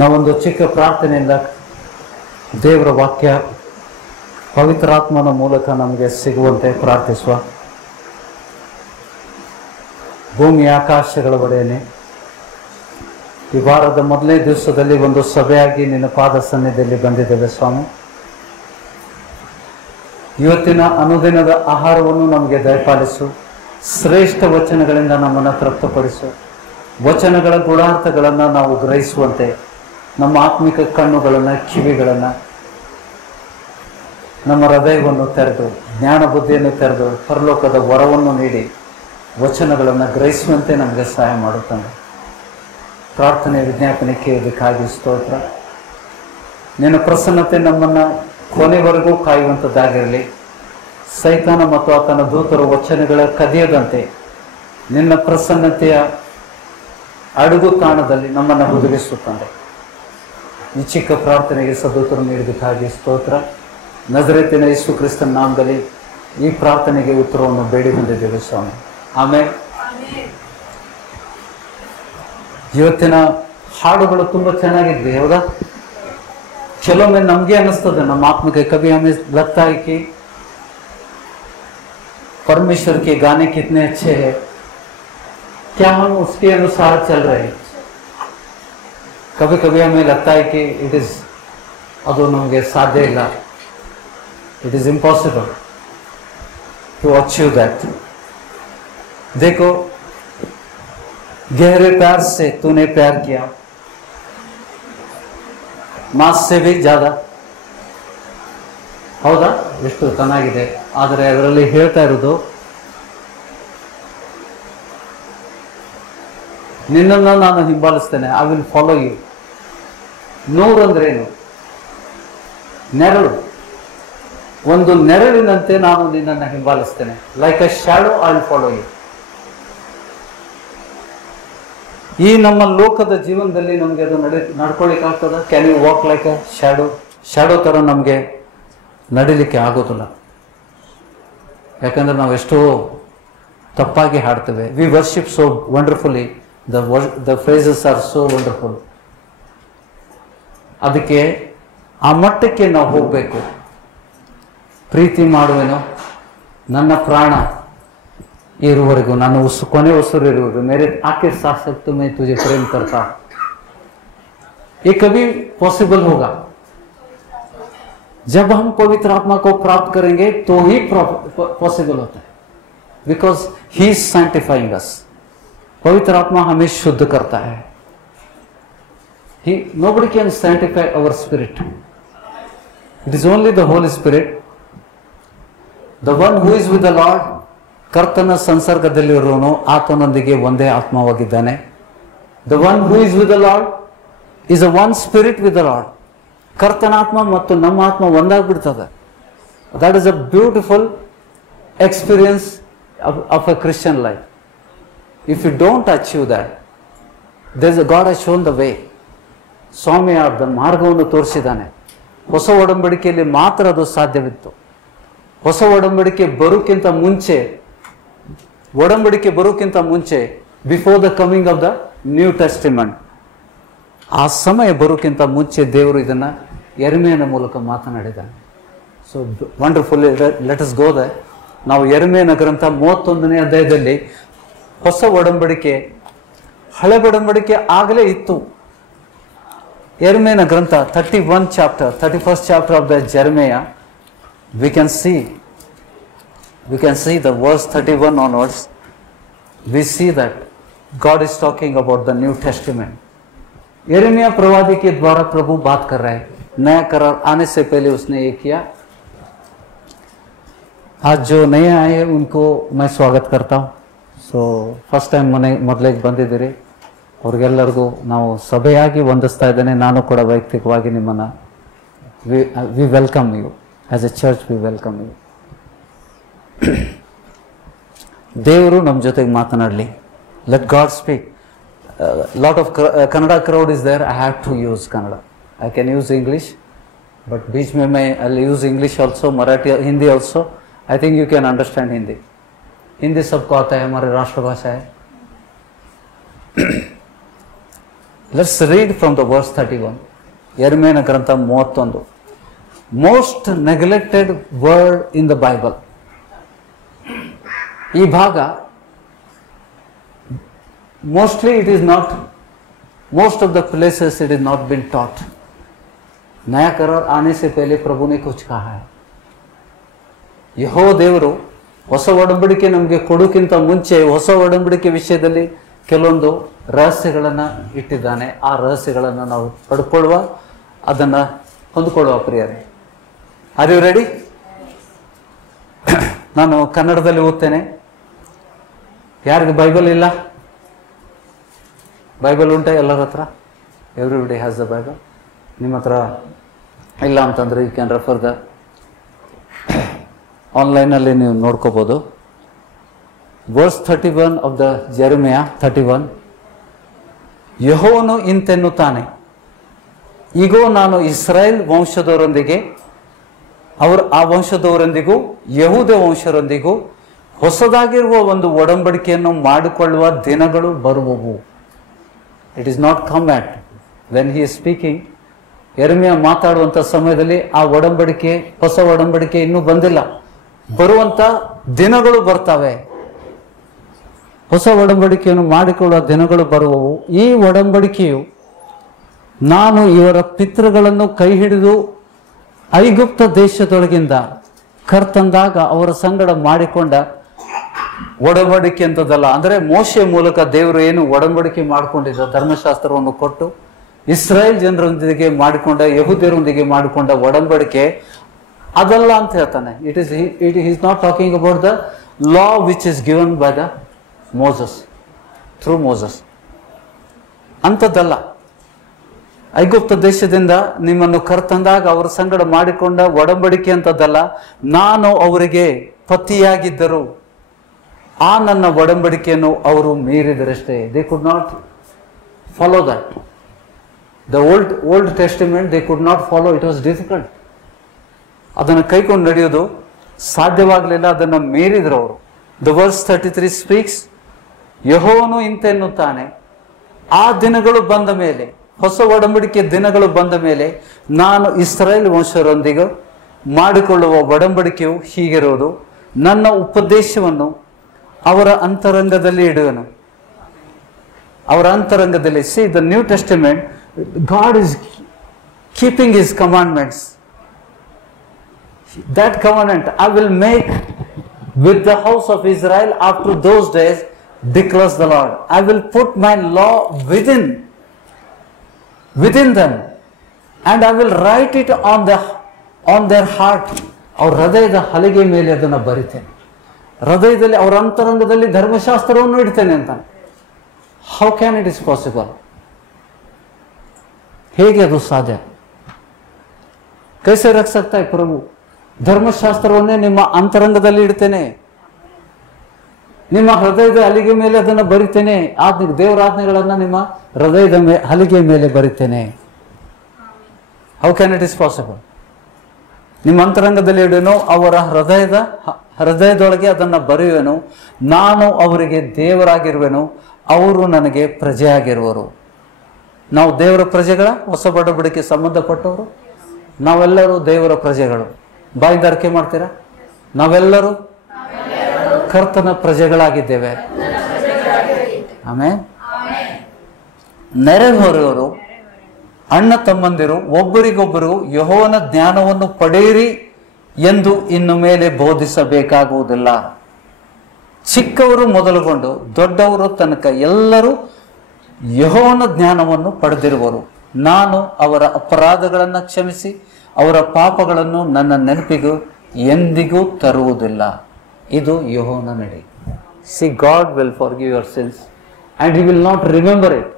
ನಾವೊಂದು ಚಿಕ್ಕ ಪ್ರಾರ್ಥನೆಯಿಂದ ದೇವರ ವಾಕ್ಯ ಪವಿತ್ರಾತ್ಮನ ಮೂಲಕ ನಮಗೆ ಸಿಗುವಂತೆ ಪ್ರಾರ್ಥಿಸುವ. ಭೂಮಿ ಆಕಾಶಗಳ ಒಡೆಯನೆ, ಈ ವಾರದ ಮೊದಲನೇ ದಿವಸದಲ್ಲಿ ಒಂದು ಸಭೆಯಾಗಿ ನಿನ್ನ ಪಾದ ಸನ್ನಿಧಿಯಲ್ಲಿ ಬಂದಿದ್ದೇವೆ ಸ್ವಾಮಿ. ಇವತ್ತಿನ ಅನುದಿನದ ಆಹಾರವನ್ನು ನಮಗೆ ದಯಪಾಲಿಸು. ಶ್ರೇಷ್ಠ ವಚನಗಳಿಂದ ನಮ್ಮನ್ನು ತೃಪ್ತಪಡಿಸು. ವಚನಗಳ ಗುಣಾರ್ಥಗಳನ್ನು ನಾವು ಗ್ರಹಿಸುವಂತೆ ನಮ್ಮ ಆತ್ಮಿಕ ಕಣ್ಣುಗಳನ್ನು, ಕಿವಿಗಳನ್ನು, ನಮ್ಮ ಹೃದಯವನ್ನು ತೆರೆದು, ಜ್ಞಾನ ಬುದ್ಧಿಯನ್ನು ತೆರೆದು, ಪರಲೋಕದ ವರವನ್ನು ನೀಡಿ ವಚನಗಳನ್ನು ಗ್ರಹಿಸುವಂತೆ ನಮಗೆ ಸಹಾಯ ಮಾಡುತ್ತಾನೆ. ಪ್ರಾರ್ಥನೆ ವಿಜ್ಞಾಪನೆ ಕೇಳೋದಕ್ಕಾಗಿ ಸ್ತೋತ್ರ. ನಿನ್ನ ಪ್ರಸನ್ನತೆ ನಮ್ಮನ್ನು ಕೊನೆವರೆಗೂ ಕಾಯುವಂಥದ್ದಾಗಿರಲಿ. ಸೈತಾನ ಮತ್ತು ಆತನ ದೂತರ ವಚನಗಳ ಕದಿಯದಂತೆ ನಿನ್ನ ಪ್ರಸನ್ನತೆಯ ಅಡುಗು ತಾಣದಲ್ಲಿ ನಮ್ಮನ್ನು ಹುದುಗಿಸುತ್ತಾನೆ. ಈ ಚಿಕ್ಕ ಪ್ರಾರ್ಥನೆಗೆ ಸದುತ್ತರ ನೀಡಿದಕ್ಕಾಗಿ ಸ್ತೋತ್ರ. ನಜರೇತಿನ ಯೇಸು ಕ್ರಿಸ್ತನ ನಾಮದಲ್ಲಿ ಈ ಪ್ರಾರ್ಥನೆಗೆ ಉತ್ತರವನ್ನು ಬೇಡಿ ಬಂದಿದ್ದೇವೆ ಸ್ವಾಮಿ. ಆಮೇಲೆ ಇವತ್ತಿನ ಹಾಡುಗಳು ತುಂಬ ಚೆನ್ನಾಗಿದ್ವಿ, ಹೌದಾ? ಕೆಲವೊಮ್ಮೆ ನಮಗೆ ಅನ್ನಿಸ್ತದೆ, ನಮ್ಮ आत्मा के कभी हमें लगता है कि परमेश्वर के गाने कितने अच्छे हैं, क्या हम उसके अनुसार चल रहे हैं? कभी कभी हमें लगता है कि इट इज ಅದು ನಮಗೆ ಸಾಧ್ಯ ಇಲ್ಲ, it is impossible to achieve that. देखो, गहरे प्यार से तूने प्यार किया, मास से भी ज्यादा. ಹೌದಾ? ಎಷ್ಟು ಚೆನ್ನಾಗಿದೆ. ಆದರೆ ಅದರಲ್ಲಿ ಹೇಳ್ತಾ ಇರೋದು, ನಿನ್ನನ್ನು ನಾನು ಹಿಂಬಾಲಿಸ್ತೇನೆ, ಐ ವಿಲ್ ಫಾಲೋ ಯು. ನೂರು ಅಂದ್ರೇನು? ನೆರಳು. ಒಂದು ನೆರಳಿನಂತೆ ನಾನು ನಿನ್ನನ್ನು ಹಿಂಬಾಲಿಸ್ತೇನೆ. Like a shadow I will follow you. ಈ ನಮ್ಮ ಲೋಕದ ಜೀವನದಲ್ಲಿ ನಮಗೆ ಅದು ನಡ್ಕೊಳ್ಳಿಕ್ಕಾಗ್ತದ? Can you walk like a shadow? Shadow ಥರ ನಮಗೆ ನಡಿಲಿಕ್ಕೆ ಆಗೋದಿಲ್ಲ. ಯಾಕಂದ್ರೆ ನಾವು ಎಷ್ಟೋ ತಪ್ಪಾಗಿ ಹಾಡ್ತೇವೆ. We worship so wonderfully, the phrases are so wonderful. ಅದಕ್ಕೆ ಆ ಮಟ್ಟಕ್ಕೆ ನಾವು ಹೋಗಬೇಕು. ಪ್ರೀತಿ ಮಾಡುವೆನು ನನ್ನ ಪ್ರಾಣ ಇರುವವರೆಗೂ, ನನ್ನ ಕೊನೆ ಉಸಿರು ಇರುವವರೆಗೂ, ಮೇರೆ आखिर सांस तक मैं तुझे प्रेम करता. ये कभी पॉसिबल होगा जब हम पवित्र आत्मा को प्राप्त करेंगे, तो ही पॉसिबल होता है. बिकॉज ही इज सैंटिफाइंग अस. पवित्र आत्मा हमें शुद्ध करता है. Nobody can sanctify our spirit. It is only the Holy Spirit, the one who is with the Lord. ಕರ್ತನ ಸಂಸರ್ಗದಲ್ಲಿರೋನು ಆತನೊಂದಿಗೆ ಒಂದೇ ಆತ್ಮವಾಗಿದ್ದಾನೆ. The one who is with the Lord is a one spirit with the Lord. ಕರ್ತನ ಆತ್ಮ ಮತ್ತು ನಮ್ಮ ಆತ್ಮ ಒಂದಾಗ್ಬಿಡ್ತದೆ. That is a beautiful experience of a Christian life. If you don't achieve that, God has shown the way. ಸ್ವಾಮಿ ಆದ ಮಾರ್ಗವನ್ನು ತೋರಿಸಿದ್ದಾನೆ. ಹೊಸ ಒಡಂಬಡಿಕೆಯಲ್ಲಿ ಮಾತ್ರ ಅದು ಸಾಧ್ಯವಿತ್ತು. ಹೊಸ ಒಡಂಬಡಿಕೆ ಬರೋಕ್ಕಿಂತ ಮುಂಚೆ before the coming of the new testament, ಆ ಸಮಯ ಬರೋಕ್ಕಿಂತ ಮುಂಚೆ ದೇವರು ಇದನ್ನು ಯೆರೆಮೀಯನ ಮೂಲಕ ಮಾತನಾಡಿದ್ದಾನೆ. So wonderful. Let us go there. ನಾವು ಯೆರೆಮೀಯನ ಗ್ರಂಥ 31ನೇ ಅಧ್ಯಾಯದಲ್ಲಿ ಹೊಸ ಒಡಂಬಡಿಕೆ, ಹಳೆ ಒಡಂಬಡಿಕೆ ಆಗಲೇ ಇತ್ತು. ಯೆರೆಮೀಯನ ಗ್ರಂಥ 31st chapter of the Jeremiah, we can see the verse 31 onwards. We see that God is talking about the New Testament. यिर्मयाह प्रवादी के द्वारा प्रभु बात कर रहा है. नया करार आने से पहले उसने ये किया. आज जो नए आए हैं उनको मैं स्वागत करता हूँ. ಸೊ ಫಸ್ಟ್ ಟೈಮ್ ಮೊದಲಿಗೆ ಬಂದಿದ್ದೀರಿ, ಅವ್ರಿಗೆಲ್ಲರಿಗೂ ನಾವು ಸಭೆಯಾಗಿ ವಂದಿಸ್ತಾ ಇದ್ದೇನೆ. ನಾನು ಕೂಡ ವೈಯಕ್ತಿಕವಾಗಿ ನಿಮ್ಮನ್ನು we welcome you as a church. We welcome you. ದೇವರು ನಮ್ಮ ಜೊತೆಗೆ ಮಾತನಾಡಲಿ. Let God speak. Lot of Kannada crowd is there. I have to use Kannada. I can use English, but बीच में मैं I use English also, Marathi, Hindi also. I think you can understand Hindi. Hindi सबको आता है, हमारी राष्ट्रभाषा है. Let's read from the verse 31. ಯೆರೆಮೀಯನ ಗ್ರಂಥ 31. Most neglected word in the Bible. ಈ ಭಾಗ mostly it is not, most of the places it is not been taught. नया करार आने से पहले प्रभु ने कुछ कहा है. ಯೆಹೋವ ದೇವರು ಹೊಸ ಒಡಂಬಡಿಕೆ ನಮಗೆ ಕೊಡೋಕ್ಕಿಂತ ಮುಂಚೆ ಹೊಸ ಒಡಂಬಡಿಕೆ ವಿಷಯದಲ್ಲಿ ಕೆಲವೊಂದು ರಹಸ್ಯಗಳನ್ನು ಇಟ್ಟಿದ್ದಾನೆ. ಆ ರಹಸ್ಯಗಳನ್ನು ನಾವು ಪಡ್ಕೊಳ್ಳುವ, ಅದನ್ನು ಹೊಂದ್ಕೊಳ್ಳುವ ಪ್ರಿಯರೇ. Are you ready? ನಾನು ಕನ್ನಡದಲ್ಲಿ ಓದ್ತೇನೆ. ಯಾರಿಗೆ ಬೈಬಲ್ ಇಲ್ಲ? ಬೈಬಲ್ ಉಂಟಾ ಎಲ್ಲರ ಹತ್ರ? Everybody has the Bible. ನಿಮ್ಮ ಹತ್ರ ಇಲ್ಲ ಅಂತಂದರೆ ಯು ಕ್ಯಾನ್ ರೆಫರ್ ದ ಆನ್ಲೈನಲ್ಲಿ ನೀವು ನೋಡ್ಕೋಬೋದು. Verse 31 of the Jeremiah 31. ಯೆಹೋವನು ಇಂತೆನ್ನುತ್ತಾನೆ, ಈಗೋ ನಾನು ಇಸ್ರಾಯೇಲ್ ವಂಶದವರೊಂದಿಗೆ, ಆ ವಂಶದವರೊಂದಿಗೂ ಯೆಹೂದ ವಂಶರೊಂದಿಗೂ ಹೊಸದಾಗಿರುವ ಒಂದು ಒಡಂಬಡಿಕೆಯನ್ನು ಮಾಡಿಕೊಳ್ಳುವ ದಿನಗಳು ಬರುವವು. It is not come back when he is speaking. ಯೆರೆಮೀಯ ಮಾತಾಡುವಂಥ ಸಮಯದಲ್ಲಿ ಆ ಒಡಂಬಡಿಕೆ, ಹೊಸ ಒಡಂಬಡಿಕೆ ಇನ್ನೂ ಬಂದಿಲ್ಲ. ಬರುವಂಥ ದಿನಗಳು ಬರ್ತವೆ. ಹೊಸ ಒಡಂಬಡಿಕೆಯನ್ನು ಮಾಡಿಕೊಳ್ಳುವ ದಿನಗಳು ಬರುವವು. ಈ ಒಡಂಬಡಿಕೆಯು ನಾನು ಇವರ ಪಿತೃಗಳನ್ನು ಕೈ ಹಿಡಿದು ಐಗುಪ್ತ ದೇಶದೊಳಗಿಂದ ಕರ್ತಂದಾಗ ಅವರ ಸಂಗಡ ಮಾಡಿಕೊಂಡ ಒಡಂಬಡಿಕೆ ಅಂತದಲ್ಲ. ಅಂದರೆ ಮೋಶೆ ಮೂಲಕ ದೇವರು ಏನು ಒಡಂಬಡಿಕೆ ಮಾಡಿಕೊಂಡಿದ್ದ, ಧರ್ಮಶಾಸ್ತ್ರವನ್ನು ಕೊಟ್ಟು ಇಸ್ರಾಯೇಲ್ ಜನರೊಂದಿಗೆ ಮಾಡಿಕೊಂಡ, ಯಹೂದ್ಯರೊಂದಿಗೆ ಮಾಡಿಕೊಂಡ ಒಡಂಬಡಿಕೆ ಅದಲ್ಲ ಅಂತ ಹೇಳ್ತಾನೆ. It is not talking about the law which is given by the Moses, through Moses. ಅಂಥದ್ದಲ್ಲ. ಐಗುಪ್ತ ದೇಶದಿಂದ ನಿಮ್ಮನ್ನು ಕರ್ತಂದಾಗ ಅವರ ಸಂಗಡ ಮಾಡಿಕೊಂಡ ಒಡಂಬಡಿಕೆ ಅಂತದ್ದಲ್ಲ. ನಾನು ಅವರಿಗೆ ಪತಿಯಾಗಿದ್ದರು, ಆ ನನ್ನ ಒಡಂಬಡಿಕೆಯನ್ನು ಅವರು ಮೀರಿದರಷ್ಟೇ. They could not follow that. The old testament they could not follow. It was difficult. ಅದನ್ನು ಕೈಕೊಂಡು ನಡೆಯೋದು ಸಾಧ್ಯವಾಗಲಿಲ್ಲ. ಅದನ್ನು ಮೀರಿದ್ರು ಅವರು. ದ ವರ್ಸ್ 33 ಸ್ಪೀಕ್ಸ್, ಯೆಹೋವನು ಇಂತೆನ್ನುತ್ತಾನೆ, ಆ ದಿನಗಳು ಬಂದ ಮೇಲೆ, ಹೊಸ ಒಡಂಬಡಿಕೆ ದಿನಗಳು ಬಂದ ಮೇಲೆ ನಾನು ಇಸ್ರಾಯೇಲ್ ವಂಶರೊಂದಿಗೆ ಮಾಡಿಕೊಳ್ಳುವ ಒಡಂಬಡಿಕೆಯು ಹೀಗಿರುವುದು, ನನ್ನ ಉಪದೇಶವನ್ನು ಅವರ ಅಂತರಂಗದಲ್ಲಿ ಇಡುವೆನು. ಅವರ ಅಂತರಂಗದಲ್ಲಿ. C, the new testament, god is keeping his commandments. That covenant I will make with the house of Israel after those days, declares the Lord. I will put my law within them, and I will write it on their heart. ಅವ್ರ ಹೃದಯದ ಹಲಿಗೆ ಮೇಲೆ ಅದನ್ನು ಬರಿತೇನೆ. ಹೃದಯದಲ್ಲಿ, ಅವರ ಅಂತರಂಗದಲ್ಲಿ ಧರ್ಮಶಾಸ್ತ್ರವನ್ನು ಇಡ್ತೇನೆ ಅಂತ. How can it is possible? ಹೇಗೆ ಅದು ಸಾಧ್ಯ? ಕೈಸೆ ರಖ ಸಕ್ತಾ ಹೈ ಪ್ರಭು? ಧರ್ಮಶಾಸ್ತ್ರವನ್ನೇ ನಿಮ್ಮ ಅಂತರಂಗದಲ್ಲಿ ಇಡ್ತೇನೆ, ನಿಮ್ಮ ಹೃದಯದ ಹಲಿಗೆ ಮೇಲೆ ಅದನ್ನು ಬರಿತೇನೆ. ದೇವರ ಆಜ್ಞೆಗಳನ್ನು ನಿಮ್ಮ ಹೃದಯದ ಹಲಿಗೆ ಮೇಲೆ ಬರಿತೇನೆ. How can it is possible? ನಿಮ್ಮ ಅಂತರಂಗದಲ್ಲಿ ಇಡುವೆನು, ಅವರ ಹೃದಯದೊಳಗೆ ಅದನ್ನು ಬರೆಯುವೆನು. ನಾನು ಅವರಿಗೆ ದೇವರಾಗಿರುವೆನು, ಅವರು ನನಗೆ ಪ್ರಜೆಯಾಗಿರುವರು. ನಾವು ದೇವರ ಪ್ರಜೆಗಳ, ಹೊಸ ಒಡಂಬಡಿಕೆ ಸಂಬಂಧಪಟ್ಟವರು ನಾವೆಲ್ಲರೂ ದೇವರ ಪ್ರಜೆಗಳು. ಬಾಯಿಂದ ಅರಿಕೆ ಮಾಡ್ತೀರಾ? ನಾವೆಲ್ಲರೂ ಕರ್ತನ ಪ್ರಜೆಗಳಾಗಿದ್ದೇವೆ. ಆಮೇಲೆ ನೆರೆಹೊರೆಯವರು, ಅಣ್ಣ ತಮ್ಮಂದಿರು ಒಬ್ಬರಿಗೊಬ್ಬರು ಯೆಹೋವನ ಜ್ಞಾನವನ್ನು ಪಡೆಯಿರಿ ಎಂದು ಇನ್ನು ಮೇಲೆ ಬೋಧಿಸಬೇಕಾಗುವುದಿಲ್ಲ. ಚಿಕ್ಕವರು ಮೊದಲುಗೊಂಡು ದೊಡ್ಡವರು ತನಕ ಎಲ್ಲರೂ ಯೆಹೋವನ ಜ್ಞಾನವನ್ನು ಪಡೆದಿರುವರು. ನಾನು ಅವರ ಅಪರಾಧಗಳನ್ನು ಕ್ಷಮಿಸಿ ಅವರ ಪಾಪಗಳನ್ನು ನನ್ನ ನೆನಪಿಗೂ ಎಂದಿಗೂ ತರುವುದಿಲ್ಲ. ಇದು ಯೆಹೋವನ ನಡೆ. See, God will forgive your sins and he will not remember it.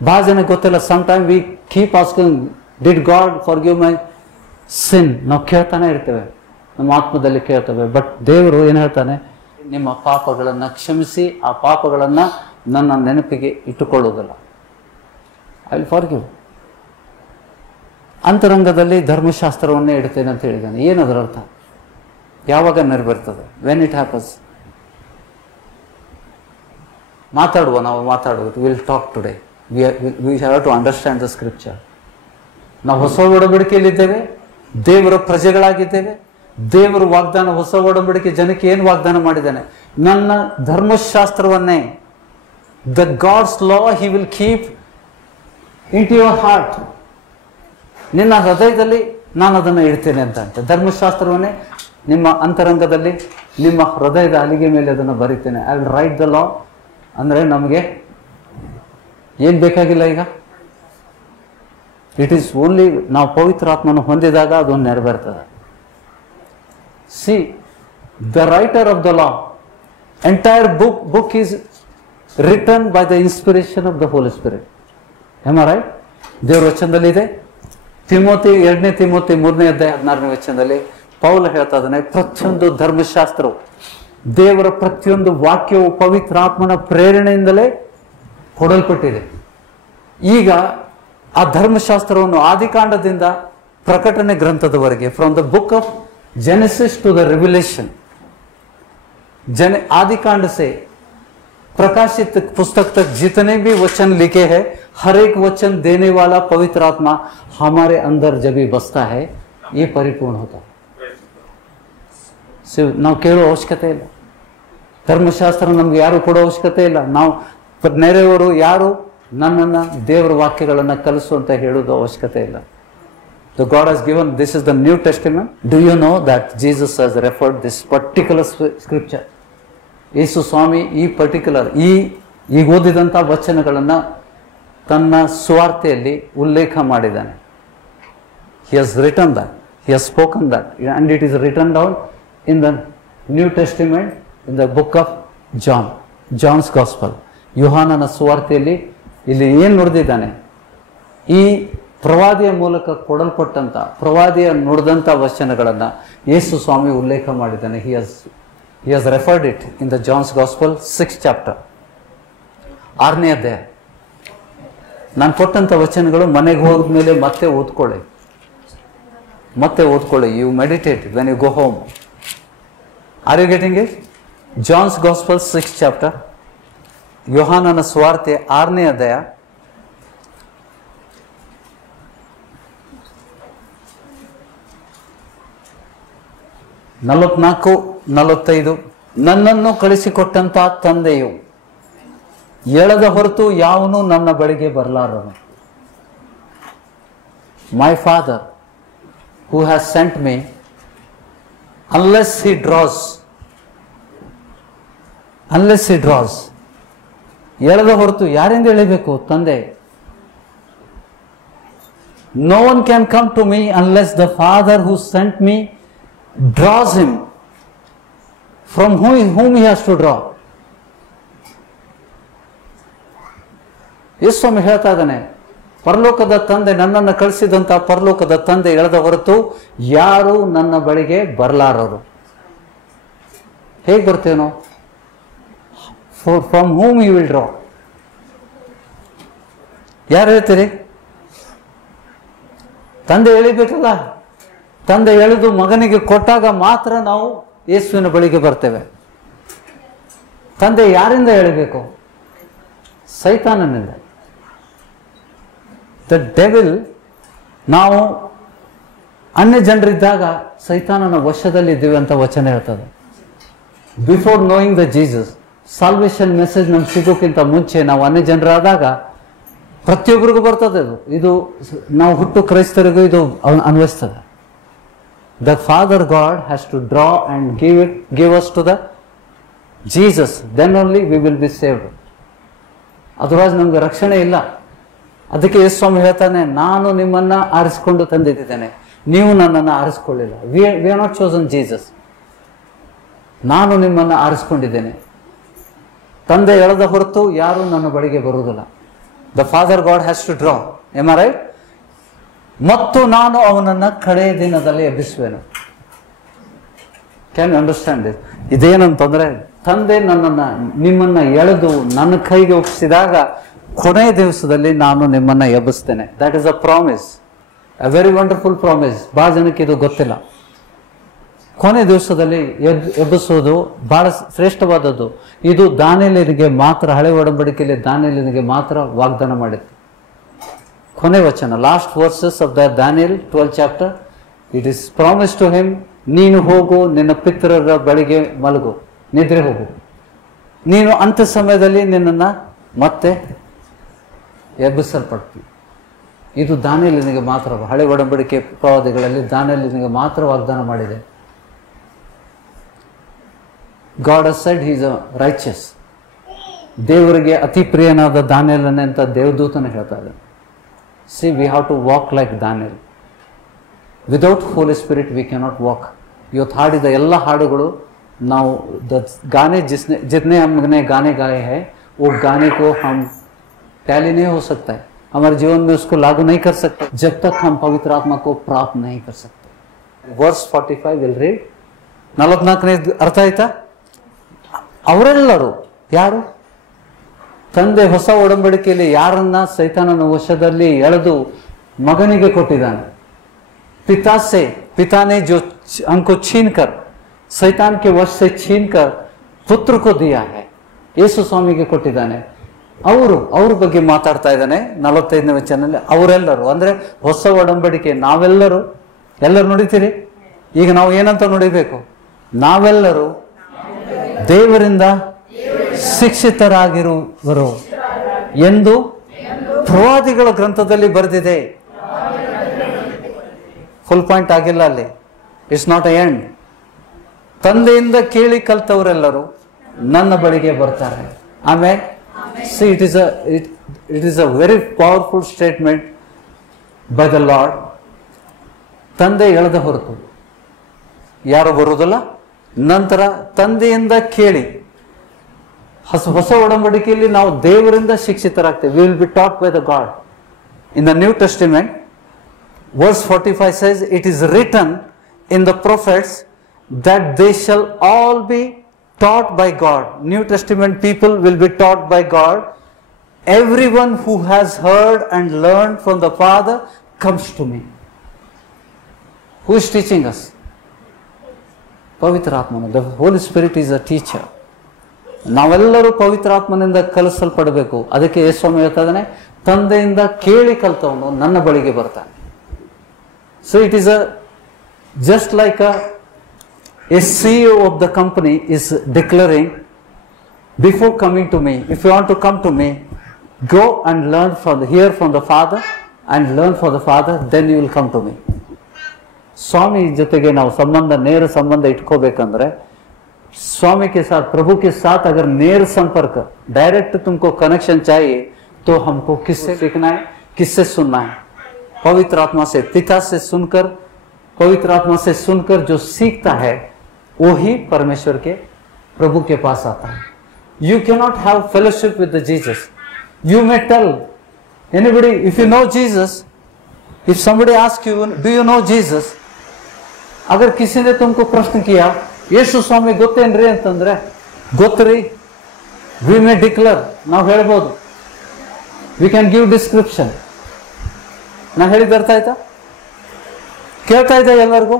ಭಾಳ ಜನಕ್ಕೆ ಗೊತ್ತಿಲ್ಲ. Some time we keep asking, did God forgive my sin? ನಾವು ಕೇಳ್ತಾನೆ ಇರ್ತೇವೆ, ನಮ್ಮ ಆತ್ಮದಲ್ಲಿ ಕೇಳ್ತೇವೆ. ಬಟ್ ದೇವರು ಏನು ಹೇಳ್ತಾನೆ? ನಿಮ್ಮ ಪಾಪಗಳನ್ನು ಕ್ಷಮಿಸಿ ಆ ಪಾಪಗಳನ್ನು ನನ್ನ ನೆನಪಿಗೆ ಇಟ್ಟುಕೊಳ್ಳುವುದಿಲ್ಲ. I will forgive. ಅಂತರಂಗದಲ್ಲಿ ಧರ್ಮಶಾಸ್ತ್ರವನ್ನೇ ಇಡ್ತೇನೆ ಅಂತ ಹೇಳಿದ್ದಾನೆ. ಏನದರ ಅರ್ಥ? ಯಾವಾಗ ನೆರವೇರ್ತದೆ? When it happens? ನಾವು ಮಾತಾಡುವುದು. Will talk today. We have to understand the scripture. ನಾವು ಹೊಸ ಒಡಂಬಡಿಕೆಯಲ್ಲಿದ್ದೇವೆ, ದೇವರ ಪ್ರಜೆಗಳಾಗಿದ್ದೇವೆ. ದೇವರು ವಾಗ್ದಾನ, ಹೊಸ ಒಡಂಬಡಿಕೆ ಜನಕ್ಕೆ ಏನು ವಾಗ್ದಾನ ಮಾಡಿದ್ದಾನೆ? ನನ್ನ ಧರ್ಮಶಾಸ್ತ್ರವನ್ನೇ, the God's law he will keep in to your heart. ನಿನ್ನ ಹೃದಯದಲ್ಲಿ ನಾನು ಅದನ್ನು ಇಡ್ತೇನೆ ಅಂತ. ಧರ್ಮಶಾಸ್ತ್ರವನ್ನೇ ನಿಮ್ಮ ಅಂತರಂಗದಲ್ಲಿ, ನಿಮ್ಮ ಹೃದಯದ ಅಲಿಗೆ ಮೇಲೆ ಅದನ್ನು ಬರೀತೇನೆ. I will write the law. ಅಂದರೆ ನಮಗೆ ಏನು ಬೇಕಾಗಿಲ್ಲ ಈಗ. ಇಟ್ ಈಸ್ ಓನ್ಲಿ ನಾವು ಪವಿತ್ರ ಆತ್ಮನ ಹೊಂದಿದಾಗ ಅದೊಂದು ನೆರವೇರ್ತದೆ. See the writer of the law, entire book is written by the inspiration of the Holy Spirit. Am I right? ದೇವರ ವಚನದಲ್ಲಿದೆ. ತಿಮೋತಿ 2ನೇ ತಿಮೋತಿ 3ನೇ ಅಧ್ಯಾಯ 16ನೇ ವಚನದಲ್ಲಿ ಪೌಲ ಹೇಳ್ತಾ ಇದ್ದಾನೆ, ಪ್ರತಿಯೊಂದು ಧರ್ಮಶಾಸ್ತ್ರವು, ದೇವರ ಪ್ರತಿಯೊಂದು ವಾಕ್ಯವು ಪವಿತ್ರಾತ್ಮನ ಪ್ರೇರಣೆಯಿಂದಲೇ ಕೊಡಲ್ಪಟ್ಟಿದೆ. ಈಗ ಆ ಧರ್ಮಶಾಸ್ತ್ರವನ್ನು ಆದಿಕಾಂಡದಿಂದ ಪ್ರಕಟಣೆ ಗ್ರಂಥದವರೆಗೆ, from the book of Genesis to the Revelation, आदिकांड से प्रकाशित पुस्तक तक जितने भी वचन लिखे हैं, हर एक वचन देने वाला पवित्र आत्मा हमारे अंदर जब भी बसता है, ये परिपूर्ण होता है. ನಾವು ಕೇಳೋ ಅವಶ್ಯಕತೆ ಇಲ್ಲ. ಧರ್ಮಶಾಸ್ತ್ರ ನಮ್ಗೆ ಯಾರು ಕೊಡೋ ಅವಶ್ಯಕತೆ ಇಲ್ಲ. ನಾವು ನೆರೆಯವರು ಯಾರು ನನ್ನನ್ನು ದೇವರ ವಾಕ್ಯಗಳನ್ನು ಕಲಿಸು ಅಂತ ಹೇಳೋದು ಅವಶ್ಯಕತೆ ಇಲ್ಲ. The God has given, this is the New Testament. Do you know that Jesus has referred this particular scripture? ಯೇಸು ಸ್ವಾಮಿ ಈ ಪರ್ಟಿಕ್ಯುಲರ್ ಈಗ ಓದಿದಂಥ ವಚನಗಳನ್ನು ತನ್ನ ಸುವಾರ್ತೆಯಲ್ಲಿ ಉಲ್ಲೇಖ ಮಾಡಿದ್ದಾನೆ. He has written that, he has spoken that, and it is written down in the New Testament in the book of John, John's Gospel. ಯೋಹಾನನ ಸುವಾರ್ತೆಯಲ್ಲಿ ಇಲ್ಲಿ ಏನು ನುಡಿದಿದ್ದಾನೆ? ಈ ಪ್ರವಾದಿಯ ಮೂಲಕ ಕೊಡಲ್ಪಟ್ಟಂಥ, ಪ್ರವಾದಿಯ ನುಡಿದಂಥ ವಚನಗಳನ್ನು ಯೇಸು ಸ್ವಾಮಿ ಉಲ್ಲೇಖ ಮಾಡಿದ್ದಾನೆ. he has referred it in the John's Gospel 6th chapter, 6ನೇ ಅಧ್ಯಾಯ. ನಾನು ಕೊಟ್ಟಂಥ ವಚನಗಳು ಮನೆಗೆ ಹೋದ್ಮೇಲೆ ಮತ್ತೆ ಓದ್ಕೊಳ್ಳಿ. You meditate when you go home. Are you getting it? John's Gospel 6th chapter, ಯೋಹಾನನ ಸುವಾರ್ತೆ 6ನೇ ಅಧ್ಯಾಯ, 44-45. ನನ್ನನ್ನು ಕಳಿಸಿಕೊಟ್ಟಂತ ತಂದೆಯು ಎಳೆದ ಹೊರತು ಯಾವನು ನನ್ನ ಬಳಿಗೆ ಬರಲಾರನು. My father who has sent me unless he draws. ಎಳೆದ ಹೊರತು ಯಾರಿಂದ ಎಳಿಬೇಕು? ತಂದೆ. No one can come to me unless the Father who sent me draws him. From whom he has to draw? ಯೇಸುಸ್ವಾಮಿ ಹೇಳ್ತಾ ಇದ್ದಾನೆ, ಪರಲೋಕದ ತಂದೆ, ನನ್ನನ್ನು ಕಳಿಸಿದಂಥ ಪರಲೋಕದ ತಂದೆ ಎಳೆದ ಹೊರತು ಯಾರು ನನ್ನ ಬಳಿಗೆ ಬರಲಾರರು. ಹೇಗೆ ಬರ್ತೇನೋ? From whom you will draw. ಯಾರು ಹೇಳ್ತೀರಿ? ತಂದೆ ಎಳಿಬೇಕಲ್ಲ. ತಂದೆ ಎಳೆದು ಮಗನಿಗೆ ಕೊಟ್ಟಾಗ ಮಾತ್ರ ನಾವು ಯೇಸುವಿನ ಬಳಿಗೆ ಬರ್ತೇವೆ. ತಂದೆ ಯಾರಿಂದ ಎಳಿಬೇಕು? ಸೈತಾನನಿಂದ. ದ ಡೆವಿಲ್, ನಾವು ಅನ್ಯ ಜನರಿದ್ದಾಗ ಸೈತಾನನ ವಶದಲ್ಲಿ ಇದ್ದೀವಿ ಅಂತ ವಚನ ಹೇಳ್ತದೆ. Before knowing the Jesus, salvation message ನಮ್ಗೆ ಸಿಗೋಕ್ಕಿಂತ ಮುಂಚೆ ನಾವು ಅನ್ಯ ಜನರಾದಾಗ ಪ್ರತಿಯೊಬ್ಬರಿಗೂ ಬರ್ತದೆ. ಇದು ನಾವು ಹುಟ್ಟು ಕ್ರೈಸ್ತರಿಗೂ ಇದು ಅನ್ವಯಿಸ್ತದೆ. The Father God has to draw and give us to the Jesus. Then only we will be saved. Otherwise ನಮ್ಗೆ ರಕ್ಷಣೆ ಇಲ್ಲ. ಅದಕ್ಕೆ ಯೇಸು ಸ್ವಾಮಿ ಹೇಳ್ತಾನೆ, ನಾನು ನಿಮ್ಮನ್ನ ಆರಿಸಿಕೊಂಡು ತಂದಿದ್ದೇನೆ, ನೀವು ನನ್ನನ್ನು ಆರಿಸಿಕೊಳ್ಳಿಲ್ಲ. We are not chosen Jesus. ನಾನು ನಿಮ್ಮನ್ನು ಆರಿಸಿಕೊಂಡಿದ್ದೇನೆ. ತಂದೆ ಎಳೆದ ಹೊರತು ಯಾರು ನನ್ನ ಬಳಿಗೆ ಬರುವುದಿಲ್ಲ. The father God has to draw. Am are right? ಮತ್ತು ನಾನು ಅವನನ್ನು ಕಡೆಯ ದಿನದಲ್ಲಿ ಎಬ್ಬಿಸುವೆನು. Can you understand this? ಇದೇನಂತಂದ್ರೆ, ತಂದೆ ನಿಮ್ಮನ್ನ ಎಳೆದು ನನ್ನ ಕೈಗೆ ಒಪ್ಪಿಸಿದಾಗ ಕೊನೆಯ ದಿವಸದಲ್ಲಿ ನಾನು ನಿಮ್ಮನ್ನ ಎಬ್ಬಿಸ್ತೇನೆ. That is a promise, a very wonderful promise. ಬಹಳ ಜನಕ್ಕೆ ಇದು ಗೊತ್ತಿಲ್ಲ. ಕೊನೆ ದಿವಸದಲ್ಲಿ ಎಬ್ಬಿಸೋದು ಬಹಳ ಶ್ರೇಷ್ಠವಾದದ್ದು. ಇದು ದಾನಿಯೇಲನಿಗೆ ಮಾತ್ರ, ಹಳೆ ಒಡಂಬಡಿಕೆಯಲ್ಲಿ ದಾನಿಯೇಲನಿಗೆ ಮಾತ್ರ ವಾಗ್ದಾನ ಮಾಡಿತ್ತು. ಕೊನೆ ವಚನ, last verses of the Daniel 12th chapter, it is promise to him, ನೀನು ಹೋಗು, ನಿನ್ನ ಪಿತರರ ಬಳಿಗೆ ಮಲಗು, ನಿದ್ರೆ ಹೋಗು, ನೀನು ಅಂತ್ಯ ಸಮಯದಲ್ಲಿ ನಿನ್ನನ್ನು ಮತ್ತೆ ಎಬ್ಬಿಸಲ್ಪಡ್ತೀವಿ. ಇದು ದಾನಿಯೇಲನಿಗೆ ಮಾತ್ರ, ಹಳೆ ಒಡಂಬಡಿಕೆ ಪ್ರವಾದಿಗಳಲ್ಲಿ ದಾನಿಯೇಲನಿಗೆ ಮಾತ್ರ ವಾಗ್ದಾನ ಮಾಡಿದೆ. God has said he is a righteous. ದೇವರಿಗೆ ಅತಿ ಪ್ರಿಯನಾದ ದಾನಿಯೇಲನೇ ಅಂತ ದೇವದೂತನ ಹೇಳ್ತಾ ಇದ್ದಾನೆ. See, we have to walk like Daniel. Without Holy Spirit we cannot walk. ಇವತ್ತು ಹಾಡಿದ ಎಲ್ಲ ಹಾಡುಗಳು ನಾವು गाने जितने हमने गाने गाए हैं वो गाने को हम टैली नहीं हो सकता है, हमारे जीवन में उसको लागू नहीं कर सकते जब तक हम पवित्र आत्मा को प्राप्त नहीं कर सकते. Verse 45 will read. 44ನೇ ಅರ್ಥ ಆಯ್ತಾ? ಅವರೆಲ್ಲರೂ ಯಾರು? ತಂದೆ ಹೊಸ ಒಡಂಬಡಿಕೆಯಲ್ಲಿ ಯಾರನ್ನ ಸೈತಾನನ ವಶದಲ್ಲಿ ಎಳೆದು ಮಗನಿಗೆ ಕೊಟ್ಟಿದ್ದಾನೆ. पिता ने जो हमको छीनकर, शैतान के वश से छीनकर पुत्र को दिया है, ಯೇಸು ಸ್ವಾಮಿಗೆ ಕೊಟ್ಟಿದ್ದಾನೆ. ಅವ್ರ ಬಗ್ಗೆ ಮಾತಾಡ್ತಾ ಇದ್ದಾನೆ 45ನೇ ವಚನದಲ್ಲಿ. ಅವರೆಲ್ಲರೂ ಅಂದ್ರೆ ಹೊಸ ಒಡಂಬಡಿಕೆ, ನಾವೆಲ್ಲರೂ, ಎಲ್ಲರೂ ನುಡಿತೀರಿ. ಈಗ ನಾವು ಏನಂತ ನುಡಿಬೇಕು? ನಾವೆಲ್ಲರೂ ದೇವರಿಂದ ಶಿಕ್ಷಿತರಾಗಿರುವರು ಎಂದು ಪ್ರವಾದಿಗಳ ಗ್ರಂಥದಲ್ಲಿ ಬರೆದಿದೆ. ಫುಲ್ ಪಾಯಿಂಟ್ ಆಗಿಲ್ಲ ಅಲ್ಲಿ. It's not A end. ತಂದೆಯಿಂದ ಕೇಳಿ ಕಲ್ತವರೆಲ್ಲರೂ ನನ್ನ ಬಳಿಗೆ ಬರ್ತಾರೆ. ಆಮೇಲೆ C, it is a very powerful statement by the lord. ತಂದೆ ಎಳೆದ ಹೊರತು ಯಾರು ಬರುವುದಿಲ್ಲ. ನಂತರ ತಂದೆಯಿಂದ ಕೇಳಿ, ಹೊಸ ಒಡಂಬಡಿಕೆಯಲ್ಲಿ ನಾವು ದೇವರಿಂದ ಶಿಕ್ಷಿತರಾಗ್ತೇವೆ. We will be taught by the God. In the new Testament verse 45 says, it is written in the prophets that they shall all be taught by God. New Testament people will be taught by God. Everyone who has heard and learned from the Father comes to me. Who is teaching us? Pavitra Atmana. The Holy Spirit is a teacher. ನಾವೆಲ್ಲರೂ ಪವಿತ್ರ ಆತ್ಮನಿಂದ ಕಲಿಸಲ್ಪಡಬೇಕು. ಅದಕ್ಕೆ ಯೇಸು ಸ್ವಾಮಿ ಹೇಳ್ತಾ ಇದ್ದಾನೆ, ತಂದೆಯಿಂದ ಕೇಳಿ ಕಲ್ತವನು ನನ್ನ ಬಳಿಗೆ ಬರ್ತಾನೆ. So it is just like a CEO of the company is declaring before coming to me, if you want to come to me, go and learn hear from the Father and learn from the Father, then you will come to me. स्वामी ಜೊತೆಗೆ ನಾವು ನೇರ ಸಂಬಂಧ ಇಟ್ಕೋಬೇಕಂದ್ರೆ, स्वामी के साथ, प्रभु के साथ अगर नेर संपर्क, डायरेक्ट तुमको कनेक्शन चाहिए तो हमको किससे सीखना है, किससे सुनना है? पवित्र आत्मा से, पिता से सुनकर, पवित्र आत्मा से सुनकर जो सीखता है वो ही परमेश्वर के, प्रभु के पास आता है. You cannot have fellowship with the Jesus. You may tell anybody, if you know Jesus, if somebody asks you, do you know Jesus? अगर किसी ने तुमको प्रश्न किया, ಯೇಸು ಸ್ವಾಮಿ ಗೊತ್ತೇನ್ರಿ ಅಂತಂದ್ರೆ, ಗೊತ್ತ್ರಿ, ವಿ ಮೇ ಡಿಕ್ಲೇರ್, ನಾವು ಹೇಳ್ಬೋದು, ವಿ ಕ್ಯಾನ್ ಗಿವ್ ಡಿಸ್ಕ್ರಿಪ್ಷನ್. ನಾ ಹೇಳಿದ ಅರ್ಥ ಆಯ್ತಾ? ಕೇಳ್ತಾ ಇದ್ದೆ, ಎಲ್ಲರಿಗೂ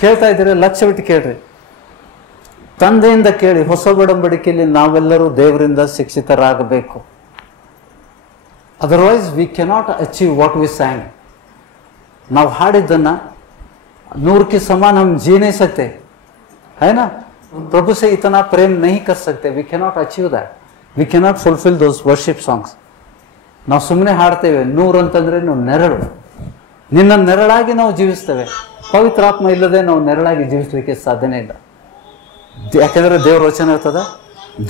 ಕೇಳ್ತಾ ಇದ್ದೀರಿ? ಲಕ್ಷ್ಯ ಬಿಟ್ಟು ಕೇಳ್ರಿ. ತಂದೆಯಿಂದ ಕೇಳಿ. ಹೊಸ ಒಡಂಬಡಿಕೆಯಲ್ಲಿ ನಾವೆಲ್ಲರೂ ದೇವರಿಂದ ಶಿಕ್ಷಿತರಾಗಬೇಕು. Otherwise we cannot achieve what we sang. ನಾವು ಹಾಡಿದ್ದನ್ನ 100 समान हम जी नहीं सकते, है ना? प्रभु से इतना प्रेम नहीं कर सकते. We cannot achieve that. We cannot fulfil those worship songs. ನಾವು ಸುಮ್ಮನೆ ಹಾಡ್ತೇವೆ. 100 ಅಂತಂದ್ರೆ ನಾವು ನೆರಳು, ನಿನ್ನ ನೆರಳಾಗಿ ನಾವು ಜೀವಿಸ್ತೇವೆ. ಪವಿತ್ರ ಆತ್ಮ ಇಲ್ಲದೆ ನಾವು ನೆರಳಾಗಿ ಜೀವಿಸಲಿಕ್ಕೆ ಸಾಧ್ಯನೇ ಇಲ್ಲ. ಯಾಕೆಂದ್ರೆ ದೇವರ ವಚನ ಇರ್ತದ,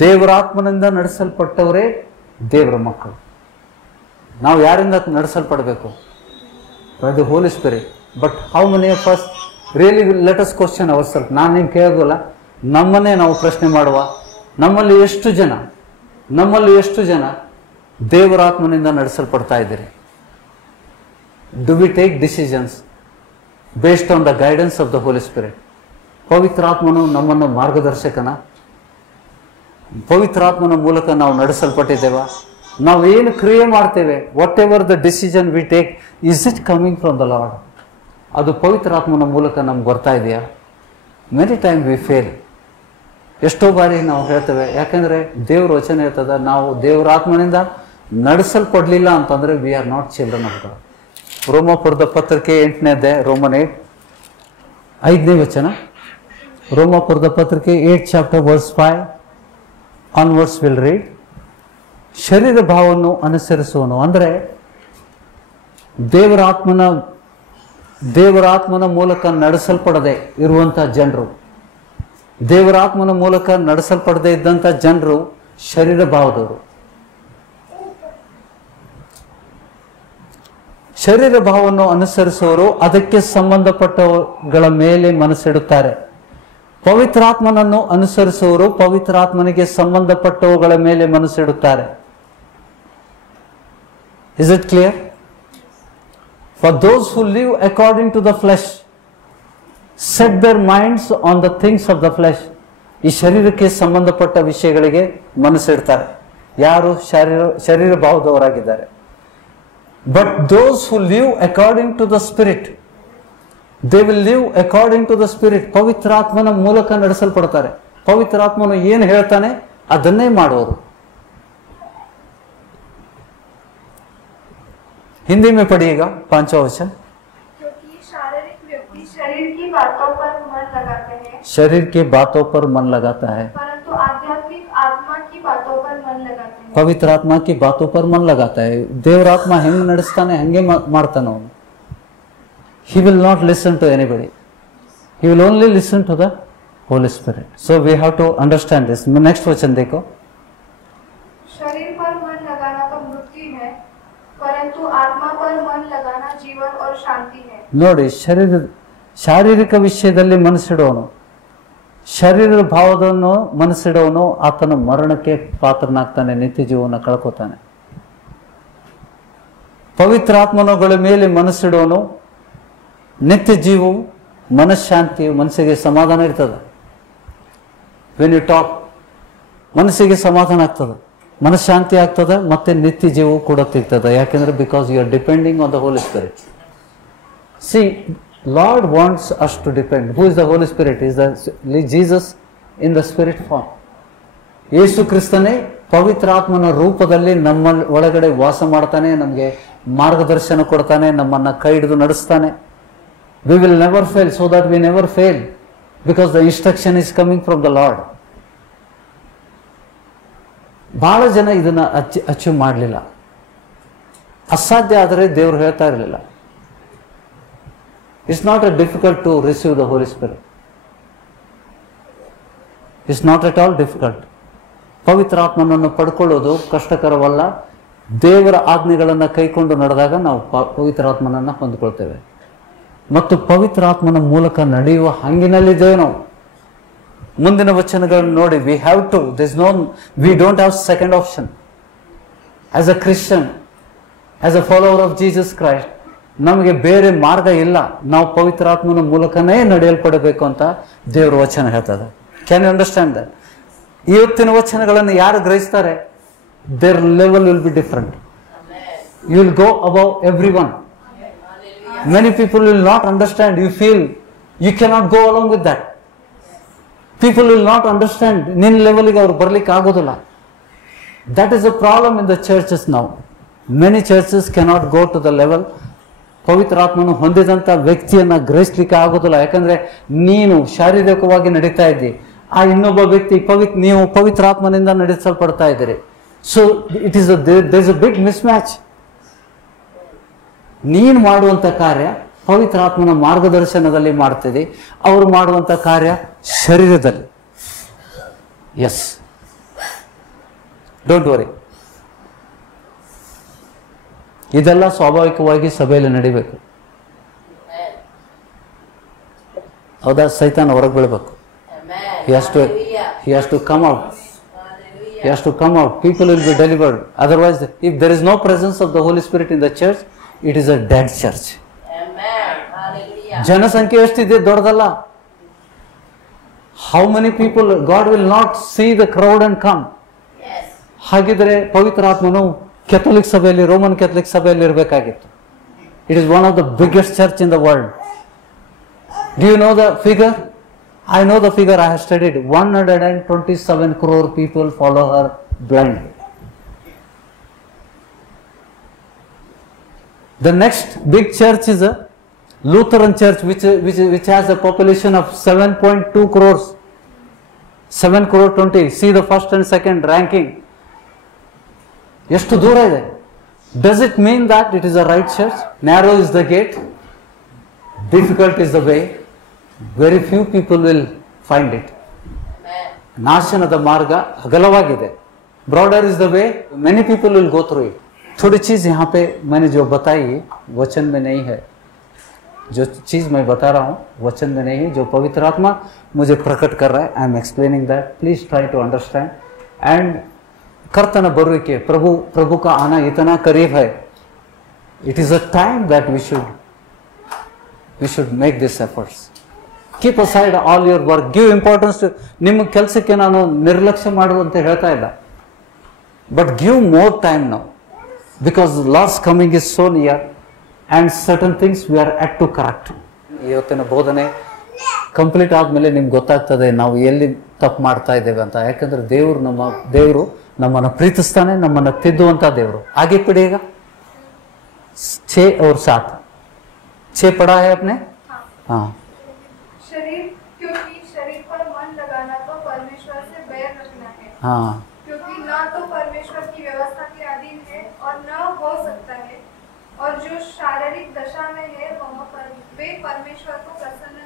ದೇವರ ಆತ್ಮನಿಂದ ನಡೆಸಲ್ಪಟ್ಟವರೇ ದೇವರ ಮಕ್ಕಳು. ನಾವು ಯಾರಿಂದ ನಡೆಸಲ್ಪಡಬೇಕು? By the Holi Spirit. But how many of us really let us question our self. ನಾನು ನಿಮ್ಗೆ ಕೇಳೋದಿಲ್ಲ, ನಮ್ಮನ್ನೇ ನಾವು ಪ್ರಶ್ನೆ ಮಾಡುವ. ನಮ್ಮಲ್ಲಿ ಎಷ್ಟು ಜನ ದೇವರ ಆತ್ಮನಿಂದ ನಡೆಸಲ್ಪಡ್ತಾ ಇದ್ದೀರಿ? Do we take decisions based on the guidance of the Holi Spirit? ಪವಿತ್ರ ಆತ್ಮನು ನಮ್ಮನ್ನು ಮಾರ್ಗದರ್ಶಕನ, ಪವಿತ್ರ ಆತ್ಮನ ಮೂಲಕ ನಾವು ನಡೆಸಲ್ಪಟ್ಟಿದ್ದೇವೆ. ನಾವು ಏನು ಕ್ರಿಯೆ ಮಾಡ್ತೇವೆ, what ever the decision we take, is it coming from the lord? ಅದು ಪವಿತ್ರ ಆತ್ಮನ ಮೂಲಕ ನಮ್ಗೆ ಬರ್ತಾ ಇದೆಯಾ? Many time we fail. ಎಷ್ಟೋ ಬಾರಿ ನಾವು ಹೇಳ್ತೇವೆ, ಯಾಕೆಂದರೆ ದೇವ್ರ ವಚನ ಇರ್ತದೆ, ನಾವು ದೇವರ ಆತ್ಮನಿಂದ ನಡೆಸಲ್ಪಡಲಿಲ್ಲ ಅಂತಂದರೆ we are not children of God. ರೋಮಾಪುರದ ಪತ್ರಿಕೆ 8ನೇ ಅಧ್ಯಾಯ, ರೋಮನ್ 8 5ನೇ ವಚನ. ರೋಮಾಪುರದ ಪತ್ರಿಕೆ 8 chapter verse 5 onwards will read. ಶರೀರ ಭಾವವನ್ನು ಅನುಸರಿಸುವನು ಅಂದರೆ ದೇವರಾತ್ಮನ ಮೂಲಕ ನಡೆಸಲ್ಪಡದೆ ಇರುವಂಥ ಜನರು, ದೇವರಾತ್ಮನ ಮೂಲಕ ನಡೆಸಲ್ಪಡದೆ ಇದ್ದಂಥ ಜನರು ಶರೀರ ಭಾವದವರು. ಶರೀರ ಭಾವವನ್ನು ಅನುಸರಿಸುವವರು ಅದಕ್ಕೆ ಸಂಬಂಧಪಟ್ಟವುಗಳ ಮೇಲೆ ಮನಸ್ಸಿಡುತ್ತಾರೆ. ಪವಿತ್ರಾತ್ಮನನ್ನು ಅನುಸರಿಸುವವರು ಪವಿತ್ರಾತ್ಮನಿಗೆ ಸಂಬಂಧಪಟ್ಟವುಗಳ ಮೇಲೆ ಮನಸ್ಸಿಡುತ್ತಾರೆ. Is it clear? For those who live according to the flesh set their minds on the things of the flesh. ಈ ಶರೀರಕ್ಕೆ ಸಂಬಂಧಪಟ್ಟ ವಿಷಯಗಳಿಗೆ ಮನಸ್ಸಿಡ್ತಾರೆ ಯಾರು ಶರೀರ ಭಾವದವರಾಗಿದ್ದಾರೆ. But those who live according to the spirit, they will live according to the spirit. ಪವಿತ್ರಾತ್ಮನ ಮೂಲಕ ನಡೆಸಲ್ಪಡ್ತಾರೆ. ಪವಿತ್ರಾತ್ಮನು ಏನು ಹೇಳ್ತಾನೆ ಅದನ್ನೇ ಮಾಡೋರು. हिंदी में पढ़िएगा 5वां वचन. क्योंकि शारीरिक व्यक्ति शरीर की बातों पर मन लगाते हैं, शरीर के बातों पर मन लगाता है, परंतु आध्यात्मिक आत्मा की बातों पर मन लगाते हैं. पवित्र आत्मा की बातों पर मन लगाता है. ದೇವರಾತ್ಮ ಹೆಂಗೆ ನಡೆಸ್ತಾನೆ ಹಂಗೆ ಮಾಡ್ತಾನೆ ಅವನು. He will not listen to anybody. He will only listen to the Holy Spirit. So we have to understand this. Next वचन देखो. शरीर पर मन लगाना तो मृत्यु है, परंतु आत्मा पर मन लगाना जीवन और शांति है. ನೋಡಿ, ಶಾರೀರಿಕ ವಿಷಯದಲ್ಲಿ ಮನಸ್ಸಿಡೋನು, ಶರೀರದ ಭಾವವನ್ನು ಮನಸ್ಸಿಡೋನು ಆತನ ಮರಣಕ್ಕೆ ಪಾತ್ರನಾಗ್ತಾನೆ, ನಿತ್ಯ ಜೀವನ ಕಳ್ಕೊತಾನೆ. ಪವಿತ್ರಾತ್ಮನುಗಳ ಮೇಲೆ ಮನಸ್ಸಿಡೋನು ನಿತ್ಯ ಜೀವವು, ಮನಃಶಾಂತಿ, ಮನಸ್ಸಿಗೆ ಸಮಾಧಾನ ಇರ್ತದೆ. ವೆನ್ ಯು ಟಾಕ್ ಮನಸ್ಸಿಗೆ ಸಮಾಧಾನ ಆಗ್ತದೆ, ಮನಃಶಾಂತಿ ಆಗ್ತದೆ, ಮತ್ತೆ ನಿತ್ಯ ಜೀವವು ಕೂಡ ಸಿಗ್ತದೆ. ಯಾಕೆಂದ್ರೆ because you are depending on the Holi Spirit. See, Lord wants us to depend. Who is the Holi spirit? Is the Jesus in the spirit form. ಯೇಸು ಕ್ರಿಸ್ತನೇ ಪವಿತ್ರಾತ್ಮನ ರೂಪದಲ್ಲಿ ನಮ್ಮ ಒಳಗಡೆ ವಾಸ ಮಾಡ್ತಾನೆ, ನಮಗೆ ಮಾರ್ಗದರ್ಶನ ಕೊಡ್ತಾನೆ, ನಮ್ಮನ್ನ ಕೈ ಹಿಡಿದು ನಡೆಸ್ತಾನೆ. We will never fail, so that we never fail, because the instruction is coming from the Lord. ಬಹಳ ಜನ ಇದನ್ನ ಅಚೀವ್ ಮಾಡಲಿಲ್ಲ. ಅಸಾಧ್ಯ ಆದರೆ ದೇವರು ಹೇಳ್ತಾ ಇರಲಿಲ್ಲ. It's not a difficult to receive the Holi Spirit. It's not at all difficult. ಪವಿತ್ರಾತ್ಮನನ್ನು ಪಡ್ಕೊಳ್ಳೋದು ಕಷ್ಟಕರವಲ್ಲ. ದೇವರ ಆಜ್ಞೆಗಳನ್ನು ಕೈಕೊಂಡು ನಡೆದಾಗ ನಾವು ಪವಿತ್ರಾತ್ಮನನ್ನು ಹೊಂದ್ಕೊಳ್ತೇವೆ ಮತ್ತು ಪವಿತ್ರಾತ್ಮನ ಮೂಲಕ ನಡೆಯುವ ಹಂಗಿನಲ್ಲಿದ್ದೇವೆ ನಾವು. ಮುಂದಿನ ವಚನಗಳನ್ನು ನೋಡಿ, we have to, we don't have second option. As a Christian, as a follower of Jesus Christ, ನಮಗೆ ಬೇರೆ ಮಾರ್ಗ ಇಲ್ಲ. ನಾವು ಪವಿತ್ರಾತ್ಮನ ಮೂಲಕನೇ ನಡೆಯಲ್ಪಡಬೇಕು ಅಂತ ದೇವರ ವಚನ ಹೇಳ್ತದೆ. Can you understand that? ಇವತ್ತಿನ ವಚನಗಳನ್ನು ಯಾರು ಗ್ರಹಿಸ್ತಾರೆ, their level will be different. You will go above every one. Many people will not understand. You feel you cannot go along with that. People will not understand. ನಿನ್ನ ಲೆವೆಲ್ಗೆ ಅವ್ರು ಬರ್ಲಿಕ್ಕೆ ಆಗೋದಿಲ್ಲ. That is a problem in the churches. ನಾವು many churches cannot go to the level. ಪವಿತ್ರಾತ್ಮನು ಹೊಂದಿದಂಥ ವ್ಯಕ್ತಿಯನ್ನ ಗ್ರಹಿಸ್ಲಿಕ್ಕೆ ಆಗೋದಿಲ್ಲ. ಯಾಕಂದ್ರೆ ನೀನು ಶಾರೀರಿಕವಾಗಿ ನಡೀತಾ ಇದ್ದಿ, ಆ ಇನ್ನೊಬ್ಬ ವ್ಯಕ್ತಿ ನೀವು ಪವಿತ್ರಾತ್ಮನಿಂದ ನಡೆಸಲ್ಪಡ್ತಾ ಇದ್ದೀರಿ. So it is there is a big mismatch. ನೀನು ಮಾಡುವಂಥ ಕಾರ್ಯ ಪವಿತ್ರಾತ್ಮನ ಮಾರ್ಗದರ್ಶನದಲ್ಲಿ ಮಾಡ್ತಿದ್ದಿ, ಅವರು ಮಾಡುವಂಥ ಕಾರ್ಯ ಶರೀರದಲ್ಲಿ. Yes, don't worry. ಇದೆಲ್ಲ ಸ್ವಾಭಾವಿಕವಾಗಿ ಸಭೆಯಲ್ಲಿ ನಡಿಬೇಕು. ಹೌದಾ? ಸೈತಾನ ಹೊರಗೆ ಬೀಳ್ಬೇಕು. He has to come out. He has to come out. People will be delivered. Otherwise, if there is no presence of the Holy Spirit in the church, it is a dead church. ಜನಸಂಖ್ಯೆ ಎಷ್ಟಿದೆ ದೊಡ್ಡದಲ್ಲ. How many people? God will not see the crowd and come. ಹಾಗಿದ್ರೆ ಪವಿತ್ರಾತ್ಮನು Catholic ಸಭೆಯಲ್ಲಿ, Roman Catholic ಸಭೆಯಲ್ಲಿ ಇರಬೇಕಾಗಿತ್ತು. It is one of the biggest church in the world. Do you know the figure? I know the figure, I have studied. 127 crore people follow her blindly. The next big church is a Lutheran church, which has a population of 7.2 crores. 7 crore 20. See the first and second ranking. ಎಷ್ಟು ದೂರ ಇದೆ. Does it mean that it is a right church? Narrow is the gate, difficult is the way. Very few people will find it. ನಾಶನದ ಮಾರ್ಗ ಅಗಲವಾಗಿದೆ. Broader is the way, many people will go through it. थोड़ी चीज यहाँ पे मैंने जो बताई वचन में नहीं है. जो चीज मैं बता रहा हूँ वचन में नहीं है, जो पवित्र आत्मा मुझे प्रकट कर रहा है. I am explaining that. Please try to understand. And कर्तन बरुविके प्रभु का आना इतना करीब है. It is a time that we should make this efforts. Keep aside all your work. Give importance to. ನಿಮ್ಮ ಕೆಲಸಕ್ಕೆ ನಾನು ನಿರ್ಲಕ್ಷ್ಯ ಮಾಡು ಅಂತ ಹೇಳ್ತಾ ಇಲ್ಲ. But give more time now, because last coming is so near and certain things we are ought to correct. ಇವತ್ತಿನ ಬೋಧನೆ ಕಂಪ್ಲೀಟ್ ಆದಮೇಲೆ ನಿಮ್ಗೆ ಗೊತ್ತಾಗ್ತದೆ ನಾವು ಎಲ್ಲಿ ತಪ್ಪು ಮಾಡ್ತಾ ಇದ್ದೇವೆ ಅಂತ. ಯಾಕಂದ್ರೆ ದೇವರು ನಮ್ಮನ್ನು ಪ್ರೀತಿಸ್ತಾನೆ, ನಮ್ಮನ್ನು ತಿದ್ದುವಂಥ ದೇವರು. ಆगे पढ़ेगा 6 और 7. 6 पढ़ा है आपने? हाँ. क्योंकि शरीर पर मन लगाना तो परमेश्वर से बैर रखना है. हाँ. क्योंकि न तो परमेश्वर की व्यवस्था के अधीन है और न हो सकता है, और जो शारीरिक दशा में है वे परमेश्वर को प्रसन्न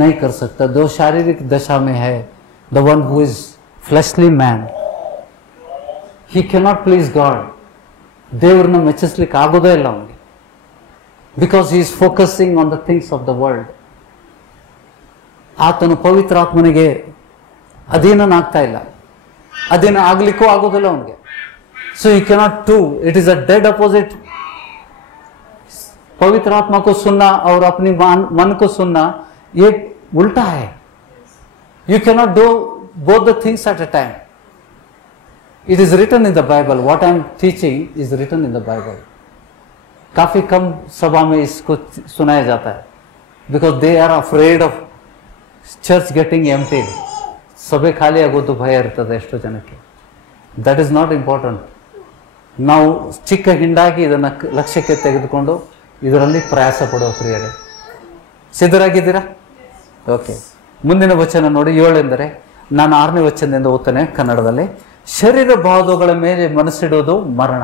नहीं कर सकता. जो शारीरिक दशा में है, the one who is fleshly man, he cannot please God. ದೇವರನ್ನು ಮೆಚ್ಚಿಸ್ಲಿಕ್ಕೆ ಆಗೋದೇ ಇಲ್ಲ ಅವನಿಗೆ. Because he is focusing on the things of the world. ಆತನು ಪವಿತ್ರಾತ್ಮನಿಗೆ ಅಧೀನನಾಗ್ತಾ ಇಲ್ಲ. ಅಧೀನ ಆಗ್ಲಿಕ್ಕೂ ಆಗೋದಿಲ್ಲ ಅವನಿಗೆ. So he cannot do. It is a dead opposite. पवित्र आत्मा को सुनना और अपनी मन को सुनना ये उल्टा है. You cannot do both the things at a time. It is written in the Bible. What I am teaching is written in the Bible. काफी कम सभा में इसको सुनाया जाता है, because they are afraid of church getting empty. ಸಭೆ ಖಾಲಿ ಆಗೋದು ಭಯ ಇರ್ತದೆ ಎಷ್ಟೋ ಜನಕ್ಕೆ. That is not important. ನಾವು ಚಿಕ್ಕ ಹಿಂಡಾಗಿ ಇದನ್ನು ಲಕ್ಷ್ಯಕ್ಕೆ ತೆಗೆದುಕೊಂಡು ಇದರಲ್ಲಿ ಪ್ರಯಾಸ ಪಡುವ ಪ್ರಿಯರೇ. ಸಿದ್ಧರಾಗಿದ್ದೀರಾ? ಓಕೆ. ಮುಂದಿನ ವಚನ ನೋಡಿ. 7 ಎಂದರೆ, ನಾನು 6ನೇ ವಚನದಿಂದ ಓದ್ತೇನೆ ಕನ್ನಡದಲ್ಲಿ. ಶರೀರ ಭಾವಗಳ ಮೇಲೆ ಮನಸ್ಸಿಡೋದು ಮರಣ.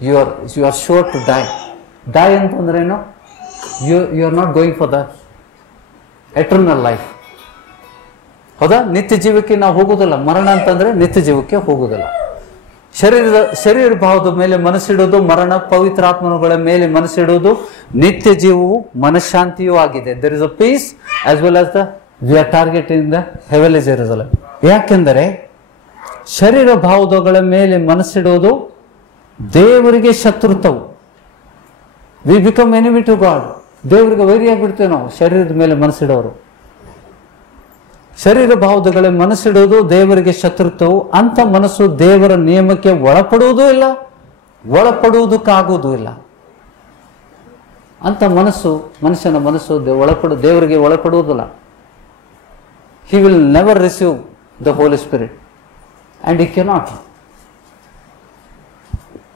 You are sure to die. Die ಅಂತಂದ್ರೇನು? You are not going for the eternal life. ಹೌದಾ? ನಿತ್ಯ ಜೀವಕ್ಕೆ ನಾವು ಹೋಗುವುದಿಲ್ಲ. ಮರಣ ಅಂತಂದ್ರೆ ನಿತ್ಯ ಜೀವಕ್ಕೆ ಹೋಗುವುದಿಲ್ಲ. ಶರೀರ ಭಾವದ ಮೇಲೆ ಮನಸ್ಸಿಡುವುದು ಮರಣ, ಪವಿತ್ರಾತ್ಮಗಳ ಮೇಲೆ ಮನಸ್ಸಿಡುವುದು ನಿತ್ಯ ಜೀವವು ಮನಃಶಾಂತಿಯೂ ಆಗಿದೆ. There is a peace as well as we are targeting the heavenly Jerusalem. ಯಾಕೆಂದರೆ ಶರೀರ ಭಾವಗಳ ಮೇಲೆ ಮನಸ್ಸಿಡುವುದು ದೇವರಿಗೆ ಶತ್ರುತ್ವವು. We become enemy to God. ದೇವರಿಗೆ ವೈರಿಯಾಗ್ಬಿಡ್ತೇವೆ ನಾವು ಶರೀರದ ಮೇಲೆ ಮನಸ್ಸಿಡೋರು. ಶರೀರ ಭಾವಗಳ ಮನಸ್ಸಿಡುವುದು ದೇವರಿಗೆ ಶತ್ರುತ್ವವು. ಅಂಥ ಮನಸ್ಸು ದೇವರ ನಿಯಮಕ್ಕೆ ಒಳಪಡುವುದೂ ಇಲ್ಲ, ಒಳಪಡುವುದಕ್ಕಾಗುವುದೂ ಇಲ್ಲ. ಅಂಥ ಮನಸ್ಸು, ಮನುಷ್ಯನ ಮನಸ್ಸು ದೇವರಿಗೆ ಒಳಪಡುವುದಿಲ್ಲ. he will never receive the Holy Spirit and he cannot.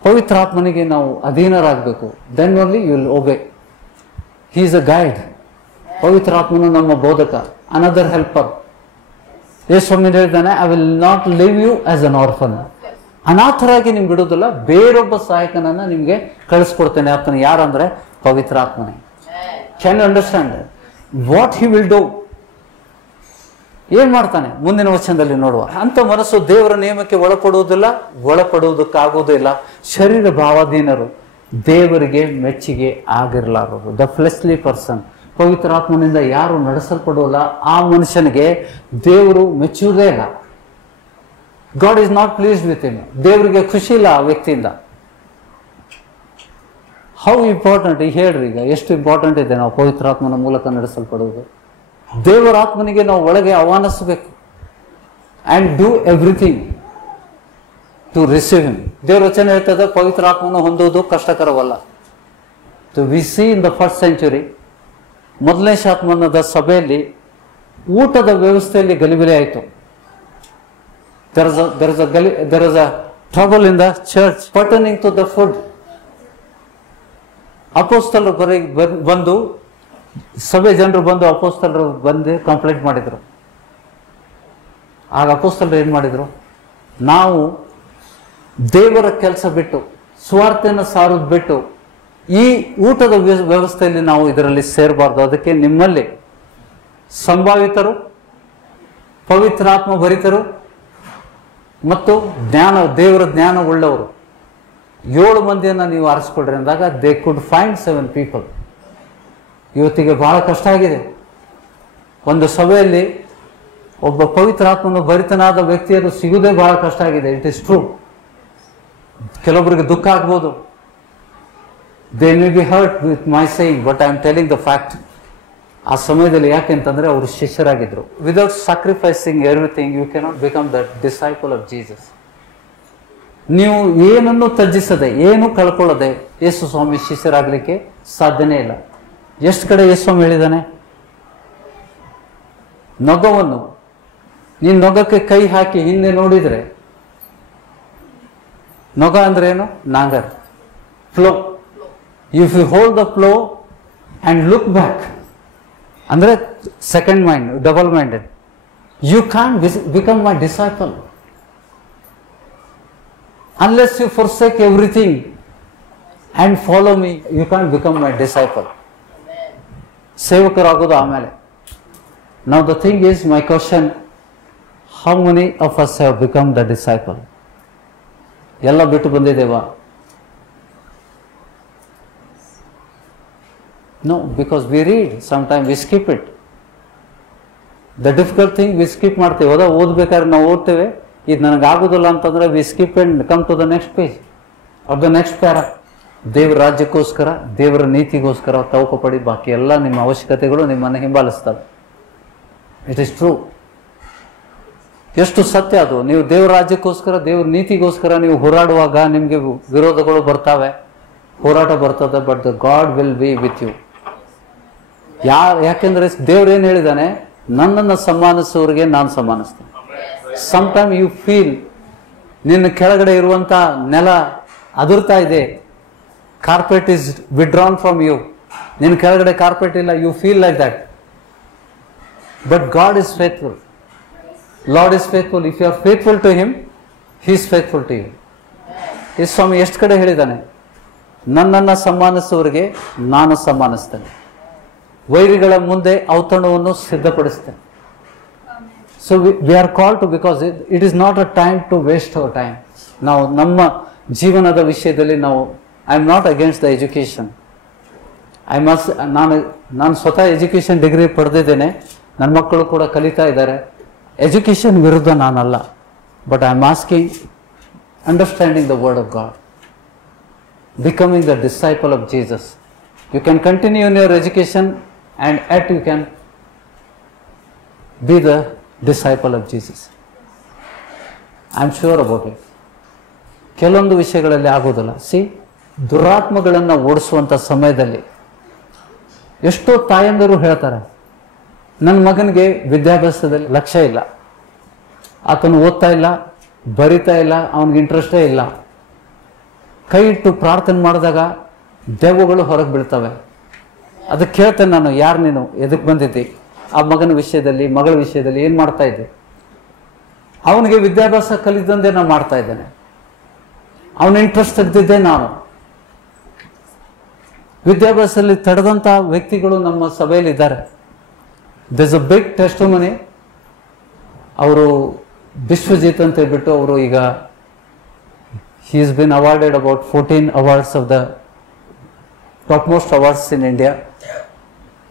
ಪವಿತ್ರಾತ್ಮನಿಗೆ ನಾವು ಅಧೀನರಾಗಬೇಕು. then only you will obey. he is a guide. ಪವಿತ್ರಾತ್ಮನು ನಮ್ಮ ಬೋಧಕ, another helper. ಯೇಸುಸ್ವಾಮಿ ಹೇಳಿದ್ದಾನೆ, I will not leave you as an orphan. ಅನಾಥರಾಗಿ ನಿಮ್ಗೆ ಬಿಡೋದಿಲ್ಲ, ಬೇರೊಬ್ಬ ಸಹಾಯಕನನ್ನ ನಿಮ್ಗೆ ಕಳಿಸ್ಕೊಡ್ತೇನೆ. ಆತನ ಯಾರಂದ್ರೆ ಪವಿತ್ರಾತ್ಮನೇ. Can you understand what he will do? ಏನ್ ಮಾಡ್ತಾನೆ ಮುಂದಿನ ವಚನದಲ್ಲಿ ನೋಡುವ. ಅಂತ ಮನಸ್ಸು ದೇವರ ನಿಯಮಕ್ಕೆ ಒಳಪಡುವುದಿಲ್ಲ, ಒಳಪಡುವುದಕ್ಕಾಗುವುದಿಲ್ಲ. ಶರೀರ ಭಾವಾಧೀನರು, ದೇವರಿಗೆ ಮೆಚ್ಚುಗೆ ಆಗಿರಲಾರರು. The fleshly person. ಪವಿತ್ರಾತ್ಮನಿಂದ ಯಾರು ನಡೆಸಲ್ಪಡೋಲ್ಲ ಆ ಮನುಷ್ಯನಿಗೆ ದೇವರು ಮೆಚ್ಚುವುದೇ ಇಲ್ಲ. God is not pleased with him. ದೇವರಿಗೆ ಖುಷಿ ಇಲ್ಲ ಆ ವ್ಯಕ್ತಿಯಿಂದ. ಹೌ ಇಂಪಾರ್ಟೆಂಟ್ ಈ ಹೇಳ್ರಿ, ಈಗ ಎಷ್ಟು ಇಂಪಾರ್ಟೆಂಟ್ ಇದೆ ನಾವು ಪವಿತ್ರಾತ್ಮನ ಮೂಲಕ ನಡೆಸಲ್ಪಡುವುದು. ದೇವರ ಆತ್ಮನಿಗೆ ನಾವು ಒಳಗೆ ಆಹ್ವಾನಿಸಬೇಕು. And do everything to receive him. ದೇವರ ವಚನ ಹೇಳ್ತದೆ, ಪವಿತ್ರ ಆತ್ಮನ ಹೊಂದುವುದು ಕಷ್ಟಕರವಲ್ಲ. We see in the first century, ಮೊದಲನೇ ಶತಮಾನದ ಸಭೆಯಲ್ಲಿ ಊಟದ ವ್ಯವಸ್ಥೆಯಲ್ಲಿ ಗಲಿಬಿಲಿ ಆಯಿತು. there is a trouble in the church pertaining to the food. ಅಪೋಸ್ತಲರು ಬಂದು ಸಭೆ ಜನರು ಬಂದು ಅಪೋಸ್ತಲರು ಬಂದು ಕಂಪ್ಲೇಂಟ್ ಮಾಡಿದರು. ಆಗ ಅಪೋಸ್ತಲರು ಏನು ಮಾಡಿದರು? ನಾವು ದೇವರ ಕೆಲಸ ಬಿಟ್ಟು ಸ್ವಾರ್ಥನ ಸಾರೋದು ಬಿಟ್ಟು ಈ ಊಟದ ವ್ಯವಸ್ಥೆಯಲ್ಲಿ ನಾವು ಇದರಲ್ಲಿ ಸೇರಬಾರ್ದು. ಅದಕ್ಕೆ ನಿಮ್ಮಲ್ಲಿ ಸಂಭಾವಿತರು, ಪವಿತ್ರಾತ್ಮ ಭರಿತರು ಮತ್ತು ದೇವರ ಜ್ಞಾನ ಉಳ್ಳವರು 7 ಮಂದಿಯನ್ನು ನೀವು ಆರಿಸ್ಕೊಡ್ರಿ ಅಂದಾಗ ದೇ ಕುಡ್ ಫೈಂಡ್ 7 ಪೀಪಲ್. ಇವತ್ತಿಗೆ ಬಹಳ ಕಷ್ಟ ಆಗಿದೆ. ಒಂದು ಸಭೆಯಲ್ಲಿ ಒಬ್ಬ ಪವಿತ್ರಾತ್ಮನು ಭರಿತನಾದ ವ್ಯಕ್ತಿಯನ್ನು ಸಿಗುವುದೇ ಬಹಳ ಕಷ್ಟ ಆಗಿದೆ. It is true. ಕೆಲವೊಬ್ಬರಿಗೆ ದುಃಖ ಆಗ್ಬೋದು. They may be hurt with my saying, but I am telling the fact. ಆ ಸಮಯದಲ್ಲಿ ಯಾಕೆಂತಂದ್ರೆ ಅವರು ಶಿಷ್ಯರಾಗಿದ್ರು. Without sacrificing everything you cannot become the disciple of Jesus. ನೀವು ಏನನ್ನು ತ್ಯಜಿಸದೆ, ಏನು ಕಳ್ಕೊಳ್ಳದೆ ಯೇಸು ಸ್ವಾಮಿ ಶಿಷ್ಯರಾಗಲಿಕ್ಕೆ ಸಾಧ್ಯನೇ ಇಲ್ಲ. ಎಷ್ಟು ಕಡೆ ಯೇಸು ಸ್ವಾಮಿ ಹೇಳಿದ್ದಾನೆ, ನೊಗವನ್ನು ನೀನು ನೊಗಕ್ಕೆ ಕೈ ಹಾಕಿ ಹಿಂದೆ ನೋಡಿದ್ರೆ, ನೊಗ ಅಂದ್ರೆ ಏನು? ನಾಗರ್, plough. If you hold the plough and look back ಅಂದ್ರೆ second mind, double minded, you can become my disciple unless you forsake everything and follow me. You can't become my disciple. ಸೇವಕರಾಗೋದು ಆಮೇಲೆ. Now the thing is, my question, how many of us have become the disciple? ಎಲ್ಲ ಬಿಟ್ಟು ಬಂದಿದ್ದೇವಾ? No, because we read, sometimes we skip it. The difficult thing we skip ಮಾಡ್ತೇವೆ. ಓದ್ಬೇಕಾದ್ರೆ ನಾವು ಓದ್ತೇವೆ, ಇದು ನನಗಾಗೋದಿಲ್ಲ ಅಂತಂದ್ರೆ we skip and come to the next page or the next para. ದೇವರ ರಾಜ್ಯಕ್ಕೋಸ್ಕರ, ದೇವರ ನೀತಿಗೋಸ್ಕರ ತವಕ ಪಡಿ, ಬಾಕಿ ಎಲ್ಲ ನಿಮ್ಮ ಅವಶ್ಯಕತೆಗಳು ನಿಮ್ಮನ್ನು ಹಿಂಬಾಲಿಸ್ತವೆ. It is true. ಎಷ್ಟು ಸತ್ಯ ಅದು. ನೀವು ದೇವರ ರಾಜ್ಯಕ್ಕೋಸ್ಕರ, ದೇವರ ನೀತಿಗೋಸ್ಕರ ನೀವು ಹೋರಾಡುವಾಗ ನಿಮಗೆ ವಿರೋಧಗಳು ಬರ್ತಾವೆ, ಹೋರಾಟ ಬರ್ತದೆ, but the God will be with you. ಯಾಕೆಂದ್ರೆ ದೇವ್ರು ಏನು ಹೇಳಿದಾನೆ, ನನ್ನನ್ನು ಸಮ್ಮಾನಿಸುವವರಿಗೆ ನಾನು ಸಮ್ಮಾನಿಸ್ತೇನೆ. ಸಮ್ಟೈಮ್ ಯು ಫೀಲ್ ನಿನ್ನ ಕೆಳಗಡೆ ಇರುವಂತ ನೆಲ ಅದುರ್ತಾ ಇದೆ, carpet is withdrawn from you, ನಿನ್ನ ಕೆಳಗಡೆ ಕಾರ್ಪೆಟ್ ಇಲ್ಲ, you feel like that. But God is faithful, Lord is faithful. If you are faithful to him, he is faithful to you. ಈ ಸ್ವಾಮಿ ಎಷ್ಟು ಕಡೆ ಹೇಳಿದ್ದಾನೆ, ನನ್ನನ್ನು ಸಮ್ಮಾನಿಸುವವರಿಗೆ ನಾನು ಸಮ್ಮಾನಿಸ್ತೇನೆ, ವೈರಿಗಳ ಮುಂದೆ ಔತಣವನ್ನು ಸಿದ್ಧಪಡಿಸ್ತೇನೆ. So we are called to, because it is not a time to waste our time. ನಾವು ನಮ್ಮ ಜೀವನದ ವಿಷಯದಲ್ಲಿ ನಾವು, I am not against the education. ನಾನು ಸ್ವತಃ ಎಜುಕೇಷನ್ ಡಿಗ್ರಿ ಪಡೆದಿದ್ದೇನೆ, ನನ್ನ ಮಕ್ಕಳು ಕೂಡ ಕಲಿತಾ ಇದ್ದಾರೆ. ಎಜುಕೇಷನ್ ವಿರುದ್ಧ ನಾನಲ್ಲ, but I am asking understanding the word of God, becoming the disciple of Jesus. You can continue in your education and yet you can be the disciple of Jesus. I am sure about it. ಕೆಲವೊಂದು ವಿಷಯಗಳಲ್ಲಿ ಆಗೋದಿಲ್ಲ. ದುರಾತ್ಮಗಳನ್ನು ಓಡಿಸುವಂಥ ಸಮಯದಲ್ಲಿ ಎಷ್ಟೋ ತಾಯಂದಿರು ಹೇಳ್ತಾರೆ, ನನ್ನ ಮಗನಿಗೆ ವಿದ್ಯಾಭ್ಯಾಸದಲ್ಲಿ ಲಕ್ಷ್ಯ ಇಲ್ಲ, ಆತನು ಓದ್ತಾ ಇಲ್ಲ, ಬರಿತಾ ಇಲ್ಲ, ಅವನಿಗೆ ಇಂಟ್ರೆಸ್ಟೇ ಇಲ್ಲ. ಕೈ ಇಟ್ಟು ಪ್ರಾರ್ಥನೆ ಮಾಡಿದಾಗ ದೆವ್ವಗಳು ಹೊರಗೆ ಬೀಳ್ತವೆ. ಅದಕ್ಕೆ ಕೇಳ್ತೇನೆ ನಾನು, ಯಾರು ನೀನು, ಎದಕ್ಕೆ ಬಂದಿದ್ದಿ? ಆ ಮಗನ ವಿಷಯದಲ್ಲಿ, ಮಗಳ ವಿಷಯದಲ್ಲಿ ಏನು ಮಾಡ್ತಾ ಇದ್ದೆ? ಅವನಿಗೆ ವಿದ್ಯಾಭ್ಯಾಸ ಕಲಿದಂತೆ ನಾನು ಮಾಡ್ತಾ ಇದ್ದೇನೆ, ಅವನ ಇಂಟ್ರೆಸ್ಟ್ ತೆಗೆದಿದ್ದೆ ನಾನು. ವಿದ್ಯಾಭ್ಯಾಸದಲ್ಲಿ ತಡೆದಂಥ ವ್ಯಕ್ತಿಗಳು ನಮ್ಮ ಸಭೆಯಲ್ಲಿ ಇದ್ದಾರೆ. This a big testimony. ಅವರು ವಿಶ್ವಜಿತ್ ಅಂತ ಹೇಳ್ಬಿಟ್ಟು, ಅವರು ಈಗ he has been awarded about 14 awards of the topmost awards in India.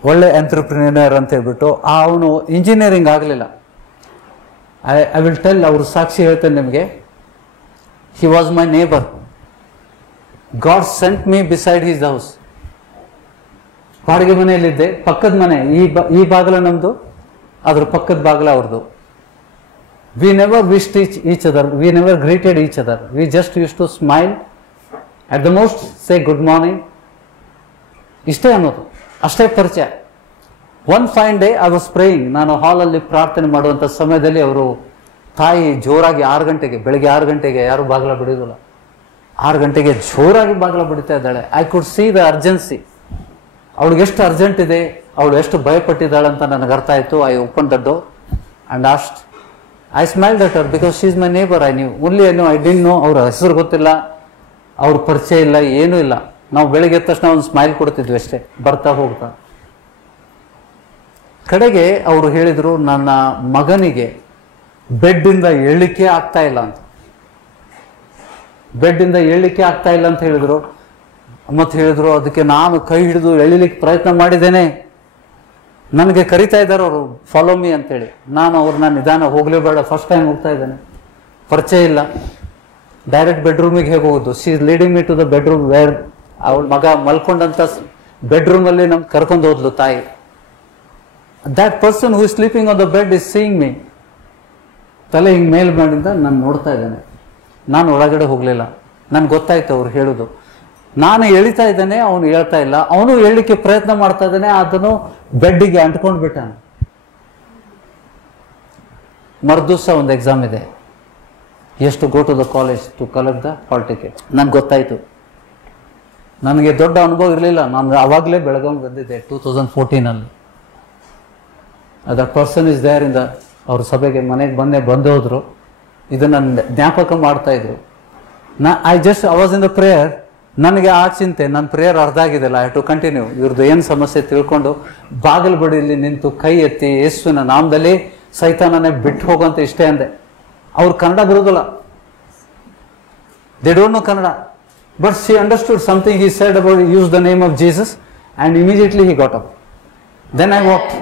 ಒಳ್ಳೆ ಎಂಟ್ರಪ್ರಿನಿಯರ್ ಅಂತ ಹೇಳ್ಬಿಟ್ಟು, ಅವನು ಇಂಜಿನಿಯರಿಂಗ್ ಆಗಲಿಲ್ಲ. ಐ ವಿಲ್ ಟೆಲ್, ಅವರು ಸಾಕ್ಷಿ ಹೇಳ್ತೇನೆ ನಿಮಗೆ. He was my neighbour. God sent me beside his house. ಬಾಡಿಗೆ ಮನೆಯಲ್ಲಿದ್ದೆ, ಪಕ್ಕದ ಮನೆ, ಈ ಬಾಗಿಲ ನಮ್ಮದು, ಅದ್ರ ಪಕ್ಕದ ಬಾಗಿಲ ಅವ್ರದ್ದು. We never wished each other, we never greeted each other, we just use to smile, at the most say good morning, ಇಷ್ಟೇ ಅನ್ನೋದು, ಅಷ್ಟೇ ಪರಿಚಯ. One fine day I was praying. ನಾನು ಹಾಲಲ್ಲಿ ಪ್ರಾರ್ಥನೆ ಮಾಡುವಂಥ ಸಮಯದಲ್ಲಿ ಅವರು ತಾಯಿ ಜೋರಾಗಿ 6 ಗಂಟೆಗೆ, ಬೆಳಗ್ಗೆ 6 ಗಂಟೆಗೆ, ಯಾರು ಬಾಗಿಲ ಬಿಡೋದಿಲ್ಲ, 6 ಗಂಟೆಗೆ ಜೋರಾಗಿ ಬಾಗಿಲ ಬಿಡ್ತಾ ಇದ್ದಾಳೆ. I could see the urgency. ಅವಳಿಗೆ ಎಷ್ಟು ಅರ್ಜೆಂಟ್ ಇದೆ, ಅವಳು ಎಷ್ಟು ಭಯಪಟ್ಟಿದ್ದಾಳೆ ಅಂತ ನನಗೆ ಅರ್ಥ ಆಯಿತು. I open the door and asked. I smiled at her because she is my neighbour. I knew only I didn't know. ಅವ್ರ ಹೆಸರು ಗೊತ್ತಿಲ್ಲ, ಅವ್ರ ಪರಿಚಯ ಇಲ್ಲ, ಏನೂ ಇಲ್ಲ. ನಾವು ಬೆಳಗ್ಗೆ ಎದ್ದ ತಕ್ಷಣ ಒಂದು ಸ್ಮೈಲ್ ಕೊಡ್ತಿದ್ವಿ ಅಷ್ಟೇ, ಬರ್ತಾ ಹೋಗ್ತಾ. ಕಡೆಗೆ ಅವರು ಹೇಳಿದರು, ನನ್ನ ಮಗನಿಗೆ ಬೆಡ್ಡಿಂದ ಏಳಲಿಕ್ಕೆ ಆಗ್ತಾ ಇಲ್ಲ ಅಂತ. ಬೆಡ್ಡಿಂದ ಏಳಲಿಕ್ಕೆ ಆಗ್ತಾ ಇಲ್ಲ ಅಂತ ಹೇಳಿದರು. ಮತ್ತು ಹೇಳಿದ್ರು, ಅದಕ್ಕೆ ನಾನು ಕೈ ಹಿಡಿದು ಎಳಿಲಿಕ್ಕೆ ಪ್ರಯತ್ನ ಮಾಡಿದ್ದೇನೆ. ನನಗೆ ಕರಿತಾ ಇದ್ದಾರೆ ಅವರು, ಫಾಲೋ ಮೀ ಅಂತೇಳಿ. ನಾನು ಅವ್ರನ್ನ ನಿಧಾನ ಹೋಗಲೇಬೇಡ, ಫಸ್ಟ್ ಟೈಮ್ ಹೋಗ್ತಾ ಇದ್ದೇನೆ, ಪರಿಚಯ ಇಲ್ಲ, ಡೈರೆಕ್ಟ್ ಬೆಡ್ರೂಮಿಗೆ ಹೇಗೆ ಹೋಗೋದು. She is leading me to the bedroom where ಅವಳ ಮಗ ಮಲ್ಕೊಂಡಂಥ ಬೆಡ್ರೂಮಲ್ಲಿ ನಮ್ಗೆ ಕರ್ಕೊಂಡು ಹೋದ್ಲು ತಾಯಿ. That person who is sleeping on the bed is seeing me. ತಲೆ ಹಿಂಗೆ ಮೇಲ್ ಮಾಡಿಂದ ನಾನು ನೋಡ್ತಾ ಇದ್ದೇನೆ. ನಾನು ಒಳಗಡೆ ಹೋಗಲಿಲ್ಲ. ನನಗೆ ಗೊತ್ತಾಯ್ತು ಅವ್ರು ಹೇಳೋದು. ನಾನು ಎಳಿತಾ ಇದ್ದೇನೆ, ಅವನು ಹೇಳ್ತಾ ಇಲ್ಲ. ಅವನು ಹೇಳಲಿಕ್ಕೆ ಪ್ರಯತ್ನ ಮಾಡ್ತಾ ಇದ್ದಾನೆ, ಅದನ್ನು ಬೆಡ್ಡಿಗೆ ಅಂಟ್ಕೊಂಡು ಬಿಟ್ಟಾನೆ. ಮರ್ದಿವಸ ಒಂದು ಎಕ್ಸಾಮ್ ಇದೆ. ಎಷ್ಟು go to the college to collect the hall ticket. ನನಗೆ ಗೊತ್ತಾಯಿತು. ನನಗೆ ದೊಡ್ಡ ಅನುಭವ ಇರಲಿಲ್ಲ. ನಾನು ಆವಾಗಲೇ ಬೆಳಗಾವಿ ಬಂದಿದ್ದೆ 2014. That person is there in the, ಅವ್ರ ಸಭೆಗೆ ಮನೆಗೆ ಬಂದು ಹೋದ್ರು. ಇದನ್ನು ಜ್ಞಾಪಕ ಮಾಡ್ತಾ ಇದ್ರು. I was in the prayer. ನನಗೆ ಆ ಚಿಂತೆ, ನನ್ನ ಪ್ರೇಯರ್ ಅರ್ಧ ಆಗಿದೆಲ್ಲ, ಐ ಟು ಕಂಟಿನ್ಯೂ. ಇವ್ರದ್ದು ಏನು ಸಮಸ್ಯೆ ತಿಳ್ಕೊಂಡು ಬಾಗಿಲು ಬಡಿಯಲ್ಲಿ ನಿಂತು ಕೈ ಎತ್ತಿ ಯೇಸುವಿನ ನಾಮದಲ್ಲಿ ಸೈತಾನನೇ ಬಿಟ್ಟು ಹೋಗುವಂತ ಇಷ್ಟೇ ಅಂದೆ. ಅವ್ರು ಕನ್ನಡ ಬರೋದಿಲ್ಲ, they don't know Kannada, but she understood something. He said about use the name of Jesus and immediately he got up. Then I walked.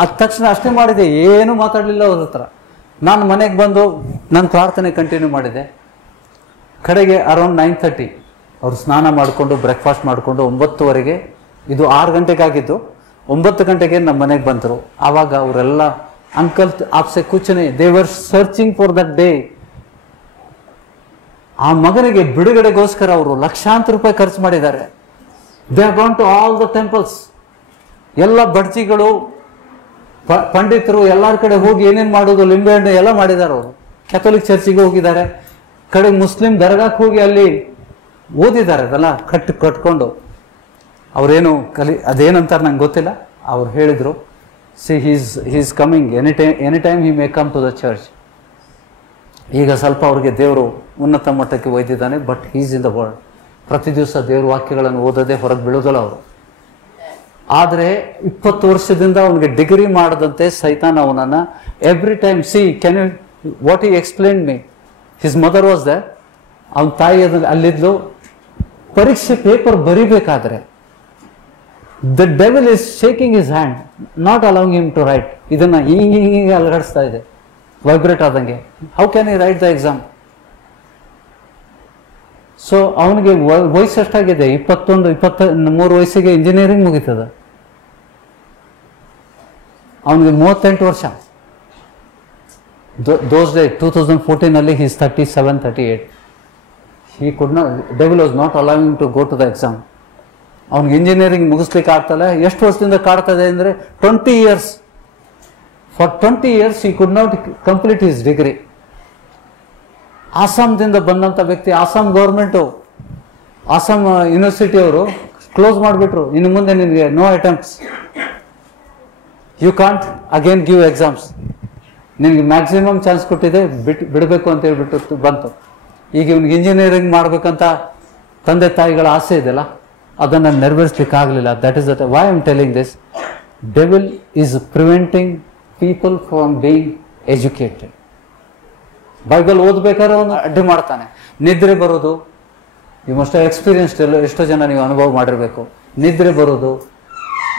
ಆದ ತಕ್ಷಣ ಅಷ್ಟೇ ಮಾಡಿದೆ, ಏನೂ ಮಾತಾಡಲಿಲ್ಲ ಅವ್ರ ಹತ್ರ. ನಾನು ಮನೆಗೆ ಬಂದು ನನ್ನ ಪ್ರಾರ್ಥನೆ ಕಂಟಿನ್ಯೂ ಮಾಡಿದೆ. ಕಡೆಗೆ ಅರೌಂಡ್ 9:30 ಅವ್ರು ಸ್ನಾನ ಮಾಡಿಕೊಂಡು ಬ್ರೇಕ್ಫಾಸ್ಟ್ ಮಾಡಿಕೊಂಡು 9:00ವರೆಗೆ, ಇದು 6 ಗಂಟೆಗೆ ಆಗಿದ್ದು, 9 ಗಂಟೆಗೆ ನಮ್ಮ ಮನೆಗೆ ಬಂದರು. ಆವಾಗ ಅವರೆಲ್ಲ ಅಂಕಲ್ ಆಪ್ಸೆ ಕುಚನೆ, they were searching for that day. ಆ ಮಗನಿಗೆ ಬಿಡುಗಡೆಗೋಸ್ಕರ ಅವರು ಲಕ್ಷಾಂತರ ರೂಪಾಯಿ ಖರ್ಚು ಮಾಡಿದ್ದಾರೆ. They have gone to all the temples. ಎಲ್ಲ ಬಡ್ಜಿಗಳು, ಪಂಡಿತರು ಎಲ್ಲರ ಕಡೆ ಹೋಗಿ ಏನೇನು ಮಾಡೋದು, ಲಿಂಬೆಹಣ್ಣು ಎಲ್ಲ ಮಾಡಿದ್ದಾರೆ ಅವರು. ಕ್ಯಾಥೋಲಿಕ್ ಚರ್ಚಿಗೆ ಹೋಗಿದ್ದಾರೆ. ಕಡೆ ಮುಸ್ಲಿಂ ದರ್ಗಾಕ್ಕೆ ಹೋಗಿ ಅಲ್ಲಿ ಓದಿದ್ದಾರೆ. ಅದೆಲ್ಲ ಕಟ್ಕೊಂಡು ಅವರೇನು ಅದೇನಂತಾರೆ ನಂಗೆ ಗೊತ್ತಿಲ್ಲ. ಅವ್ರು ಹೇಳಿದರು, see he's coming any time he may come to the church. ಈಗ ಸ್ವಲ್ಪ ಅವ್ರಿಗೆ ದೇವರು ಉನ್ನತ ಮಟ್ಟಕ್ಕೆ ಒಯ್ದಿದ್ದಾನೆ, but he's in the world. ಪ್ರತಿ ದಿವಸ ದೇವ್ರ ವಾಕ್ಯಗಳನ್ನು ಓದೋದೇ ಹೊರಗೆ ಬೀಳೋದಲ್ಲ ಅವರು. ಆದರೆ 20 ವರ್ಷದಿಂದ ಅವನಿಗೆ ಡಿಗ್ರಿ ಮಾಡದಂತೆ ಸೈತಾನ್ ಅವನನ್ನು every time, see can you what he explain me, his mother was the, ಅವನ ತಾಯಿ ಅಲ್ಲಿದ್ಲು. ಪರೀಕ್ಷೆ ಪೇಪರ್ ಬರಿಬೇಕಾದ್ರೆ the devil is shaking his hand, not allowing him to write. ಇದನ್ನ ಹಿಂಗೆ ಅಲಗಡಿಸ್ತಾ ಇದೆ, ವೈಬ್ರೇಟ್ ಆದಂಗೆ. How can you write the exam? So ಅವನಿಗೆ ವಯಸ್ಸು ಎಷ್ಟಾಗಿದೆ? 21-23 ವಯಸ್ಸಿಗೆ ಇಂಜಿನಿಯರಿಂಗ್ ಮುಗೀತದ. ಅವನಿಗೆ 38 ವರ್ಷ. ದೋಸ್ day 2014 he is 37-38. he could not, devil was not allowing him to go to the exam. ಅವನಿಗೆ ಇಂಜಿನಿಯರಿಂಗ್ ಮುಗಿಸ್ಲಿಕ್ಕೆ ಆಗ್ತಲ್ಲ. ಎಷ್ಟು ವರ್ಷದಿಂದ ಕಾಡ್ತದೆ ಅಂದರೆ 20 years. For 20 years he could not complete his degree. ಆಸಾಮ್ದಿಂದ ಬಂದಂಥ ವ್ಯಕ್ತಿ, ಆಸಾಮ್ ಗೌರ್ಮೆಂಟು, ಆಸಾಮ್ ಯೂನಿವರ್ಸಿಟಿ ಅವರು ಕ್ಲೋಸ್ ಮಾಡಿಬಿಟ್ರು. ಇನ್ನು ಮುಂದೆ ನಿನಗೆ no attempts, you can't again give exams, ನಿನಗೆ ಮ್ಯಾಕ್ಸಿಮಮ್ ಚಾನ್ಸ್ ಕೊಟ್ಟಿದೆ, ಬಿಡಬೇಕು ಅಂತ ಹೇಳ್ಬಿಟ್ಟು ಬಂತು. ಈಗ ಇವ್ನಿಗೆ ಇಂಜಿನಿಯರಿಂಗ್ ಮಾಡಬೇಕಂತ ತಂದೆ ತಾಯಿಗಳ ಆಸೆ ಇದೆಯಲ್ಲ, ಅದನ್ನು ನೆರವೇರಿಸಲಿಕ್ಕೆ ಆಗಲಿಲ್ಲ. That is that why I am telling this. Devil is preventing people from being educated. Bible ಓದ್ಬೇಕಾದ್ರೆ ಅವನು ಅಡ್ಡಿ ಮಾಡ್ತಾನೆ. ನಿದ್ರೆ ಬರೋದು, ಯು ಮಸ್ಟ್ ಹ್ಯಾವ್ ಎಕ್ಸ್ಪೀರಿಯನ್ಸ್ಡ್. ಎಷ್ಟೋ ಜನ ನೀವು ಅನುಭವ ಮಾಡಿರಬೇಕು. ನಿದ್ರೆ ಬರೋದು,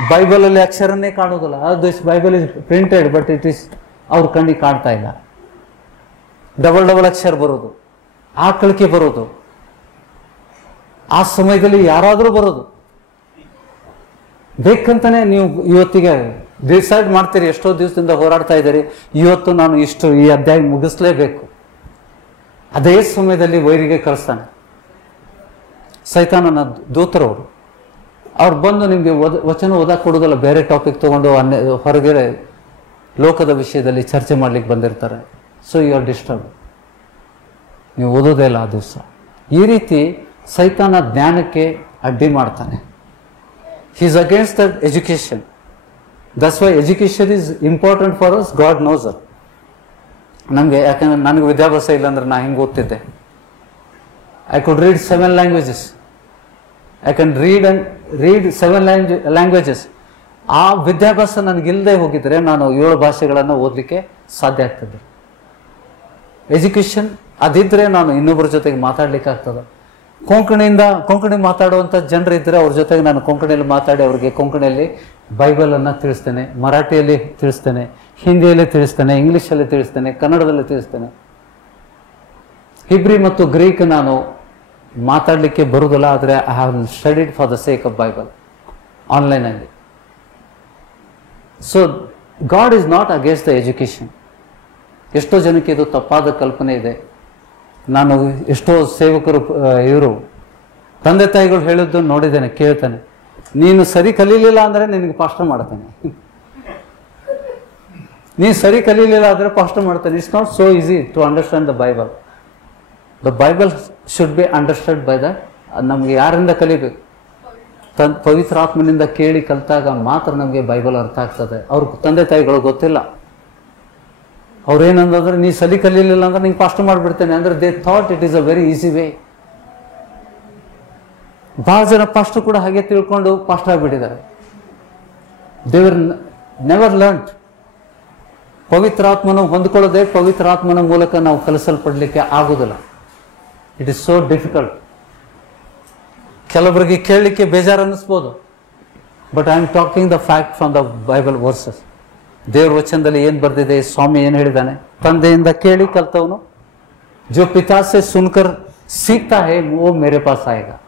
ಬೈಬಲಲ್ಲಿ ಅಕ್ಷರನ್ನೇ ಕಾಣೋದಿಲ್ಲ. This Bible is printed but it is ಅವ್ರ ಕಣ್ಣಿಗೆ ಕಾಣ್ತಾ ಇಲ್ಲ. ಡಬಲ್ ಅಕ್ಷರ ಬರೋದು, ಆಕಳಿಕೆ ಬರೋದು, ಆ ಸಮಯದಲ್ಲಿ ಯಾರಾದರೂ ಬರೋದು. ಬೇಕಂತಾನೆ ನೀವು ಇವತ್ತಿಗೆ ಡಿಸೈಡ್ ಮಾಡ್ತೀರಿ, ಎಷ್ಟೋ ದಿವಸದಿಂದ ಹೋರಾಡ್ತಾ ಇದ್ದೀರಿ, ಇವತ್ತು ನಾನು ಈ ಅಧ್ಯಾಯ ಮುಗಿಸ್ಲೇಬೇಕು. ಅದೇ ಸಮಯದಲ್ಲಿ ವೈರಿಗೆ ಕಳಿಸ್ತಾನೆ ಸೈತಾನನ ದೂತರವರು. ಅವ್ರು ಬಂದು ನಿಮಗೆ ವಚನ ಓದಕ್ಕೆ ಕೊಡೋದಲ್ಲ, ಬೇರೆ ಟಾಪಿಕ್ ತೊಗೊಂಡು ಹೊರಗೆ ಲೋಕದ ವಿಷಯದಲ್ಲಿ ಚರ್ಚೆ ಮಾಡ್ಲಿಕ್ಕೆ ಬಂದಿರ್ತಾರೆ. ಸೊ ಯು ಆರ್ ಡಿಸ್ಟರ್ಬ್, ನೀವು ಓದೋದೇ ಇಲ್ಲ ಆ ದಿವಸ. ಈ ರೀತಿ ಸೈತಾನ ಜ್ಞಾನಕ್ಕೆ ಅಡ್ಡಿ ಮಾಡ್ತಾನೆ. He is against that education. That's why education is important for us. God knows at. ನಮಗೆ ಯಾಕಂದ್ರೆ ನನಗೆ ವಿದ್ಯಾಭ್ಯಾಸ ಇಲ್ಲ ಅಂದ್ರೆ ನಾ ಹಿಂಗೆ ಓದ್ತಿದ್ದೆ. I could read 7 languages. I can read 7 languages. ಆ ವಿದ್ಯಾಭ್ಯಾಸ ನನಗಿಲ್ಲದೆ ಹೋಗಿದ್ರೆ ನಾನು 7 ಭಾಷೆಗಳನ್ನು ಓದಲಿಕ್ಕೆ ಸಾಧ್ಯ ಆಗ್ತದೆ. ಎಜುಕೇಷನ್ ಅದಿದ್ರೆ ನಾನು ಇನ್ನೊಬ್ಬರ ಜೊತೆಗೆ ಮಾತಾಡ್ಲಿಕ್ಕೆ ಆಗ್ತದೆ. ಕೊಂಕಣಿ ಮಾತಾಡುವಂಥ ಜನರಿದ್ದರೆ ಅವ್ರ ಜೊತೆಗೆ ನಾನು ಕೊಂಕಣಿಯಲ್ಲಿ ಮಾತಾಡಿ ಅವ್ರಿಗೆ ಕೊಂಕಣಿಯಲ್ಲಿ ಬೈಬಲನ್ನು ತಿಳಿಸ್ತೇನೆ, ಮರಾಠಿಯಲ್ಲಿ ತಿಳಿಸ್ತೇನೆ, ಹಿಂದಿಯಲ್ಲಿ ತಿಳಿಸ್ತೇನೆ, ಇಂಗ್ಲೀಷಲ್ಲಿ ತಿಳಿಸ್ತೇನೆ, ಕನ್ನಡದಲ್ಲಿ ತಿಳಿಸ್ತೇನೆ. ಹಿಬ್ರಿ ಮತ್ತು ಗ್ರೀಕ್ ನಾನು ಮಾತಾಡಲಿಕ್ಕೆ ಬರುವುದಿಲ್ಲ, ಆದರೆ I have studied for the sake of Bible ಆನ್ಲೈನಲ್ಲಿ. So God is not against the education. ಎಷ್ಟೋ ಜನಕ್ಕೆ ಇದು ತಪ್ಪಾದ ಕಲ್ಪನೆ ಇದೆ. ನಾನು ಎಷ್ಟೋ ಸೇವಕರು ಇವರು ತಂದೆ ತಾಯಿಗಳು ಹೇಳಿದ್ದು ನೋಡಿದ್ದೇನೆ, ಕೇಳ್ತಾನೆ, ನೀನು ಸರಿ ಕಲೀಲಿಲ್ಲ ಅಂದರೆ ನಿನಗೆ ಪಾಸ್ಟರ್ ಮಾಡ್ತಾನೆ, ನೀನು ಸರಿ ಕಲೀಲಿಲ್ಲ ಆದರೆ ಪಾಸ್ಟರ್ ಮಾಡ್ತಾನೆ. It's not so easy to understand the Bible. The Bible should be understand by the. ನಮಗೆ ಯಾರಿಂದ ಕಲಿಬೇಕು? ಪವಿತ್ರ ಆತ್ಮನಿಂದ ಕೇಳಿ ಕಲಿತಾಗ ಮಾತ್ರ ನಮಗೆ ಬೈಬಲ್ ಅರ್ಥ ಆಗ್ತದೆ. ಅವ್ರ ತಂದೆ ತಾಯಿಗಳು ಗೊತ್ತಿಲ್ಲ. ಅವ್ರೇನಂದ್ರೆ ನೀ ಸಲಿ ಕಲೀಲಿಲ್ಲ ಅಂದ್ರೆ ನಿಂಗೆ ಪಾಸ್ಟರ್ ಮಾಡಿಬಿಡ್ತೇನೆ ಅಂದ್ರೆ they thought it is a very easy way. ಬಹಳ ಜನ ಪಾಸ್ಟರ್ ಕೂಡ ಹಾಗೆ ತಿಳ್ಕೊಂಡು ಪಾಸ್ಟರ್ ಆಗಿಬಿಟ್ಟಿದ್ದಾರೆ. ದೇವರ್ ನೆವರ್ ಲರ್ನ್ಡ್. ಪವಿತ್ರಾತ್ಮನು ಹೊಂದ್ಕೊಳ್ಳೋದೇ ಪವಿತ್ರಾತ್ಮನ ಮೂಲಕ ನಾವು ಕಲಿಸಲ್ಪಡಲಿಕ್ಕೆ ಆಗುವುದಿಲ್ಲ. It is so difficult. ಕೆಲವರಿಗೆ ಕೇಳಲಿಕ್ಕೆ ಬೇಜಾರು ಅನ್ನಿಸ್ಬೋದು, but I am talking the fact from the Bible verses. ದೇವ್ರ ವಚನದಲ್ಲಿ ಏನು ಬರ್ದಿದೆ, ಸ್ವಾಮಿ ಏನು ಹೇಳಿದ್ದಾನೆ? ತಂದೆಯಿಂದ ಕೇಳಿ ಕಲ್ತವನು जो पिता से सुनकर सीखता है वो मेरे पास आएगा.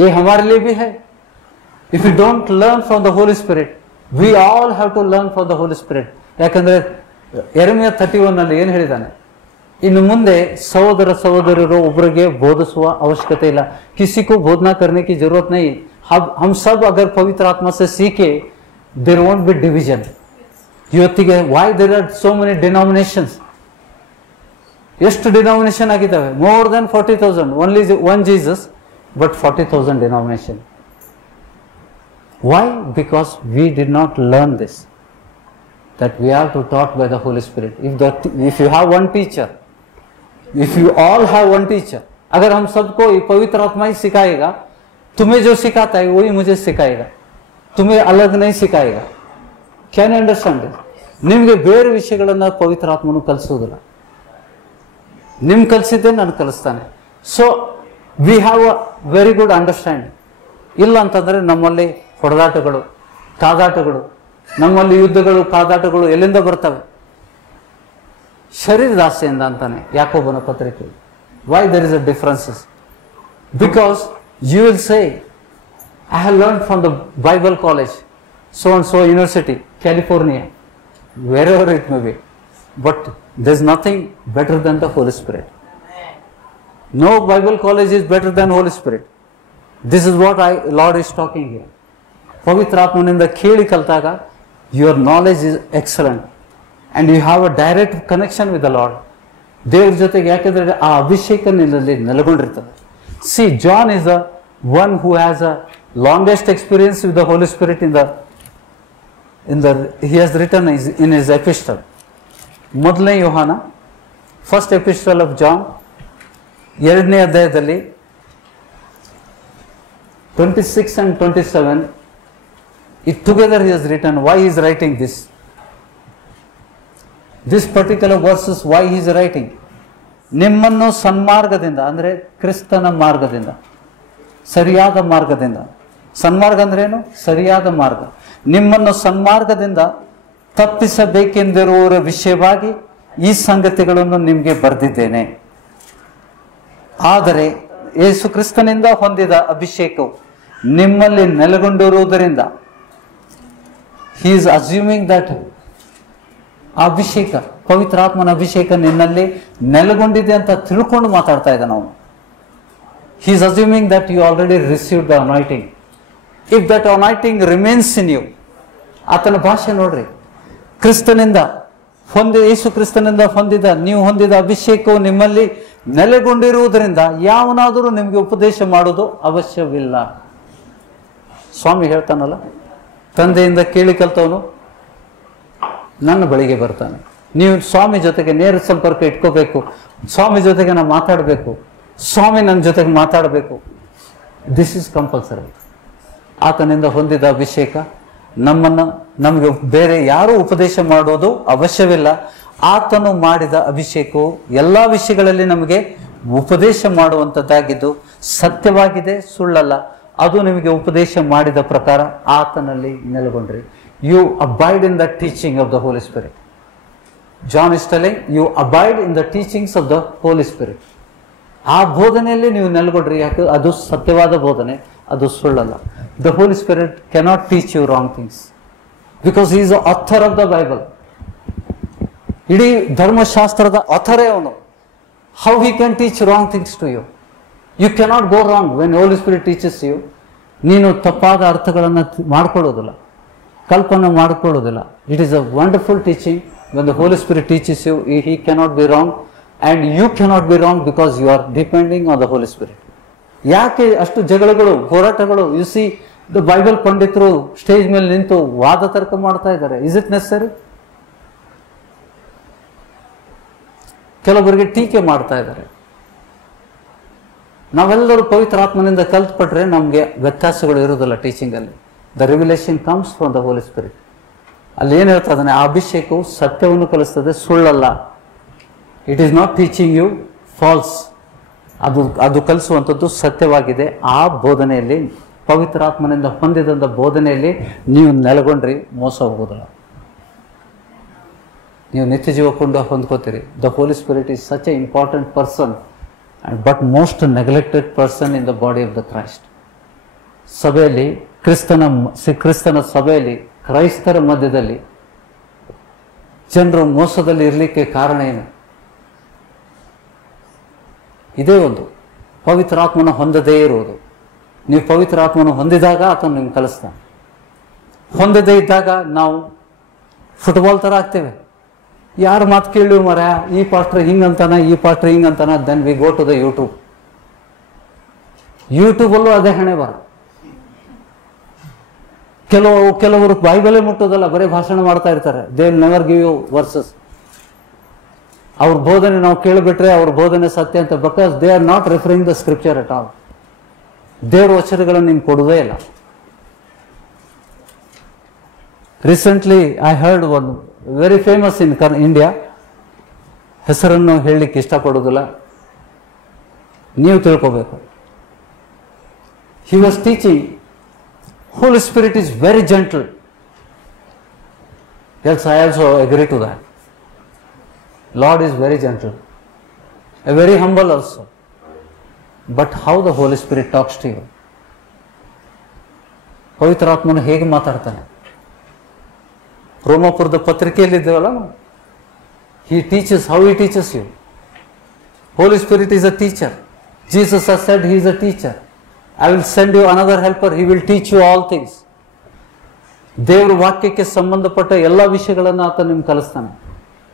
ये हमारे लिए भी है. If you don't learn from the Holy Spirit, we all have to learn from the Holy Spirit. ಯಾಕಂದ್ರೆ ಯೆರೆಮೀಯ 31 ನಲ್ಲಿ ಏನು ಹೇಳಿದ್ದಾನೆ? ಇನ್ನು ಮುಂದೆ ಸಹೋದರರು ಒಬ್ಬರಿಗೆ ಬೋಧಿಸುವ ಅವಶ್ಯಕತೆ ಇಲ್ಲ. किसी को बोधना करने की जरूरत नहीं. हम सब अगर पवित्र आत्मा से सीखे, there won't be division. ಇವತ್ತಿಗೆ why there are so many denominations? ಎಷ್ಟು ಡಿನಾಮಿನೇಷನ್ ಆಗಿದ್ದಾವೆ? More than 40,000. Only one Jesus, but 40,000 denomination. Why? Because we did not learn this, that we are to taught by the Holy Spirit. If you have one teacher, if you all have one teacher, अगर हम सबको पवित्र आत्मा ही सिखाएगा, तुम्हें जो सिखाता है वही मुझे सिखाएगा, तुम्हें अलग नहीं सिखाएगा. Can you understand this? ನಿಮಗೆ ಬೇರೆ ವಿಷಯಗಳನ್ನು ಪವಿತ್ರ ಆತ್ಮನು ಕಲಿಸೋದಿಲ್ಲ. ನಿಮ್ಗೆ ಕಲಿಸಿದ್ದೆ ನಾನು ಕಲಿಸ್ತಾನೆ. So we have a very good understanding. ಇಲ್ಲ ಅಂತಂದರೆ ನಮ್ಮಲ್ಲಿ ಹೊಡೆದಾಟಗಳು, ಕಾದಾಟಗಳು, ನಮ್ಮಲ್ಲಿ ಯುದ್ಧಗಳು, ಕಾದಾಟಗಳು ಎಲ್ಲಿಂದ ಬರ್ತವೆ? ಶರೀರದ ಆಸೆಯಿಂದ ಅಂತಾನೆ ಯಾಕೋಬನ ಪತ್ರಿಕೆ. Why there is a differences? Because you will say I have learn from the Bible college, so and so university, California, wherever it may be, but there's nothing better than the Holy Spirit. No Bible college is better than Holy Spirit. This is what Lord is talking here. ಪವಿತ್ರ ಆತ್ಮನಿಂದ ಕೇಳಿ ಕಲಿತಾಗ your knowledge is excellent and you have a direct connection with the Lord. ದೇವ್ರ ಜೊತೆಗೆ, ಯಾಕೆಂದ್ರೆ ಆ ಅಭಿಷೇಕ ನಿನ್ನಲ್ಲಿ ನೆಲೆಗೊಂಡಿರ್ತದೆ. See, John is the one who has a longest experience with the Holy Spirit he has written in his epistle. ಮೊದಲನೇ ಯೋಹಾನ, first epistle of John, 2ನೇ ಅಧ್ಯಾಯದಲ್ಲಿ 26 and 27, together he has written. Why he is writing this particular verses? Why he is writing? ನಿಮ್ಮನ್ನು ಸನ್ಮಾರ್ಗದಿಂದ, ಅಂದರೆ ಕ್ರಿಸ್ತನ ಮಾರ್ಗದಿಂದ, ಸರಿಯಾದ ಮಾರ್ಗದಿಂದ. ಸನ್ಮಾರ್ಗ ಅಂದ್ರೇನು? ಸರಿಯಾದ ಮಾರ್ಗ. ನಿಮ್ಮನ್ನು ಸನ್ಮಾರ್ಗದಿಂದ ತಪ್ಪಿಸಬೇಕೆಂದಿರುವವರ ವಿಷಯವಾಗಿ ಈ ಸಂಗತಿಗಳನ್ನು ನಿಮಗೆ ಬರೆದಿದ್ದೇನೆ. ಆದರೆ ಯೇಸು ಕ್ರಿಸ್ತನಿಂದ ಹೊಂದಿದ ಅಭಿಷೇಕವು ನಿಮ್ಮಲ್ಲಿ ನೆಲೆಗೊಂಡಿರುವುದರಿಂದ, ಹಿ ಈಸ್ ಅಸ್ಯೂಮಿಂಗ್ ದಟ್ ಅಭಿಷೇಕ, ಪವಿತ್ರಾತ್ಮನ ಅಭಿಷೇಕ ನಿನ್ನಲ್ಲಿ ನೆಲೆಗೊಂಡಿದೆ ಅಂತ ತಿಳ್ಕೊಂಡು ಮಾತಾಡ್ತಾ ಇದ್ದ ನಾವು. He is assuming that you already received the anointing. If that anointing remains in you. ಆತನ ಭಾಷೆ ನೋಡ್ರಿ, ಕ್ರಿಸ್ತನಿಂದ ಯೇಸು ಕ್ರಿಸ್ತನಿಂದ ನೀವು ಹೊಂದಿದ ಅಭಿಷೇಕವು ನಿಮ್ಮಲ್ಲಿ ನೆಲೆಗೊಂಡಿರುವುದರಿಂದ ಯಾವನಾದರೂ ನಿಮಗೆ ಉಪದೇಶ ಮಾಡೋದು ಅವಶ್ಯವಿಲ್ಲ. ಸ್ವಾಮಿ ಹೇಳ್ತಾನಲ್ಲ, ತಂದೆಯಿಂದ ಕೇಳಿ ಕಲ್ತವನು ನನ್ನ ಬಳಿಗೆ ಬರ್ತಾನೆ. ನೀವು ಸ್ವಾಮಿ ಜೊತೆಗೆ ನೇರ ಸಂಪರ್ಕ ಇಟ್ಕೋಬೇಕು. ಸ್ವಾಮಿ ಜೊತೆಗೆ ನಾವು ಮಾತಾಡಬೇಕು, ಸ್ವಾಮಿ ನನ್ನ ಜೊತೆಗೆ ಮಾತಾಡಬೇಕು. This is compulsory. ಆತನಿಂದ ಹೊಂದಿದ ಅಭಿಷೇಕ ನಮಗೆ ಬೇರೆ ಯಾರೂ ಉಪದೇಶ ಮಾಡೋದು ಅವಶ್ಯವಿಲ್ಲ. ಆತನು ಮಾಡಿದ ಅಭಿಷೇಕವು ಎಲ್ಲ ವಿಷಯಗಳಲ್ಲಿ ನಮಗೆ ಉಪದೇಶ ಮಾಡುವಂಥದ್ದಾಗಿದ್ದು ಸತ್ಯವಾಗಿದೆ, ಸುಳ್ಳಲ್ಲ. ಅದು ನಿಮಗೆ ಉಪದೇಶ ಮಾಡಿದ ಪ್ರಕಾರ ಆತನಲ್ಲಿ ನೆಲೆಗೊಂಡ್ರಿ. You abide in the teaching of the Holi Spirit. John is telling, you abide in the teachings of the Holi Spirit. ಆ ಬೋಧನೆಯಲ್ಲಿ ನೀವು ನೆಲೆಗೊಂಡ್ರಿ. ಯಾಕೆ? ಅದು ಸತ್ಯವಾದ ಬೋಧನೆ, ಅದು ಸುಳ್ಳಲ್ಲ. The Holi Spirit cannot teach you wrong things because he is the author of the Bible. ಇಡೀ ಧರ್ಮಶಾಸ್ತ್ರದ ಆಥರೇ ಅವನು. How he can teach wrong things to you? You cannot go wrong when Holy Spirit teaches you. ನೀನು ತಪ್ಪಾದ ಅರ್ಥಗಳನ್ನು ಮಾಡ್ಕೊಳ್ಳೋದಿಲ್ಲ, ಕಲ್ಪನೆ ಮಾಡಿಕೊಳ್ಳೋದಿಲ್ಲ. It is a wonderful teaching. When the Holi Spirit teaches you, he cannot be wrong and you cannot be wrong because you are depending on the Holi Spirit. ಯಾಕೆ ಅಷ್ಟು ಜಗಳಗಳು, ಹೋರಾಟಗಳು? ಯು ಸಿ ದ ಬೈಬಲ್ ಪಂಡಿತರು stage ಮೇಲೆ ನಿಂತು ವಾದ ತರ್ಕ ಮಾಡ್ತಾ ಇದ್ದಾರೆ. Is it necessary? ಕೆಲವರಿಗೆ ಟೀಕೆ ಮಾಡ್ತಾ ಇದ್ದಾರೆ. ನಾವೆಲ್ಲರೂ ಪವಿತ್ರಾತ್ಮನಿಂದ ಕಲ್ತ್ಪಟ್ರೆ ನಮಗೆ ವ್ಯತ್ಯಾಸಗಳು ಇರೋದಿಲ್ಲ ಟೀಚಿಂಗಲ್ಲಿ. The revelation comes from the Holi Spirit. ಅಲ್ಲಿ ಏನು ಹೇಳ್ತಾ ಇದ್ದಾನೆ? ಆ ಅಭಿಷೇಕವು ಸತ್ಯವನ್ನು ಕಲಿಸ್ತದೆ, ಸುಳ್ಳಲ್ಲ. It is not teaching you false. ಅದು ಕಲಿಸುವಂಥದ್ದು ಸತ್ಯವಾಗಿದೆ. ಆ ಬೋಧನೆಯಲ್ಲಿ, ಪವಿತ್ರಾತ್ಮನಿಂದ ಹೊಂದಿದಂಥ ಬೋಧನೆಯಲ್ಲಿ ನೀವು ನೆಲೆಗೊಂಡ್ರಿ, ಮೋಸ ಹೋಗೋದಿಲ್ಲ. ನೀವು ನಿತ್ಯ ಜೀವ ಕೊಂಡು ಹೊಂದ್ಕೋತೀರಿ. The Holi Spirit is such a important person but most neglected person in the body of the Christ. ಸಭೆಯಲ್ಲಿ, ಕ್ರಿಸ್ತನ ಸಭೆಯಲ್ಲಿ, ಕ್ರೈಸ್ತರ ಮಧ್ಯದಲ್ಲಿ ಜನರು ಮೋಸದಲ್ಲಿ ಇರಲಿಕ್ಕೆ ಕಾರಣ ಏನು? ಇದೇ ಒಂದು ಪವಿತ್ರಾತ್ಮನ ಹೊಂದದೇ ಇರುವುದು. ನೀವು ಪವಿತ್ರಾತ್ಮನ ಹೊಂದಿದಾಗ ಆತನು ನಿಮ್ಗೆ ಕಲಿಸ್ತಾನೆ. ಹೊಂದದೇ ಇದ್ದಾಗ ನಾವು ಫುಟ್ಬಾಲ್ ಥರ ಆಗ್ತೇವೆ. ಯಾರು ಮಾತು ಕೇಳಿ ಮರ, ಈ ಪಾಸ್ಟ್ರ್ ಹಿಂಗಂತಾನ, ಈ ಪಾಸ್ಟ್ರ್ ಹಿಂಗಂತಾನ. Then we go to the ಯೂಟ್ಯೂಬಲ್ಲೂ ಅದೇ ಹಣೆ ಬರ. ಕೆಲವರು ಬೈಬಲೇ ಮುಟ್ಟೋದಲ್ಲ, ಬರೀ ಭಾಷಣ ಮಾಡ್ತಾ ಇರ್ತಾರೆ. They will never give you verses. ಅವ್ರ ಬೋಧನೆ ನಾವು ಕೇಳಿಬಿಟ್ರೆ ಅವ್ರ ಬೋಧನೆ ಸತ್ಯ ಅಂತ. Because they are not referring the scripture at all. ದೇವ್ರ ವಚನಗಳನ್ನು ನಿಮ್ಗೆ ಕೊಡುವುದೇ ಇಲ್ಲ. Recently I heard one very famous in India, ಹೆಸರನ್ನು ಹೇಳಲಿಕ್ಕೆ ಇಷ್ಟಪಡೋದಿಲ್ಲ, ನೀವು ತಿಳ್ಕೋಬೇಕು. He was teaching Holy Spirit is very gentle. Else I also agree to that. Lord is very gentle, very humble also. But how the Holy Spirit talks to you? ಪವಿತ್ರಾತ್ಮನು ಹೇಗೆ ಮಾತಾಡ್ತಾನೆ? ರೋಮಾಪುರದ ಪತ್ರಿಕೆಯಲ್ಲಿದ್ದೇವಲ್ಲ, he teaches, how he teaches you. Holy Spirit is a teacher. Jesus has said he is a teacher. I will send you another helper, he will teach you all things. ದೇವರ ವಾಕ್ಯಕ್ಕೆ ಸಂಬಂಧಪಟ್ಟ ಎಲ್ಲ ವಿಷಯಗಳನ್ನು ಆತ ನಿಮ್ಗೆ ಕಲಿಸ್ತಾನೆ.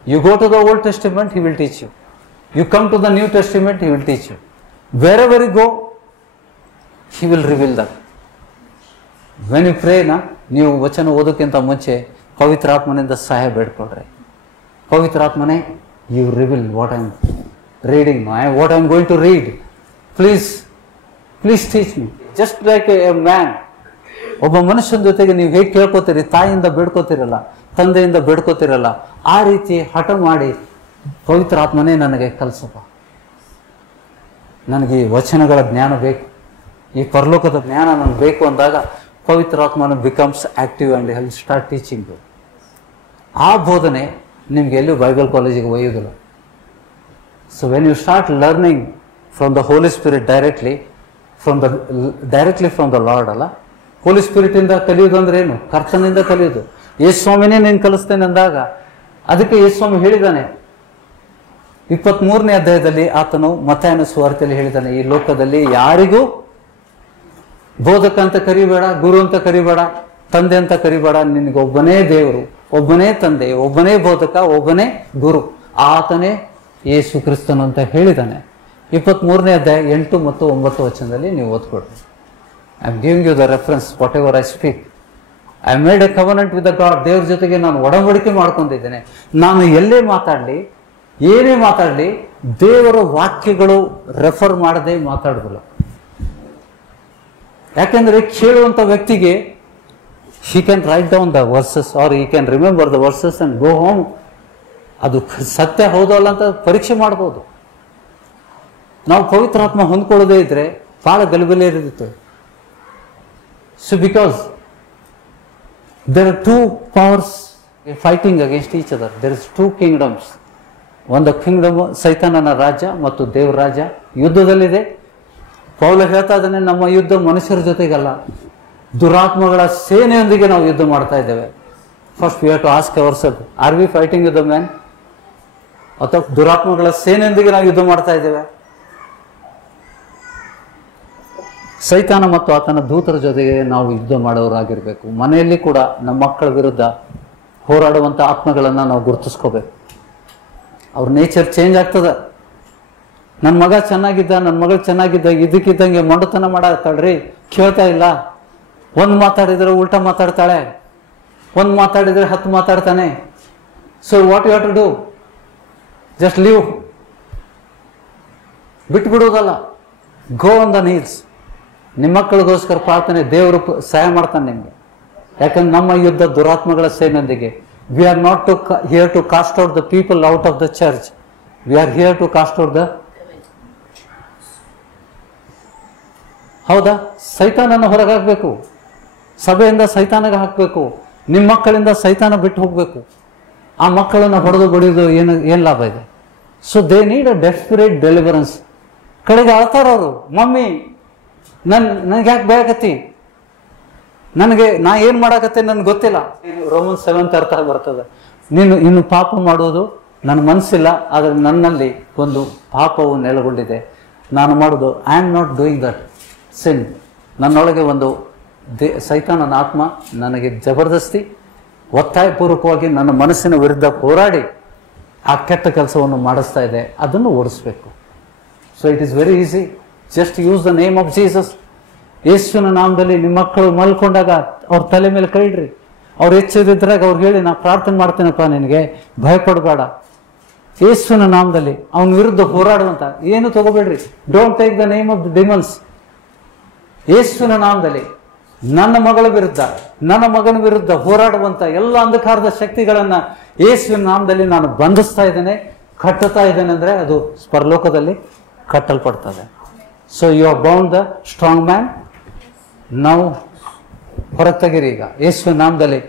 You go to the Old Testament, he will teach you. You come to the New Testament, he will teach you. Wherever you go, he will reveal that. When you pray, ನೀವು ವಚನ ಓದೋಕ್ಕಿಂತ ಮುಂಚೆ ಪವಿತ್ರಾತ್ಮನಿಂದ ಸಹಾಯ ಬೇಡ್ಕೊಳ್ರಿ. ಪವಿತ್ರಾತ್ಮನೇ, you reveal what I am reading, what I am going to read. Please teach me. Just like a man. ಒಬ್ಬ ಮನುಷ್ಯನ ಜೊತೆಗೆ ನೀವು ಹೇಗೆ ಕೇಳ್ಕೊತೀರಿ, ತಾಯಿಯಿಂದ ಬೇಡ್ಕೋತಿರಲ್ಲ, ತಂದೆಯಿಂದ ಬೇಡ್ಕೋತಿರಲ್ಲ, ಆ ರೀತಿ ಹಠ ಮಾಡಿ ಪವಿತ್ರಾತ್ಮನೇ ನನಗೆ ಕಲಿಸಪ್ಪ, ನನಗೆ ಈ ವಚನಗಳ ಜ್ಞಾನ ಬೇಕು, ಈ ಪರಲೋಕದ ಜ್ಞಾನ ನನಗೆ ಬೇಕು ಅಂದಾಗ ಪವಿತ್ರಾತ್ಮನ becomes active and he'll start teaching. ಆ ಬೋಧನೆ ನಿಮ್ಗೆ ಎಲ್ಲೂ ಬೈಬಲ್ ಕಾಲೇಜಿಗೆ ಒಯ್ಯೋದಿಲ್ಲ. So when you start learning from the Holi Spirit directly from the Lord ಅಲ್ಲ, ಹೋಲಿ ಸ್ಪಿರಿಟಿಂದ ಕಲಿಯೋದು ಅಂದ್ರೆ ಏನು? ಕರ್ತನಿಂದ ಕಲಿಯೋದು. ಯೇಸು ಸ್ವಾಮಿನೇ ನೀನು ಕಲಿಸ್ತೇನೆ ಅಂದಾಗ, ಅದಕ್ಕೆ ಯೇಸು ಸ್ವಾಮಿ ಹೇಳಿದ್ದಾನೆ 23ನೇ ಅಧ್ಯಾಯದಲ್ಲಿ, ಆತನು ಮತ್ತಾಯನ ಸುವಾರ್ತೆಯಲ್ಲಿ ಹೇಳಿದ್ದಾನೆ, ಈ ಲೋಕದಲ್ಲಿ ಯಾರಿಗೂ ಬೋಧಕ ಅಂತ ಕರಿಬೇಡ, ಗುರು ಅಂತ ಕರಿಬೇಡ, ತಂದೆ ಅಂತ ಕರಿಬೇಡ. ನಿನಗೆ ಒಬ್ಬನೇ ದೇವರು, ಒಬ್ಬನೇ ತಂದೆ, ಒಬ್ಬನೇ ಬೋಧಕ, ಒಬ್ಬನೇ ಗುರು, ಆತನೇ ಯೇಸು ಕ್ರಿಸ್ತನು ಅಂತ ಹೇಳಿದ್ದಾನೆ. 23ನೇ ಅಧ್ಯಾಯ 8 ಮತ್ತು 9 ವಚನದಲ್ಲಿ ನೀವು ಓದ್ಕೊಡ್ರಿ. I am giving you the reference whatever I speak. I made a covenant with the God. ದೇವ್ರ ಜೊತೆಗೆ ನಾನು ಒಡಂಬಡಿಕೆ ಮಾಡ್ಕೊಂಡಿದ್ದೇನೆ. ನಾನು ಎಲ್ಲೇ ಮಾತಾಡಲಿ, ಏನೇ ಮಾತಾಡಲಿ, ದೇವರ ವಾಕ್ಯಗಳು ರೆಫರ್ ಮಾಡದೆ ಮಾತಾಡೋದಿಲ್ಲ. ಯಾಕೆಂದ್ರೆ ಕೇಳುವಂಥ ವ್ಯಕ್ತಿಗೆ he can write down the verses or he can remember the verses and go home. ಅದು ಸತ್ಯ ಹೌದಲ್ಲ ಅಂತ ಪರೀಕ್ಷೆ ಮಾಡ್ಬೋದು. ನಾವು ಪವಿತ್ರಾತ್ಮ ಹೊಂದ್ಕೊಳ್ಳೋದೇ ಇದ್ರೆ ಬಹಳ ಗಲಿಬಿಲಿ ಇರುತ್ತೆ. So because there are two powers fighting against each other. There is two kingdoms. ಒಂದು ಕಿಂಗ್ಡಮ್ ಸೈತಾನನ ರಾಜ್ಯ ಮತ್ತು ದೇವ್ರ ರಾಜ್ಯ ಯುದ್ಧದಲ್ಲಿದೆ. ಪೌಲ ಹೇಳ್ತಾ ಇದ್ದಾನೆ, ನಮ್ಮ ಯುದ್ಧ ಮನುಷ್ಯರ ಜೊತೆಗಲ್ಲ, ದುರಾತ್ಮಗಳ ಸೇನೆಯೊಂದಿಗೆ ನಾವು ಯುದ್ಧ ಮಾಡ್ತಾ ಇದ್ದೇವೆ. First we have to ask our self, are we fighting with the man, ಅಥವಾ ದುರಾತ್ಮಗಳ ಸೇನೆಯೊಂದಿಗೆ ನಾವು ಯುದ್ಧ ಮಾಡ್ತಾ ಇದ್ದೇವೆ? ಸೈತಾನ ಮತ್ತು ಆತನ ದೂತರ ಜೊತೆಗೆ ನಾವು ಯುದ್ಧ ಮಾಡೋರಾಗಿರ್ಬೇಕು. ಮನೆಯಲ್ಲಿ ಕೂಡ ನಮ್ಮ ಮಕ್ಕಳ ವಿರುದ್ಧ ಹೋರಾಡುವಂಥ ಆತ್ಮಗಳನ್ನು ನಾವು ಗುರುತಿಸ್ಕೋಬೇಕು. ಅವ್ರ ನೇಚರ್ ಚೇಂಜ್ ಆಗ್ತದೆ. ನನ್ನ ಮಗ ಚೆನ್ನಾಗಿದ್ದ, ನನ್ನ ಮಗಳು ಚೆನ್ನಾಗಿದ್ದ, ಇದಕ್ಕಿದ್ದಂಗೆ ಮೊಂಡತನ ಮಾಡಾಕ್ತಾಳ್ರಿ, ಕೇಳ್ತಾ ಇಲ್ಲ. ಒಂದು ಮಾತಾಡಿದ್ರೆ ಉಲ್ಟಾ ಮಾತಾಡ್ತಾಳೆ, ಒಂದು ಮಾತಾಡಿದ್ರೆ 10 ಮಾತಾಡ್ತಾನೆ. So what you have to do? Just leave, ಬಿಟ್ಬಿಡೋದಲ್ಲ. Go on the needs. ನಿಮ್ಮ ಮಕ್ಕಳಿಗೋಸ್ಕರ ಪ್ರಾರ್ಥನೆ, ದೇವರು ಸಹಾಯ ಮಾಡ್ತಾನೆ ನಿಮಗೆ. ಯಾಕಂದ್ರೆ ನಮ್ಮ ಯುದ್ಧ ದುರಾತ್ಮಗಳ ಸೇನೆಯೊಂದಿಗೆ. We are not here to cast out the people out of the church. We are here to cast out the, ಹೌದಾ? ಸೈತಾನನ ಹೊರಗಾಗಬೇಕು, ಸಭೆಯಿಂದ ಸೈತಾನಗೆ ಹಾಕಬೇಕು. ನಿಮ್ಮ ಮಕ್ಕಳಿಂದ ಸೈತಾನ ಬಿಟ್ಟು ಹೋಗಬೇಕು. ಆ ಮಕ್ಕಳನ್ನು ಹೊಡೆದು ಬಡಿಯೋದು ಏನು ಲಾಭ ಇದೆ? So they need a desperate deliverance. ಕಡೆಗೆ ಅಳ್ತಾರವರು, ಮಮ್ಮಿ ನನಗೆ ಯಾಕೆ ಬೇಕತ್ತಿ, ನಾ ಏನು ಮಾಡಾಕತ್ತೆ ನನಗೆ ಗೊತ್ತಿಲ್ಲ. ರೋಮನ್ 7 ಅರ್ಥ ಬರ್ತದೆ, ನೀನು ಇನ್ನು ಪಾಪ ಮಾಡೋದು ನನ್ನ ಮನಸ್ಸಿಲ್ಲ, ಆದರೆ ನನ್ನಲ್ಲಿ ಒಂದು ಪಾಪವು ನೆಲೆಗೊಂಡಿದೆ. ನಾನು ಮಾಡೋದು, I am not doing that sin. ನನ್ನೊಳಗೆ ಒಂದು ಸೈತಾನನ ಆತ್ಮ ನನಗೆ ಜಬರ್ದಸ್ತಿ ಒತ್ತಾಯಪೂರ್ವಕವಾಗಿ ನನ್ನ ಮನಸ್ಸಿನ ವಿರುದ್ಧ ಹೋರಾಡಿ ಆ ಕೆಟ್ಟ ಕೆಲಸವನ್ನು ಮಾಡಿಸ್ತಾ ಇದೆ. ಅದನ್ನು ಓಡಿಸ್ಬೇಕು. So it is very easy. Just use the name of Jesus. ಯೇಸುವಿನ ನಾಮದಲ್ಲಿ ನಿಮ್ಮ ಮಕ್ಕಳು ಮಲ್ಕೊಂಡಾಗ ಅವ್ರ ತಲೆ ಮೇಲೆ ಕೈ ಇಡ್ರಿ. ಅವ್ರು ಎಚ್ಚರಿದ್ರಾಗ ಅವ್ರು ಹೇಳಿ, ನಾ ಪ್ರಾರ್ಥನೆ ಮಾಡ್ತೇನಪ್ಪ, ನಿನಗೆ ಭಯಪಡಬೇಡ. ಯೇಸುವಿನ ನಾಮದಲ್ಲಿ ಅವನ ವಿರುದ್ಧ ಹೋರಾಡುವಂತ ಏನು ತಗೋಬೇಡ್ರಿ. Don't take the name of the demons. ಯೇಸುವಿನ ನಾಮದಲ್ಲಿ ನನ್ನ ಮಗಳ ವಿರುದ್ಧ, ನನ್ನ ಮಗನ ವಿರುದ್ಧ ಹೋರಾಡುವಂತ ಎಲ್ಲ ಅಂಧಕಾರದ ಶಕ್ತಿಗಳನ್ನ ಯೇಸುವಿನ ನಾಮದಲ್ಲಿ ನಾನು ಬಂಧಿಸ್ತಾ ಇದ್ದೇನೆ, ಕಟ್ಟುತ್ತಾ ಇದ್ದೇನೆ. ಅಂದ್ರೆ ಅದು ಪರಲೋಕದಲ್ಲಿ ಕಟ್ಟಲ್ಪಡ್ತದೆ. So you are bound the strong man. ನಾವು ಹೊರಗೆ ತೆಗೀರಿ ಈಗ ಯೇಸುವಿನ ನಾಮದಲ್ಲಿ.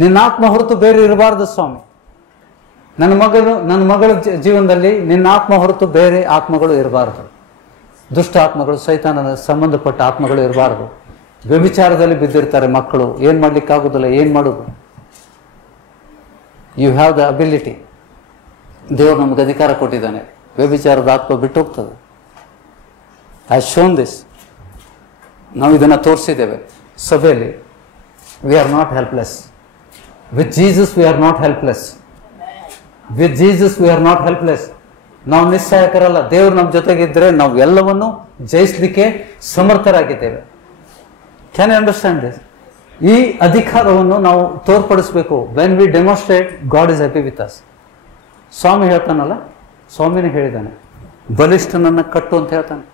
ನಿನ್ನ ಆತ್ಮ ಹೊರತು ಬೇರೆ ಇರಬಾರ್ದು ಸ್ವಾಮಿ. ನನ್ನ ಮಗಳ ಜೀವನದಲ್ಲಿ ನಿನ್ನ ಆತ್ಮ ಹೊರತು ಬೇರೆ ಆತ್ಮಗಳು ಇರಬಾರ್ದು. ದುಷ್ಟ ಆತ್ಮಗಳು, ಸೈತಾನನ ಸಂಬಂಧಪಟ್ಟ ಆತ್ಮಗಳು ಇರಬಾರ್ದು. ವ್ಯಭಿಚಾರದಲ್ಲಿ ಬಿದ್ದಿರ್ತಾರೆ ಮಕ್ಕಳು, ಏನ್ ಮಾಡ್ಲಿಕ್ಕಾಗೋದಿಲ್ಲ, ಏನ್ ಮಾಡೋದು? You have the ability. ದೇವರು ನಮ್ಗೆ ಅಧಿಕಾರ ಕೊಟ್ಟಿದ್ದಾನೆ. ವ್ಯಭಿಚಾರದ ಆತ್ಮ ಬಿಟ್ಟು ಹೋಗ್ತದೆ. I shown this. ನಾವು ಇದನ್ನು ತೋರಿಸಿದ್ದೇವೆ ಸಭೆಯಲ್ಲಿ. We are not helpless. With Jesus we are not helpless. With Jesus we are not helpless. ನಾವು ನಿಸ್ಸಹಾಯಕರಲ್ಲ. ದೇವರು ನಮ್ಮ ಜೊತೆಗಿದ್ರೆ ನಾವು ಎಲ್ಲವನ್ನು ಜಯಿಸಲಿಕ್ಕೆ ಸಮರ್ಥರಾಗಿದ್ದೇವೆ. Can you understand this? ಈ ಅಧಿಕಾರವನ್ನು ನಾವು ತೋರ್ಪಡಿಸಬೇಕು. When we demonstrate, God is happy with us. ಸ್ವಾಮಿ ಹೇಳ್ತಾನಲ್ಲ, ಸ್ವಾಮಿನೇ ಹೇಳಿದ್ದಾನೆ, ಬಲಿಷ್ಠನನ್ನು ಕಟ್ಟು ಅಂತ ಹೇಳ್ತಾನೆ.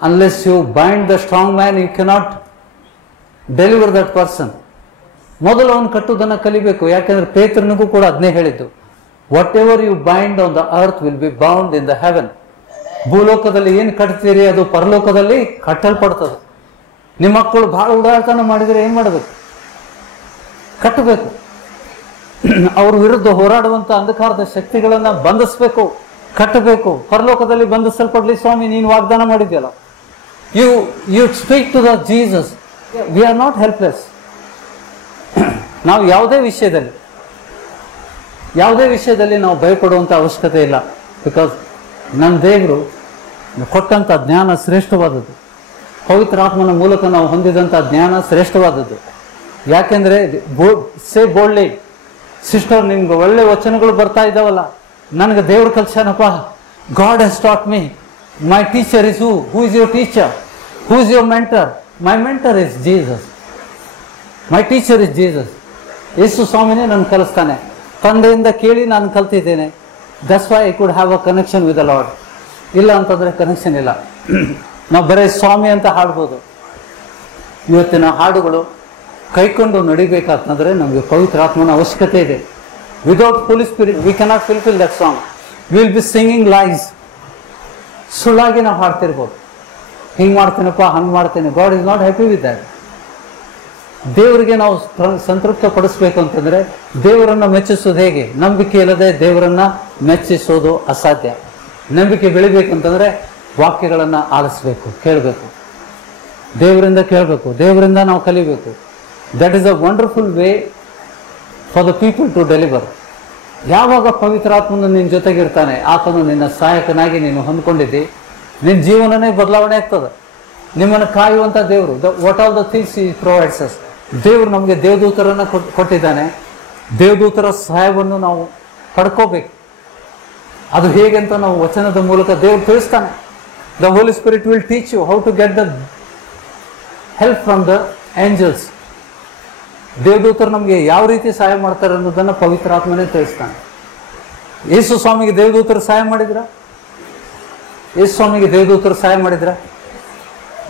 Unless you bind the strong man, you cannot deliver that person. ಮೊದಲು ಅವನು ಕಟ್ಟುವುದನ್ನು ಕಲಿಬೇಕು. ಯಾಕೆಂದ್ರೆ ಪೇತ್ರನಿಗೂ ಕೂಡ ಅದನ್ನೇ ಹೇಳಿದ್ದು, whatever you bind on the earth will be bound in the heaven. ಭೂಲೋಕದಲ್ಲಿ ಏನು ಕಟ್ತೀರಿ ಅದು ಪರಲೋಕದಲ್ಲಿ ಕಟ್ಟಲ್ಪಡ್ತದೆ. ನಿಮ್ಮ ಮಕ್ಕಳು ಬಹಳ ಉದಾಹರಣೆ ಮಾಡಿದರೆ ಏನು ಮಾಡಬೇಕು? ಕಟ್ಟಬೇಕು. ಅವ್ರ ವಿರುದ್ಧ ಹೋರಾಡುವಂತ ಅಂಧಕಾರದ ಶಕ್ತಿಗಳನ್ನ ಬಂಧಿಸಬೇಕು, ಕಟ್ಟಬೇಕು. ಪರಲೋಕದಲ್ಲಿ ಬಂಧಿಸಲ್ಪಡ್ಲಿ ಸ್ವಾಮಿ, ನೀನು ವಾಗ್ದಾನ ಮಾಡಿದ್ಯಲ್ಲ. You speak to the Jesus. We are not helpless. ನಾವು ಯಾವುದೇ ವಿಷಯದಲ್ಲಿ ನಾವು ಭಯಪಡುವಂಥ ಅವಶ್ಯಕತೆ ಇಲ್ಲ. ಬಿಕಾಸ್ ನನ್ನ ದೇವರು ಕೊಟ್ಟಂಥ ಜ್ಞಾನ ಶ್ರೇಷ್ಠವಾದದ್ದು. ಪವಿತ್ರಾತ್ಮನ ಮೂಲಕ ನಾವು ಹೊಂದಿದಂಥ ಜ್ಞಾನ ಶ್ರೇಷ್ಠವಾದದ್ದು. ಯಾಕೆಂದರೆ ಸೇ ಬೋಲ್ಡ್ಲಿ, ಸಿಸ್ಟರ್ ನಿಮ್ಗೆ ಒಳ್ಳೆ ವಚನಗಳು ಬರ್ತಾ ಇದ್ದಾವಲ್ಲ, ನನಗೆ ದೇವ್ರ ಕಲ್ಸ್ಯಾನಪ್ಪ, God has taught me, my teacher is who is your teacher, who is your mentor? My mentor is Jesus, my teacher is Jesus. ಯೇಸು ಸ್ವಾಮಿನೇ ನನ್ನ ಕಲಿಸ್ತಾನೆ, ತಂದೆಯಿಂದ ಕೇಳಿ ನಾನು ಕಲ್ತಿದ್ದೇನೆ. That's why I could have a connection with the Lord. ಇಲ್ಲ ಅಂತಂದರೆ ಕನೆಕ್ಷನ್ ಇಲ್ಲ. ನಾವು ಬರೀ ಸ್ವಾಮಿ ಅಂತ ಹಾಡ್ಬೋದು. ಇವತ್ತಿನ ಹಾಡುಗಳು ಕೈಕೊಂಡು ನಡಿಬೇಕಾತಂದ್ರೆ ನಮಗೆ ಪವಿತ್ರಾತ್ಮನ ಅವಶ್ಯಕತೆ ಇದೆ. Without holy spirit we cannot fulfil that song. Will be singing lies. ಸುಳ್ಳಾಗಿ ನಾವು ಹಾಡ್ತಿರ್ಬೋದು, ಹಿಂಗೆ ಮಾಡ್ತೇನಪ್ಪ, ಹಂಗೆ ಮಾಡ್ತೇನೆ. God is not happy with that. ದೇವರಿಗೆ ನಾವು ಸಂತೃಪ್ತ ಪಡಿಸ್ಬೇಕು ಅಂತಂದರೆ ದೇವರನ್ನು ಮೆಚ್ಚಿಸೋದು ಹೇಗೆ? ನಂಬಿಕೆ ಇಲ್ಲದೆ ದೇವರನ್ನು ಮೆಚ್ಚಿಸೋದು ಅಸಾಧ್ಯ. ನಂಬಿಕೆ ಬೆಳಿಬೇಕಂತಂದರೆ ವಾಕ್ಯಗಳನ್ನು ಆಲಿಸ್ಬೇಕು, ಕೇಳಬೇಕು, ದೇವರಿಂದ ಕೇಳಬೇಕು, ದೇವರಿಂದ ನಾವು ಕಲಿಬೇಕು. That is a wonderful way for the people to deliver. ಯಾವಾಗ ಪವಿತ್ರಾತ್ಮನು ನಿನ್ನ ಜೊತೆಗಿರ್ತಾನೆ, ಆತನು ನಿನ್ನ ಸಹಾಯಕನಾಗಿ ನೀನು ಹೊಂದ್ಕೊಂಡಿದ್ದಿ, ನಿನ್ನ ಜೀವನನೇ ಬದಲಾವಣೆ ಆಗ್ತದೆ. ನಿಮ್ಮನ್ನು ಕಾಯುವಂಥ ದೇವರು, ವಾಟ್ ಆಲ್ ದ ಥಿಂಗ್ಸ್ ಈ ಪ್ರೊವೈಡ್ಸ್ ಅಸ್. ದೇವರು ನಮಗೆ ದೇವದೂತರನ್ನು ಕೊಟ್ಟಿದ್ದಾನೆ. ದೇವದೂತರ ಸಹಾಯವನ್ನು ನಾವು ಪಡ್ಕೋಬೇಕು. ಅದು ಹೇಗೆ ಅಂತ ನಾವು ವಚನದ ಮೂಲಕ ದೇವರು ತಿಳಿಸ್ತಾನೆ. The Holi spirit will teach you how to get the help from the angels. ದೇವದೂತರು ನಮಗೆ ಯಾವ ರೀತಿ ಸಹಾಯ ಮಾಡ್ತಾರೆ ಅನ್ನೋದನ್ನು ಪವಿತ್ರಾತ್ಮನೇ ತಿಳಿಸ್ತಾನೆ. ಯೇಸು ಸ್ವಾಮಿಗೆ ದೇವದೂತರು ಸಹಾಯ ಮಾಡಿದ್ರ? ಯೇಸು ಸ್ವಾಮಿಗೆ ದೇವದೂತರು ಸಹಾಯ ಮಾಡಿದ್ರ?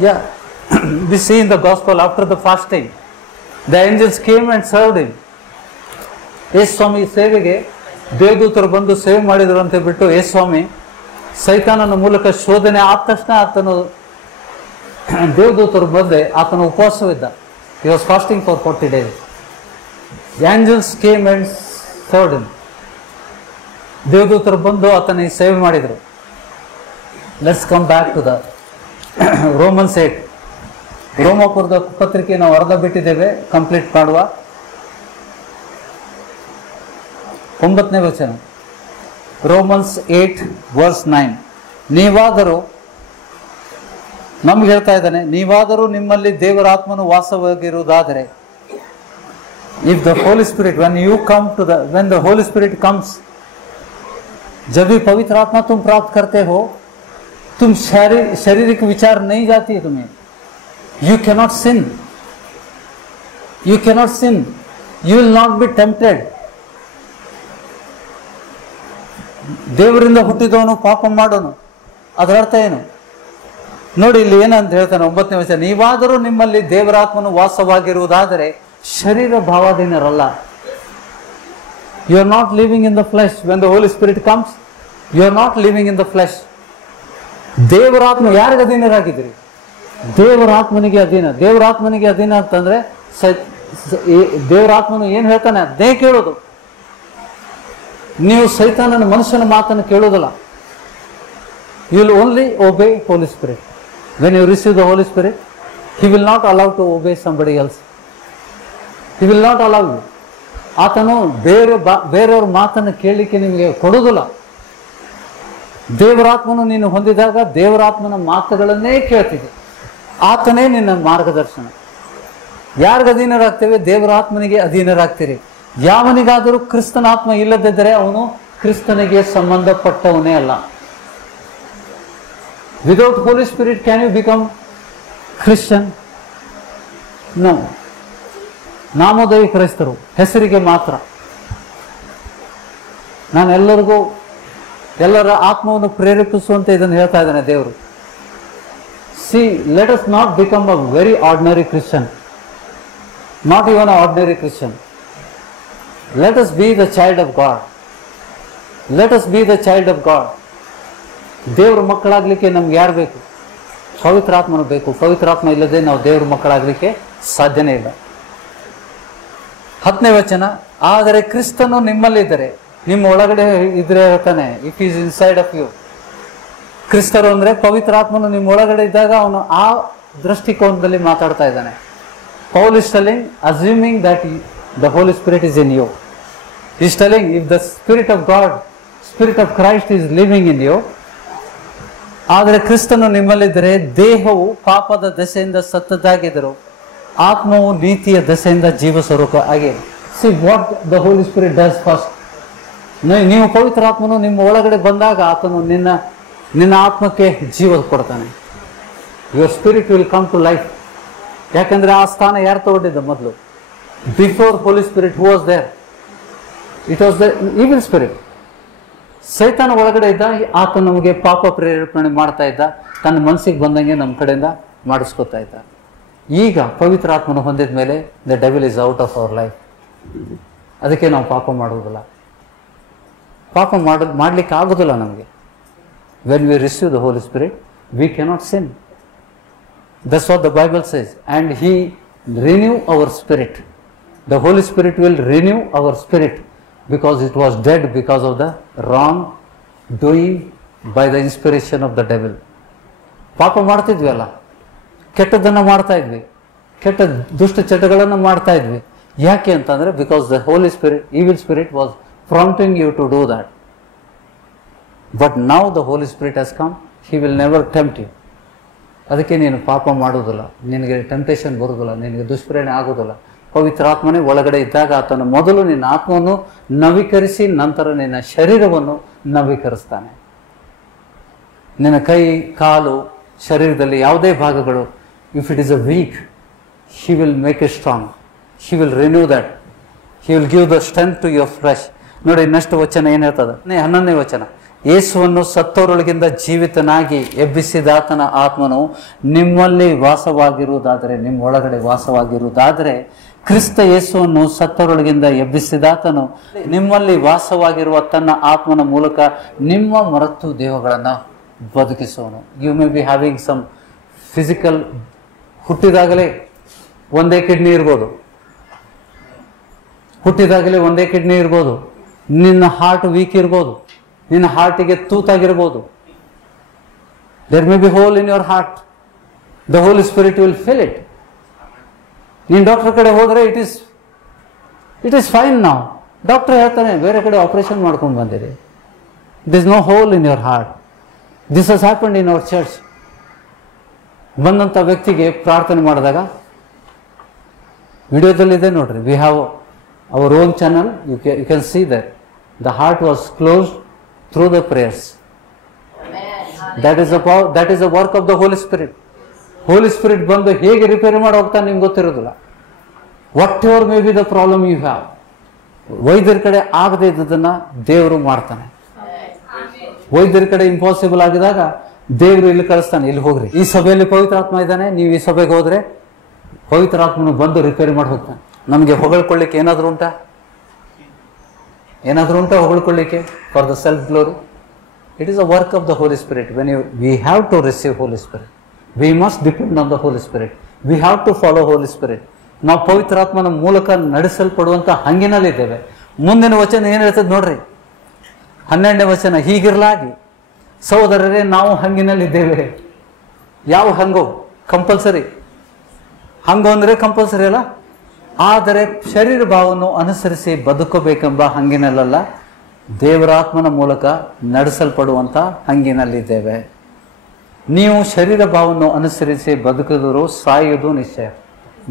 Yeah, we see in the gospel after the fasting the angels came and served him. ಯೇಸು ಸ್ವಾಮಿ ಸೇವೆಗೆ ದೇವದೂತರು ಬಂದು ಸೇವೆ ಮಾಡಿದ್ರು ಅಂತ ಬಿಟ್ಟು ಯೇಸು ಸ್ವಾಮಿ ಸೈತಾನನ ಮೂಲಕ ಶೋಧನೆ ಆದ ತಕ್ಷಣ ಆತನು ದೇವದೂತರು ಬಂದೆ ಆತನ ಉಪವಾಸವಿದ್ದ. He was fasting for 40 days. The angels came and served him. ದೇವದೂತರು ಬಂದು ಆತನಿಗೆ ಸೇವೆ ಮಾಡಿದರು. Let's come back to the Romans 8. ರೋಮಾಪುರದ ಪತ್ರಿಕೆ ನಾವು ಅರ್ಧ ಬಿಟ್ಟಿದ್ದೇವೆ, ಕಂಪ್ಲೀಟ್ ಮಾಡುವ. 9ನೇ ವಚನ, ರೋಮನ್ಸ್ 8 ವರ್ಸ್ 9. ನೀವಾದರೂ, ನಮ್ಗೆ ಹೇಳ್ತಾ ಇದ್ದಾನೆ, ನೀವಾದರೂ ನಿಮ್ಮಲ್ಲಿ ದೇವರಾತ್ಮನು ವಾಸವಾಗಿರುವುದಾದರೆ, if the Holi spirit when the Holy Spirit comes, जब भी पवित्र आत्मा तुम प्राप्त करते हो, तुम शारीरिक विचार नहीं जाती है तुम्हें. You cannot sin. You cannot sin. You will not be tempted. ದೇವರಿಂದ ಹುಟ್ಟಿದವನು ಪಾಪ ಮಾಡೋನು, ಅದರ ಅರ್ಥ ಏನು ನೋಡಿ. ಇಲ್ಲಿ ಏನಂತ ಹೇಳ್ತಾನೆ 9ನೇ ವಚನ, ನೀವಾದರೂ ನಿಮ್ಮಲ್ಲಿ ದೇವರಾತ್ಮನು ವಾಸವಾಗಿರುವುದಾದರೆ ಶರೀರ ಭಾವಾಧೀನರಲ್ಲ. You are not living in the flesh. When the Holi spirit comes, you are not living in the flesh. ದೇವರಾತ್ಮ ಯಾರಿಗೆ ಅಧೀನರಾಗಿದ್ದೀರಿ? ದೇವರಾತ್ಮನಿಗೆ ಅಧೀನ. ದೇವರಾತ್ಮನಿಗೆ ಅಧೀನ ಅಂತಂದ್ರೆ ದೇವರಾತ್ಮನು ಏನು ಹೇಳ್ತಾನೆ ಅದೇ ಕೇಳೋದು. ನೀವು ಸೈತಾನನ ಮನುಷ್ಯನ ಮಾತನ್ನು ಕೇಳೋದಲ್ಲ. You will only obey holy spirit. When you receive the Holi spirit, he will not allow to obey somebody else. He will not allow you. ಆತನು ಬೇರೆಯವ್ರ ಮಾತನ್ನು ಕೇಳಲಿಕ್ಕೆ ನಿಮಗೆ ಕೊಡೋದಿಲ್ಲ. ದೇವರಾತ್ಮನು ನೀನು ಹೊಂದಿದಾಗ ದೇವರಾತ್ಮನ ಮಾತುಗಳನ್ನೇ ಕೇಳ್ತಿದೆ. ಆತನೇ ನಿನ್ನ ಮಾರ್ಗದರ್ಶನ. ಯಾರಿಗೆ ಅಧೀನರಾಗ್ತೇವೆ? ದೇವರಾತ್ಮನಿಗೆ ಅಧೀನರಾಗ್ತೀರಿ. ಯಾವನಿಗಾದರೂ ಕ್ರಿಸ್ತನಾತ್ಮ ಇಲ್ಲದಿದ್ದರೆ ಅವನು ಕ್ರಿಸ್ತನಿಗೆ ಸಂಬಂಧಪಟ್ಟವನೇ ಅಲ್ಲ. Without holy spirit can you become Christian? No. ನಾಮೋದಯ ಕ್ರೈಸ್ತರು ಹೆಸರಿಗೆ ಮಾತ್ರ. ನಾನು ಎಲ್ಲರ ಆತ್ಮವನ್ನು ಪ್ರೇರೇಪಿಸುವಂತೆ ಇದನ್ನು ಹೇಳ್ತಾ ಇದ್ದಾನೆ ದೇವರು. C, let us not become a very ordinary Christian, not even a ordinary Christian. Let us be the child of god. Let us be the child of god. ದೇವ್ರ ಮಕ್ಕಳಾಗಲಿಕ್ಕೆ ನಮ್ಗೆ ಯಾರು ಬೇಕು? ಪವಿತ್ರಾತ್ಮನು ಬೇಕು. ಪವಿತ್ರಾತ್ಮ ಇಲ್ಲದೆ ನಾವು ದೇವ್ರ ಮಕ್ಕಳಾಗಲಿಕ್ಕೆ ಸಾಧ್ಯನೇ ಇಲ್ಲ. 10ನೇ ವಚನ, ಆದರೆ ಕ್ರಿಸ್ತನು ನಿಮ್ಮಲ್ಲಿದ್ದರೆ, ನಿಮ್ಮ ಒಳಗಡೆ ಇದ್ರೆ ಹೇಳ್ತಾನೆ, if is inside of you. ಕ್ರಿಸ್ತರು ಅಂದರೆ ಪವಿತ್ರಾತ್ಮನು ನಿಮ್ಮ ಒಳಗಡೆ ಇದ್ದಾಗ ಅವನು ಆ ದೃಷ್ಟಿಕೋನದಲ್ಲಿ ಮಾತಾಡ್ತಾ ಇದ್ದಾನೆ. Paul is telling, assuming that the Holi spirit is in you. Is telling, if the spirit of God, Spirit of Christ is living in you, ಆದರೆ ಕ್ರಿಸ್ತನು ನಿಮ್ಮಲ್ಲಿದ್ದರೆ ದೇಹವು ಪಾಪದ ದೆಸೆಯಿಂದ ಸತ್ತದ್ದಾಗಿದ್ದರು, ಆತ್ಮವು ನೀತಿಯ ದೆಸೆಯಿಂದ ಜೀವ ಸ್ವರೂಪ ಆಗಿ. See what the Holi Spirit does first. ನೀವು ಪವಿತ್ರಾತ್ಮನು ನಿಮ್ಮ ಒಳಗಡೆ ಬಂದಾಗ ಆತನು ನಿನ್ನ ಆತ್ಮಕ್ಕೆ ಜೀವ ಕೊಡ್ತಾನೆ. Your spirit will come to life. ಯಾಕಂದ್ರೆ ಆ ಸ್ಥಾನ ಯಾರು ತಗೊಂಡಿದ್ದ ಮೊದಲು? Before Holy Spirit who was there? It was the evil spirit. ಸೈತಾನ ಒಳಗಡೆ ಇದ್ದ, ಆತ ನಮಗೆ ಪಾಪ ಪ್ರೇರೇಪಣೆ ಮಾಡ್ತಾ ಇದ್ದ, ತನ್ನ ಮನಸ್ಸಿಗೆ ಬಂದಂಗೆ ನಮ್ಮ ಕಡೆಯಿಂದ ಮಾಡಿಸ್ಕೊತಾ ಇದ್ದ. ಈಗ ಪವಿತ್ರ ಆತ್ಮನ ಹೊಂದಿದ ಮೇಲೆ the devil is out of our life. ಅದಕ್ಕೆ ನಾವು ಪಾಪ ಮಾಡುವುದಿಲ್ಲ. ಪಾಪ ಮಾಡ್ಲಿಕ್ಕೆ ಆಗೋದಿಲ್ಲ ನಮಗೆ. When we receive the Holi spirit we cannot sin. That's what the Bible says. And he renew our spirit. The Holi spirit will renew our spirit because it was dead because of the wrong doing by the inspiration of the devil. ಪಾಪ ಮಾಡ್ತಿದ್ವಿ ಅಲ್ಲ, ಕೆಟ್ಟದನ್ನು ಮಾಡ್ತಾ ಇದ್ವಿ, ಕೆಟ್ಟ ದುಷ್ಟ ಚಟಗಳನ್ನು ಮಾಡ್ತಾ ಇದ್ವಿ. ಯಾಕೆ ಅಂತಂದರೆ because the Holi Spirit, evil spirit was prompting you to do that. But now the Holi Spirit has come, he will never tempt you. ಅದಕ್ಕೆ ನೀನು ಪಾಪ ಮಾಡೋದಿಲ್ಲ, ನಿನಗೆ ಟೆಂಪ್ಟೇಷನ್ ಬರೋದಿಲ್ಲ, ನಿನಗೆ ದುಷ್ಪ್ರೇರಣೆ ಆಗೋದಿಲ್ಲ. ಪವಿತ್ರಾತ್ಮನೇ ಒಳಗಡೆ ಇದ್ದಾಗ ಆತನು ಮೊದಲು ನಿನ್ನ ಆತ್ಮವನ್ನು ನವೀಕರಿಸಿ ನಂತರ ನಿನ್ನ ಶರೀರವನ್ನು ನವೀಕರಿಸ್ತಾನೆ. ನಿನ್ನ ಕೈ, ಕಾಲು, ಶರೀರದಲ್ಲಿ ಯಾವುದೇ ಭಾಗಗಳು, if it is a weak, he will make it strong. He will renew that. He will give the strength to your flesh. ನೋಡಿ ನೆಕ್ಸ್ಟ್ ವಚನ ಏನು ಹೇಳ್ತದೆ? 11ನೇ ವಚನ. ಯೇಸುವನ್ನು ಸತ್ತವರೊಳಗಿಂದ ಜೀವಿತನಾಗಿ ಎಬ್ಬಿಸಿದಾತನ ಆತ್ಮನು ನಿಮ್ಮಲ್ಲಿ ವಾಸವಾಗಿರುವುದಾದರೆ, ನಿಮ್ಮ ಒಳಗಡೆ ವಾಸವಾಗಿರುವುದಾದರೆ, ಕ್ರಿಸ್ತ ಯೇಸುವನ್ನು ಸತ್ತವರೊಳಗಿಂದ ಎಬ್ಬಿಸಿದಾತನು ನಿಮ್ಮಲ್ಲಿ ವಾಸವಾಗಿರುವ ತನ್ನ ಆತ್ಮನ ಮೂಲಕ ನಿಮ್ಮ ಮರತ್ತು ದೇಹಗಳನ್ನು ಬದುಕಿಸುವನು. You may be having some physical, ಹುಟ್ಟಿದಾಗಲೇ ಒಂದೇ ಕಿಡ್ನಿ ಇರ್ಬೋದು, ಹುಟ್ಟಿದಾಗಲೇ ಒಂದೇ ಕಿಡ್ನಿ ಇರ್ಬೋದು, ನಿನ್ನ ಹಾರ್ಟ್ ವೀಕ್ ಇರ್ಬೋದು, ನಿನ್ನ ಹಾರ್ಟಿಗೆ ತೂತಾಗಿರ್ಬೋದು. There may be hole in your heart. The Holi spirit will fill it. ನೀನು ಡಾಕ್ಟರ್ ಕಡೆ ಹೋದರೆ ಇಟ್ ಈಸ್ ಫೈನ್. ನಾವು ಡಾಕ್ಟರ್ ಹೇಳ್ತಾನೆ ಬೇರೆ ಕಡೆ ಆಪರೇಷನ್ ಮಾಡ್ಕೊಂಡು ಬಂದಿರಿ, this is no hole in your heart. This has happened in our church. ಬಂದಂಥ ವ್ಯಕ್ತಿಗೆ ಪ್ರಾರ್ಥನೆ ಮಾಡಿದಾಗ ವಿಡಿಯೋದಲ್ಲಿದೆ ನೋಡ್ರಿ, we have our own channel, you can see that the heart was closed through the prayers. That is a work of the Holi Spirit. Holy Spirit ಬಂದು ಹೇಗೆ ರಿಪೇರಿ ಮಾಡಿ ಹೋಗ್ತಾನೆ ನಿಮ್ಗೆ ಗೊತ್ತಿರೋದಿಲ್ಲ. Whatever may be the problem you have, ವೈದ್ಯರ ಕಡೆ ಆಗದೆ ಇದ್ದದನ್ನ ದೇವರು ಮಾಡ್ತಾನೆ. ವೈದ್ಯರ ಕಡೆ ಇಂಪಾಸಿಬಲ್ ಆಗಿದಾಗ ದೇವರು ಇಲ್ಲಿ ಕಳಿಸ್ತಾನೆ, ಇಲ್ಲಿ ಹೋಗ್ರಿ, ಈ ಸಭೆಯಲ್ಲಿ ಪವಿತ್ರಾತ್ಮ ಇದ್ದಾನೆ, ನೀವು ಈ ಸಭೆಗೆ ಹೋದ್ರೆ ಪವಿತ್ರಾತ್ಮನು ಬಂದು ರಿಪೇರಿ ಮಾಡಿ ಹೋಗ್ತಾನೆ. ನಮಗೆ ಹೊಗಳ್ಕೊಳ್ಳಿಕ್ಕೆ ಏನಾದರೂ ಉಂಟಾ ಹೊಗಳ್ಕೊಳ್ಳಿಕ್ಕೆ? For the self glory. It is a work of the Holi spirit. When we have to receive holy spirit, we must depend on the Holi spirit. We have to follow holy spirit. ನಾವು ಪವಿತ್ರಾತ್ಮನ ಮೂಲಕ ನಡೆಸಲ್ಪಡುವಂಥ ಹಂಗಿನಲ್ಲಿದ್ದೇವೆ. ಮುಂದಿನ ವಚನ ಏನು ಹೇಳ್ತದೆ ನೋಡ್ರಿ, 12ನೇ ವಚನ. ಹೀಗಿರಲಾಗಿ ಸಹೋದರರೇ, ನಾವು ಹಂಗಿನಲ್ಲಿದ್ದೇವೆ. ಯಾವ ಹಂಗೋ? ಕಂಪಲ್ಸರಿ. ಹಂಗು ಅಂದರೆ ಕಂಪಲ್ಸರಿ ಅಲ್ಲ, ಆದರೆ ಶರೀರ ಭಾವವನ್ನು ಅನುಸರಿಸಿ ಬದುಕಬೇಕೆಂಬ ಹಂಗಿನಲ್ಲ, ದೇವರಾತ್ಮನ ಮೂಲಕ ನಡೆಸಲ್ಪಡುವಂಥ ಹಂಗಿನಲ್ಲಿದ್ದೇವೆ. ನೀವು ಶರೀರ ಭಾವವನ್ನು ಅನುಸರಿಸಿ ಬದುಕಿದರೂ ಸಾಯುವುದು ನಿಶ್ಚಯ,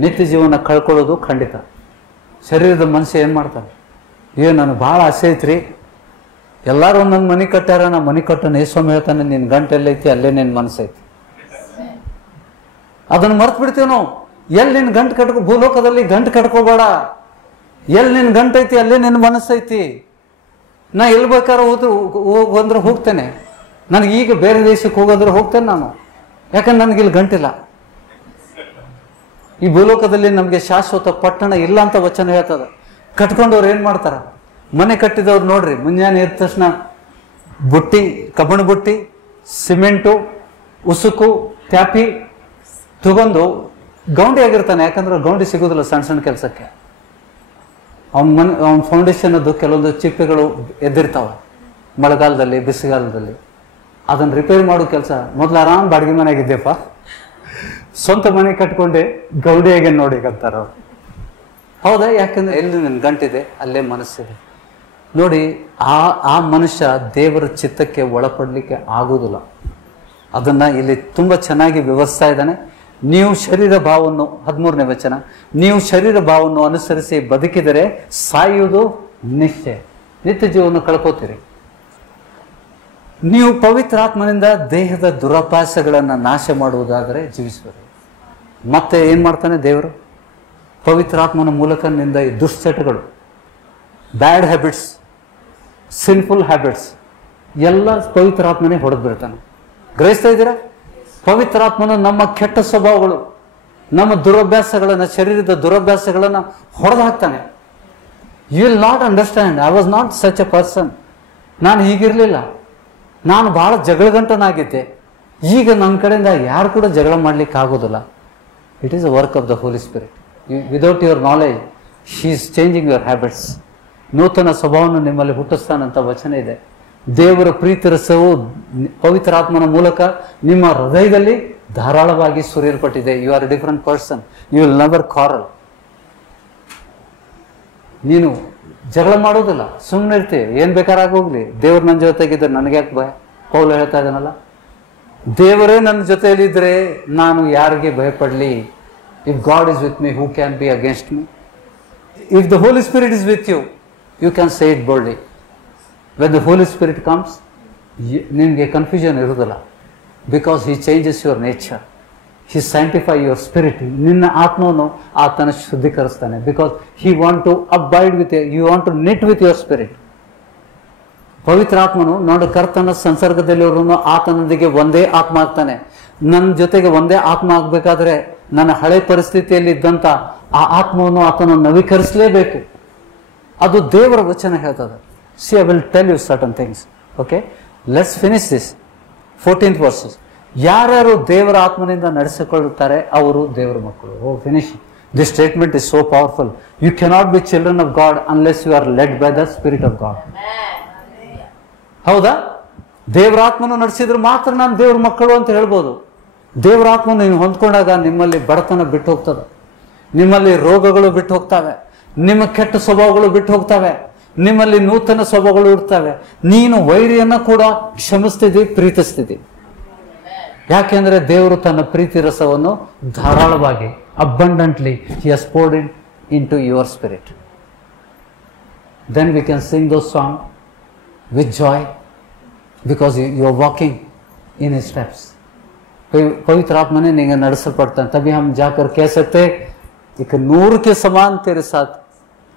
ನಿತ್ಯ ಜೀವನ ಕಳ್ಕೊಳ್ಳೋದು ಖಂಡಿತ. ಶರೀರದ ಮನುಷ್ಯ ಏನು ಮಾಡ್ತಾನೆ? ನನಗೆ ಭಾಳ ಆಸೆ ಐತ್ರಿ, ಎಲ್ಲರೂ ಒಂದೊಂದು ಮನೆ ಕಟ್ಟಾರ, ನಾ ಮನೆ ಕಟ್ಟೋಣ. ಯೇಸ್ವಾಮಿ ಹೇಳ್ತಾನೆ, ನಿನ್ನ ಗಂಟು ಎಲ್ಲೈತಿ ಅಲ್ಲೇ ನಿನ್ನ ಮನಸ್ಸೈತಿ. ಅದನ್ನು ಮರ್ತು ಬಿಡ್ತೀವಿ ನಾವು. ಎಲ್ಲಿ ನಿನ್ನ ಗಂಟು ಭೂಲೋಕದಲ್ಲಿ ಗಂಟು ಕಟ್ಕೋಬೇಡ. ಎಲ್ಲಿ ನಿನ್ನ ಗಂಟು ಐತಿ ಅಲ್ಲೇ ನಿನ್ನ ಮನಸ್ಸೈತಿ. ನಾ ಎಲ್ಲಿ ಬೇಕಾದ್ರೆ ಹೋದ್ರೆ ಹೋಗ್ತೇನೆ. ನನಗೆ ಈಗ ಬೇರೆ ದೇಶಕ್ಕೆ ಹೋಗೋದ್ರೆ ಹೋಗ್ತೇನೆ ನಾನು, ಯಾಕಂದ್ರೆ ನನಗಿಲ್ಲಿ ಗಂಟಿಲ್ಲ. ಈ ಭೂಲೋಕದಲ್ಲಿ ನಮಗೆ ಶಾಶ್ವತ ಪಟ್ಟಣ ಇಲ್ಲ ಅಂತ ವಚನ ಹೇಳ್ತದ. ಕಟ್ಕೊಂಡವ್ರು ಏನು ಮಾಡ್ತಾರ? ಮನೆ ಕಟ್ಟಿದವ್ರು ನೋಡ್ರಿ, ಮುಂಜಾನೆ ಎದ್ದ ತಕ್ಷಣ ಬುಟ್ಟಿ, ಕಬ್ಬಣ ಬುಟ್ಟಿ, ಸಿಮೆಂಟು, ಉಸುಕು, ತ್ಯಾಪಿ ತಗೊಂಡು ಗೌಂಡಿ ಆಗಿರ್ತಾನೆ. ಯಾಕಂದ್ರೆ ಗೌಂಡಿ ಸಿಗೋದಿಲ್ಲ ಸಣ್ಣ ಸಣ್ಣ ಕೆಲಸಕ್ಕೆ. ಅವನ ಫೌಂಡೇಶನ್ ಅದು ಕೆಲವೊಂದು ಚಿಪ್ಪೆಗಳು ಎದ್ದಿರ್ತಾವ ಮಳೆಗಾಲದಲ್ಲಿ, ಬಿಸಿಗಾಲದಲ್ಲಿ. ಅದನ್ನು ರಿಪೇರಿ ಮಾಡೋ ಕೆಲಸ. ಮೊದಲು ಆರಾಮ್ ಬಾಡಿಗೆ ಮನೆಯಾಗಿದ್ದೆಪ್ಪ, ಸ್ವಂತ ಮನೆ ಕಟ್ಕೊಂಡೆ ಗೌಡಿಯಾಗೆ ನೋಡಿಕಂತಾರ ಅವ್ರು. ಹೌದಾ? ಯಾಕಂದ್ರೆ ಎಲ್ಲಿ ನನ್ನ ಗಂಟಿದೆ ಅಲ್ಲೇ ಮನಸ್ಸಿದೆ. ನೋಡಿ, ಆ ಮನುಷ್ಯ ದೇವರ ಚಿತ್ತಕ್ಕೆ ಒಳಪಡಲಿಕ್ಕೆ ಆಗುವುದಿಲ್ಲ. ಅದನ್ನು ಇಲ್ಲಿ ತುಂಬ ಚೆನ್ನಾಗಿ ವಿವರಿಸ್ತಾ ಇದ್ದಾನೆ. ನೀವು ಶರೀರ ಭಾವವನ್ನು 13ನೇ ವಚನ, ನೀವು ಶರೀರ ಭಾವವನ್ನು ಅನುಸರಿಸಿ ಬದುಕಿದರೆ ಸಾಯುವುದು ನಿಶ್ಚಯ, ನಿತ್ಯ ಜೀವವನ್ನು ಕಳ್ಕೋತೀರಿ. ನೀವು ಪವಿತ್ರಾತ್ಮನಿಂದ ದೇಹದ ದುರಭ್ಯಾಸಗಳನ್ನು ನಾಶ ಮಾಡುವುದಾದರೆ ಜೀವಿಸುವುದು. ಮತ್ತೆ ಏನು ಮಾಡ್ತಾನೆ ದೇವರು? ಪವಿತ್ರಾತ್ಮನ ಮೂಲಕ ನಿಂದ ಈ ದುಶ್ಚಟಗಳು, ಬ್ಯಾಡ್ ಹ್ಯಾಬಿಟ್ಸ್, ಸಿನ್ಫುಲ್ ಹ್ಯಾಬಿಟ್ಸ್ ಎಲ್ಲ ಪವಿತ್ರಾತ್ಮನೇ ಹೊಡೆದು ಬಿಡ್ತಾನೆ. ಗ್ರಹಿಸ್ತಾ ಇದ್ದೀರಾ? ಪವಿತ್ರಾತ್ಮನು ನಮ್ಮ ಕೆಟ್ಟ ಸ್ವಭಾವಗಳು, ನಮ್ಮ ದುರಭ್ಯಾಸಗಳನ್ನು, ಶರೀರದ ದುರಭ್ಯಾಸಗಳನ್ನು ಹೊಡೆದು ಹಾಕ್ತಾನೆ. You will not understand, I was not such a person. ನಾನು ಹೀಗಿರಲಿಲ್ಲ, ನಾನು ಭಾಳ ಜಗಳಗಂಟನಾಗಿದ್ದೆ. ಈಗ ನನ್ನ ಕಡೆಯಿಂದ ಯಾರು ಕೂಡ ಜಗಳ ಮಾಡಲಿಕ್ಕೆ ಆಗೋದಿಲ್ಲ. It is a work of the Holi Spirit. Without your knowledge she is changing your habits. ನೂತನ ಸ್ವಭಾವವನ್ನು ನಿಮ್ಮಲ್ಲಿ ಹುಟ್ಟಿಸ್ತಾನಂತ ವಚನ ಇದೆ. ದೇವರ ಪ್ರೀತಿ ರಸವು ಪವಿತ್ರಾತ್ಮನ ಮೂಲಕ ನಿಮ್ಮ ಹೃದಯದಲ್ಲಿ ಧಾರಾಳವಾಗಿ ಸುರಿಯಲ್ಪಟ್ಟಿದೆ. You are a different person. You will never quarrel. ನೀನು ಜಗಳ ಮಾಡೋದಿಲ್ಲ, ಸುಮ್ಮನೆ ಇರ್ತೀವಿ. ಏನು ಬೇಕಾರಾಗೋಗ್ಲಿ, ದೇವ್ರು ನನ್ನ ಜೊತೆಗಿದ್ರೆ ನನಗೆ ಯಾಕೆ ಭಯ? ಪೌಲ ಹೇಳ್ತಾ ಇದ್ದಾನಲ್ಲ, ದೇವರೇ ನನ್ನ ಜೊತೆಯಲ್ಲಿದ್ದರೆ ನಾನು ಯಾರಿಗೆ ಭಯಪಡಲಿ? If God is with me, who can be against me? If the Holi spirit is with you, you can say it boldly. When the Holi spirit comes, ನಿಮಗೆ ಕನ್ಫ್ಯೂಷನ್ ಇರೋದಿಲ್ಲ. Because he changes your nature, he sanctify your spirit. ನಿನ್ನ ಆತ್ಮವನ್ನು ಆತನ ಶುದ್ಧೀಕರಿಸ್ತಾನೆ. Because he want to abide with you, want to knit with your spirit. ಪವಿತ್ರಾತ್ಮನು ನೋಡು, ಕರ್ತನ ಸಂಸರ್ಗದಲ್ಲಿರೋನು ಆತನೊಂದಿಗೆ ಒಂದೇ ಆತ್ಮ ಆಗ್ತಾನೆ. ನನ್ನ ಜೊತೆಗೆ ಒಂದೇ ಆತ್ಮ ಆಗಬೇಕಾದ್ರೆ ನನ್ನ ಹಳೆ ಪರಿಸ್ಥಿತಿಯಲ್ಲಿ ಇದ್ದಂಥ ಆ ಆತ್ಮವನ್ನು ಆತನು ನವೀಕರಿಸಲೇಬೇಕು. ಅದು ದೇವರ ವಚನ ಹೇಳ್ತದೆ. See, I will tell you certain things. Okay, let's finish this 14th verses. ಯಾರ್ಯಾರು ದೇವರ ಆತ್ಮನಿಂದ ನಡೆಸಿಕೊಳ್ಳುತ್ತಾರೆ ಅವರು ದೇವರ ಮಕ್ಕಳು. Oh, finish. This statement is so powerful. You cannot be children of God unless you are led by the spirit of God. ಹೌದಾ? ದೇವರಾತ್ಮನು ನಡೆಸಿದ್ರೆ ಮಾತ್ರ ನಾನು ದೇವ್ರ ಮಕ್ಕಳು ಅಂತ ಹೇಳ್ಬೋದು. ದೇವರಾತ್ಮನು ನೀವು ಹೊಂದ್ಕೊಂಡಾಗ ನಿಮ್ಮಲ್ಲಿ ಬಡತನ ಬಿಟ್ಟು ಹೋಗ್ತದೆ, ನಿಮ್ಮಲ್ಲಿ ರೋಗಗಳು ಬಿಟ್ಟು ಹೋಗ್ತವೆ, ನಿಮ್ಮ ಕೆಟ್ಟ ಸ್ವಭಾವಗಳು ಬಿಟ್ಟು ಹೋಗ್ತವೆ, ನಿಮ್ಮಲ್ಲಿ ನೂತನ ಸ್ವಭಾವಗಳು ಇರ್ತವೆ. ನೀನು ವೈರಿಯನ್ನ ಕೂಡ ಕ್ಷಮಿಸ್ತಿದ್ದಿ, ಪ್ರೀತಿಸ್ತಿದ್ದಿ. ಯಾಕೆಂದ್ರೆ ದೇವರು ತನ್ನ ಪ್ರೀತಿ ರಸವನ್ನು ಧಾರಾಳವಾಗಿ, abundantly he has poured in to your spirit. Then we can sing those song with joy because you are walking in his steps. पवित्र आत्मा ने निगे ನಡೆಸಲ್ಪಡ್ತಾ है. तभी हम जाकर कह सकते एक नूर के समान तेरे साथ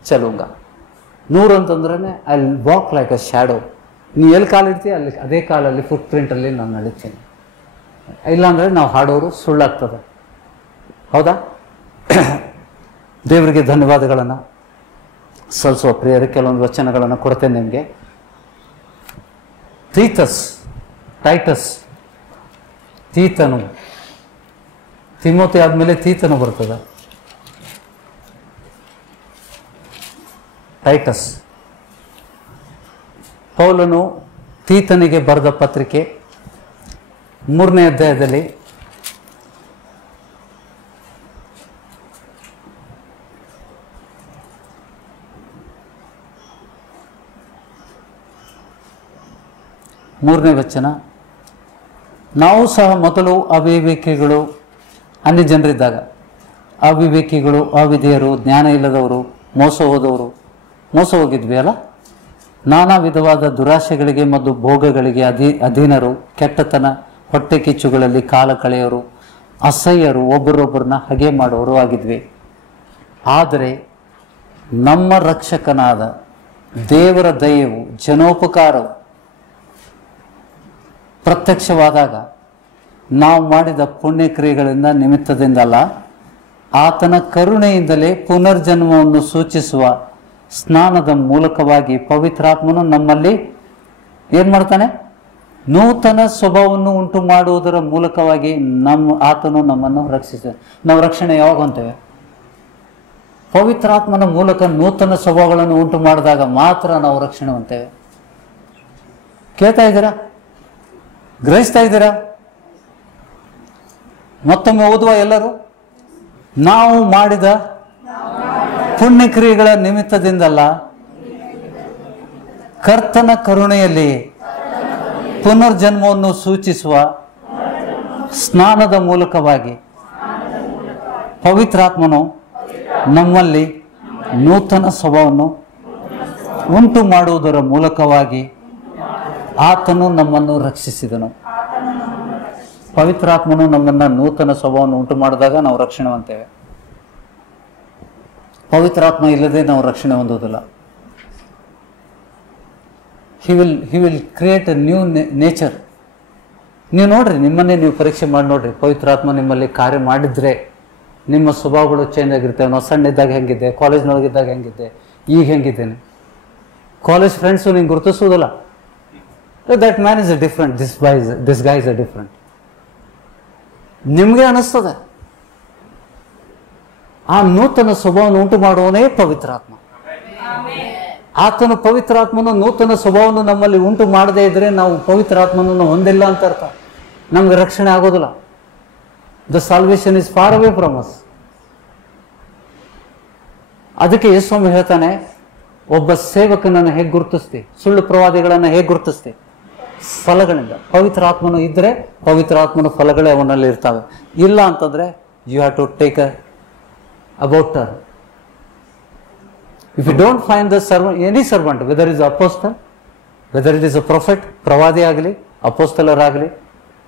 चलूंगा. नूर ಅಂತಂದ್ರೆ I will walk like a shadow. ನೀ ಎಲ್ಲಿ ಕಾಲಿಡ್ತೀಯ ಅಲ್ಲಿ ಅದೇ ಕಾಲಲ್ಲಿ ಫುಟ್ ಪ್ರಿಂಟ್ ಅಲ್ಲಿ ನಾನು ನಡೀತೀನಿ. ಇಲ್ಲಾಂದ್ರೆ ನಾವು ಹಾಡೋರು ಸುಳ್ಳಾಗ್ತದೆ. ಹೌದಾ? ದೇವರಿಗೆ ಧನ್ಯವಾದಗಳನ್ನು ಸಲ್ಲಿಸುವ ಪ್ರಿಯರೇ, ಕೆಲವೊಂದು ವಚನಗಳನ್ನು ಕೊಡ್ತೇನೆ ನಿಮಗೆ. ಟೈಟಸ್, ತೀತನು, ತಿಮೋತಿ ಆದಮೇಲೆ ತೀತನು ಬರ್ತದೆ. ಟೈಟಸ್ ಪೌಲನು ತೀತನಿಗೆ ಬರೆದ ಪತ್ರಿಕೆ 3ನೇ ಅಧ್ಯಾಯದಲ್ಲಿ ಮೂರನೇ ವಚನ, ನಾವು ಸಹ ಮೊದಲು ಅವಿವೇಕಿಗಳು, ಅನ್ಯ ಜನರಿದ್ದಾಗ ಅವಿವೇಕಿಗಳು, ಅವಿಧೇಯರು, ಜ್ಞಾನ ಇಲ್ಲದವರು, ಮೋಸ ಹೋಗಿದ್ವಿ ಅಲ್ಲ. ನಾನಾ ವಿಧವಾದ ದುರಾಶೆಗಳಿಗೆ ಮತ್ತು ಭೋಗಗಳಿಗೆ ಅಧೀನರು, ಕೆಟ್ಟತನ, ಹೊಟ್ಟೆ ಕಿಚ್ಚುಗಳಲ್ಲಿ ಕಾಲ ಕಳೆಯೋರು, ಅಸಹ್ಯರು, ಒಬ್ಬರೊಬ್ಬರನ್ನ ಹಗೆ ಮಾಡೋರು ಆಗಿದ್ವಿ. ಆದರೆ ನಮ್ಮ ರಕ್ಷಕನಾದ ದೇವರ ದಯವು, ಜನೋಪಕಾರವು ಪ್ರತ್ಯಕ್ಷವಾದಾಗ ನಾವು ಮಾಡಿದ ಪುಣ್ಯಕ್ರಿಯೆಗಳಿಂದ ನಿಮಿತ್ತದಿಂದಲ್ಲ, ಆತನ ಕರುಣೆಯಿಂದಲೇ ಪುನರ್ಜನ್ಮವನ್ನು ಸೂಚಿಸುವ ಸ್ನಾನದ ಮೂಲಕವಾಗಿ ಪವಿತ್ರಾತ್ಮನು ನಮ್ಮಲ್ಲಿ ಏನು ಮಾಡ್ತಾನೆ? ನೂತನ ಸ್ವಭಾವವನ್ನು ಉಂಟು ಮಾಡುವುದರ ಮೂಲಕವಾಗಿ ಆತನು ನಮ್ಮನ್ನು ರಕ್ಷಿಸ್ತಾನೆ. ನಾವು ರಕ್ಷಣೆ ಯಾವಾಗ ಹೊಂತೇವೆ? ಪವಿತ್ರಾತ್ಮನ ಮೂಲಕ ನೂತನ ಸ್ವಭಾವಗಳನ್ನು ಉಂಟು ಮಾಡಿದಾಗ ಮಾತ್ರ ನಾವು ರಕ್ಷಣೆ ಹೊಂತೇವೆ. ಕೇಳ್ತಾ ಇದ್ದೀರಾ? ಗ್ರಹಿಸ್ತಾ ಇದ್ದೀರಾ? ಮತ್ತೊಮ್ಮೆ ಓದುವ ಎಲ್ಲರೂ. ನಾವು ಮಾಡಿದ ಪುಣ್ಯಕ್ರಿಯೆಗಳ ನಿಮಿತ್ತದಿಂದಲ್ಲ, ಕರ್ತನ ಕರುಣೆಯಲ್ಲಿ ಪುನರ್ಜನ್ಮವನ್ನು ಸೂಚಿಸುವ ಸ್ನಾನದ ಮೂಲಕವಾಗಿ ಪವಿತ್ರಾತ್ಮನು ನಮ್ಮಲ್ಲಿ ನೂತನ ಸ್ವಭಾವವನ್ನು ಉಂಟು ಮಾಡುವುದರ ಮೂಲಕವಾಗಿ ಆತನು ನಮ್ಮನ್ನು ರಕ್ಷಿಸಿದನು. ಪವಿತ್ರಾತ್ಮನು ನಮ್ಮನ್ನ ನೂತನ ಸ್ವಭಾವವನ್ನು ಉಂಟು ಮಾಡಿದಾಗ ನಾವು ರಕ್ಷಣೆ ಹೊಂತೇವೆ. ಪವಿತ್ರಾತ್ಮ ಇಲ್ಲದೆ ನಾವು ರಕ್ಷಣೆ ಹೊಂದೋದಿಲ್ಲ. He will create a new nature. ನೀವು ನೋಡ್ರಿ, ನಿಮ್ಮನ್ನೇ ನೀವು ಪರೀಕ್ಷೆ ಮಾಡಿ ನೋಡ್ರಿ. ಪವಿತ್ರಾತ್ಮ ನಿಮ್ಮಲ್ಲಿ ಕಾರ್ಯ ಮಾಡಿದ್ರೆ ನಿಮ್ಮ ಸ್ವಭಾವಗಳು ಚೇಂಜ್ ಆಗಿರ್ತೇವೆ. ನಾವು ಸಣ್ಣಿದ್ದಾಗ ಹೆಂಗಿದ್ದೆ, ಕಾಲೇಜ್ನೊಳಗಿದ್ದಾಗ ಹೆಂಗಿದ್ದೆ, ಈಗ ಹೆಂಗಿದ್ದೇನೆ. ಕಾಲೇಜ್ ಫ್ರೆಂಡ್ಸು ನಿಂಗೆ ಗುರುತಿಸೋದಿಲ್ಲ. That man is a different, this guy is a different. ನಿಮಗೆ ಅನಿಸ್ತದೆ. ಆ ನೂತನ ಸ್ವಭಾವವನ್ನು ಉಂಟು ಮಾಡುವವನೇ ಪವಿತ್ರಾತ್ಮ. ಆತನು ಪವಿತ್ರಾತ್ಮನ ನೂತನ ಸ್ವಭಾವವನ್ನು ನಮ್ಮಲ್ಲಿ ಉಂಟು ಮಾಡದೇ ಇದ್ರೆ ನಾವು ಪವಿತ್ರಾತ್ಮನನ್ನು ಹೊಂದಿಲ್ಲ ಅಂತ ಅರ್ಥ. ನಮ್ಗೆ ರಕ್ಷಣೆ ಆಗೋದಿಲ್ಲ. The salvation is far away from us. ಅದಕ್ಕೆ ಯೇಸು ಹೇಳ್ತಾನೆ, ಒಬ್ಬ ಸೇವಕನನ್ನು ಹೇಗೆ ಗುರುತಿಸ್ತಿ, ಸುಳ್ಳು ಪ್ರವಾದಿಗಳನ್ನು ಹೇಗೆ ಗುರುತಿಸ್ತಿ? ಫಲಗಳಿಂದ. ಪವಿತ್ರಾತ್ಮನು ಇದ್ರೆ ಪವಿತ್ರಾತ್ಮನ ಫಲಗಳೇ ಅವನಲ್ಲಿ ಇರ್ತವೆ. ಇಲ್ಲ ಅಂತಂದ್ರೆ you have to take about turn. If you don't find the servant, any servant, whether is apostle, whether it is a prophet, ಪ್ರವಾದಿ ಆಗಲಿ, ಅಪೋಸ್ತಲರಾಗಲಿ,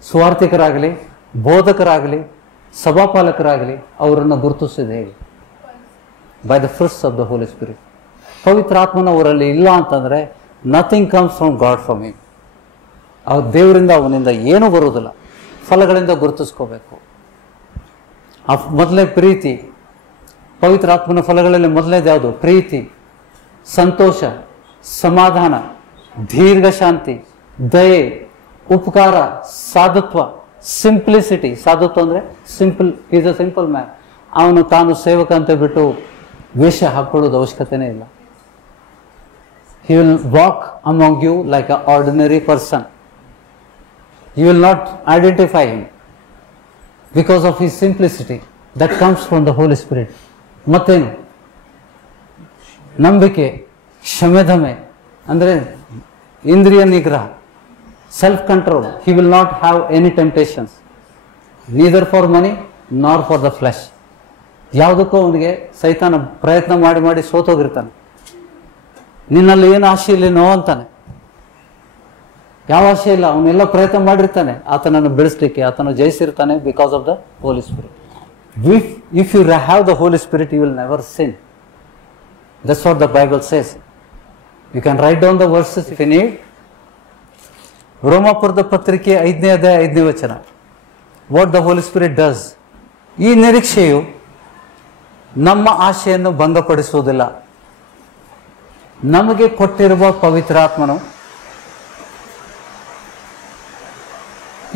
ಸುವಾರ್ಥಿಕರಾಗಲಿ, ಬೋಧಕರಾಗಲಿ, ಸಭಾಪಾಲಕರಾಗಲಿ, ಅವರನ್ನು ಗುರುತಿಸಿದ ಹೇಗೆ? By the fruits of the Holi Spirit. ಪವಿತ್ರಾತ್ಮನ ಅವರಲ್ಲಿ ಇಲ್ಲ ಅಂತಂದ್ರೆ nothing comes from God from him. ಅವ್ರ ದೇವರಿಂದ ಅವನಿಂದ ಏನೂ ಬರುವುದಿಲ್ಲ. ಫಲಗಳಿಂದ ಗುರುತಿಸ್ಕೋಬೇಕು. ಮೊದಲೇ ಪ್ರೀತಿ. ಪವಿತ್ರಾತ್ಮನ ಫಲಗಳಲ್ಲಿ ಮೊದಲನೇದು ಯಾವುದು? ಪ್ರೀತಿ, ಸಂತೋಷ, ಸಮಾಧಾನ, ದೀರ್ಘ ಶಾಂತಿ, ದಯೆ, ಉಪಕಾರ, ಸಾಧುತ್ವ, ಸಿಂಪ್ಲಿಸಿಟಿ. ಸಾಧುತ್ವ ಅಂದರೆ simple. Is a simple man. ಅವನು ತಾನು ಸೇವಕ ಅಂತ ಬಿಟ್ಟು ವೇಷ ಹಾಕೊಳ್ಳೋದು ಅವಶ್ಯಕತೆನೇ ಇಲ್ಲ. He will walk among you like a ordinary person. You will not identify him because of his simplicity that comes from the Holi Spirit. ಮತ್ತೇನು? ನಂಬಿಕೆ, ಕ್ಷಮೆಧಮೆ ಅಂದರೆ ಇಂದ್ರಿಯ ನಿಗ್ರಹ, self control. He will not have any temptations, neither for money nor for the flesh. ಯಾವುದಕ್ಕೂ ಅವನಿಗೆ ಸೈತಾನ ಪ್ರಯತ್ನ ಮಾಡಿ ಮಾಡಿ ಸೋತೋಗಿರ್ತಾನೆ. ನಿನ್ನಲ್ಲಿ ಏನು ಆಶೆ ಇಲ್ಲೇನೋ ಅಂತಾನೆ. ಯಾವ ಆಶೆ ಇಲ್ಲ, ಅವನೆಲ್ಲ ಪ್ರಯತ್ನ ಮಾಡಿರ್ತಾನೆ ಆತನನ್ನು ಬೆಳೆಸಲಿಕ್ಕೆ. ಆತನು ಜಯಿಸಿರ್ತಾನೆ because of the Holi spirit. If you have the Holy Spirit, you will never sin. That's what the Bible says. You can write down the verses if you need. ರೋಮಾಪುರದ ಪತ್ರಿಕೆ 5ನೇ ಅಧ್ಯಾಯ 5ನೇ ವಚನ. What the Holy Spirit does. ಈ ನಿರೀಕ್ಷೆಯು ನಮ್ಮ ಆಶೆಯನ್ನು ಭಂಗಪಡಿಸುವುದಿಲ್ಲ. ನಮಗೆ ಕೊಟ್ಟಿರುವ ಪವಿತ್ರಾತ್ಮನು,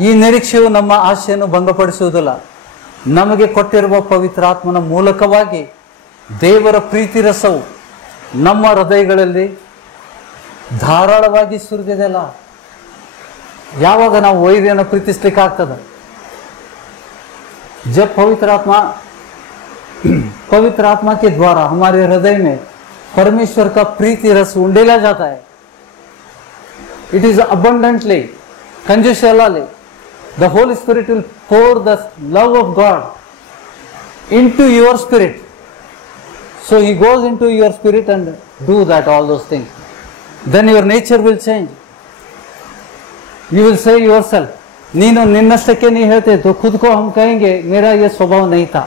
ಈ ನಿರೀಕ್ಷೆಯು ನಮ್ಮ ಆಶೆಯನ್ನು ಭಂಗಪಡಿಸುವುದಿಲ್ಲ. ನಮಗೆ ಕೊಟ್ಟಿರುವ ಪವಿತ್ರಾತ್ಮನ ಮೂಲಕವಾಗಿ ದೇವರ ಪ್ರೀತಿ ರಸವು ನಮ್ಮ ಹೃದಯಗಳಲ್ಲಿ ಧಾರಾಳವಾಗಿ ಸುರಿದಿದೆಯಲ್ಲ. ಯಾವಾಗ ನಾವು ವೈರಿಯನ್ನು ಪ್ರೀತಿಸ್ಲಿಕ್ಕೆ ಆಗ್ತದೆ? जब पवित्र आत्मा के द्वारा हमारे हृदय में परमेश्वर का प्रीति रस उंडेला जाता है. It is abundantly, conditionally. The Holy Spirit will pour the love of God into your spirit. So He goes into your spirit and do that, all those things. Then your nature will change. You will say yourself, नीनो निन्नष्टके नहीं कहते तो खुद को हम कहेंगे मेरा ये स्वभाव नहीं था,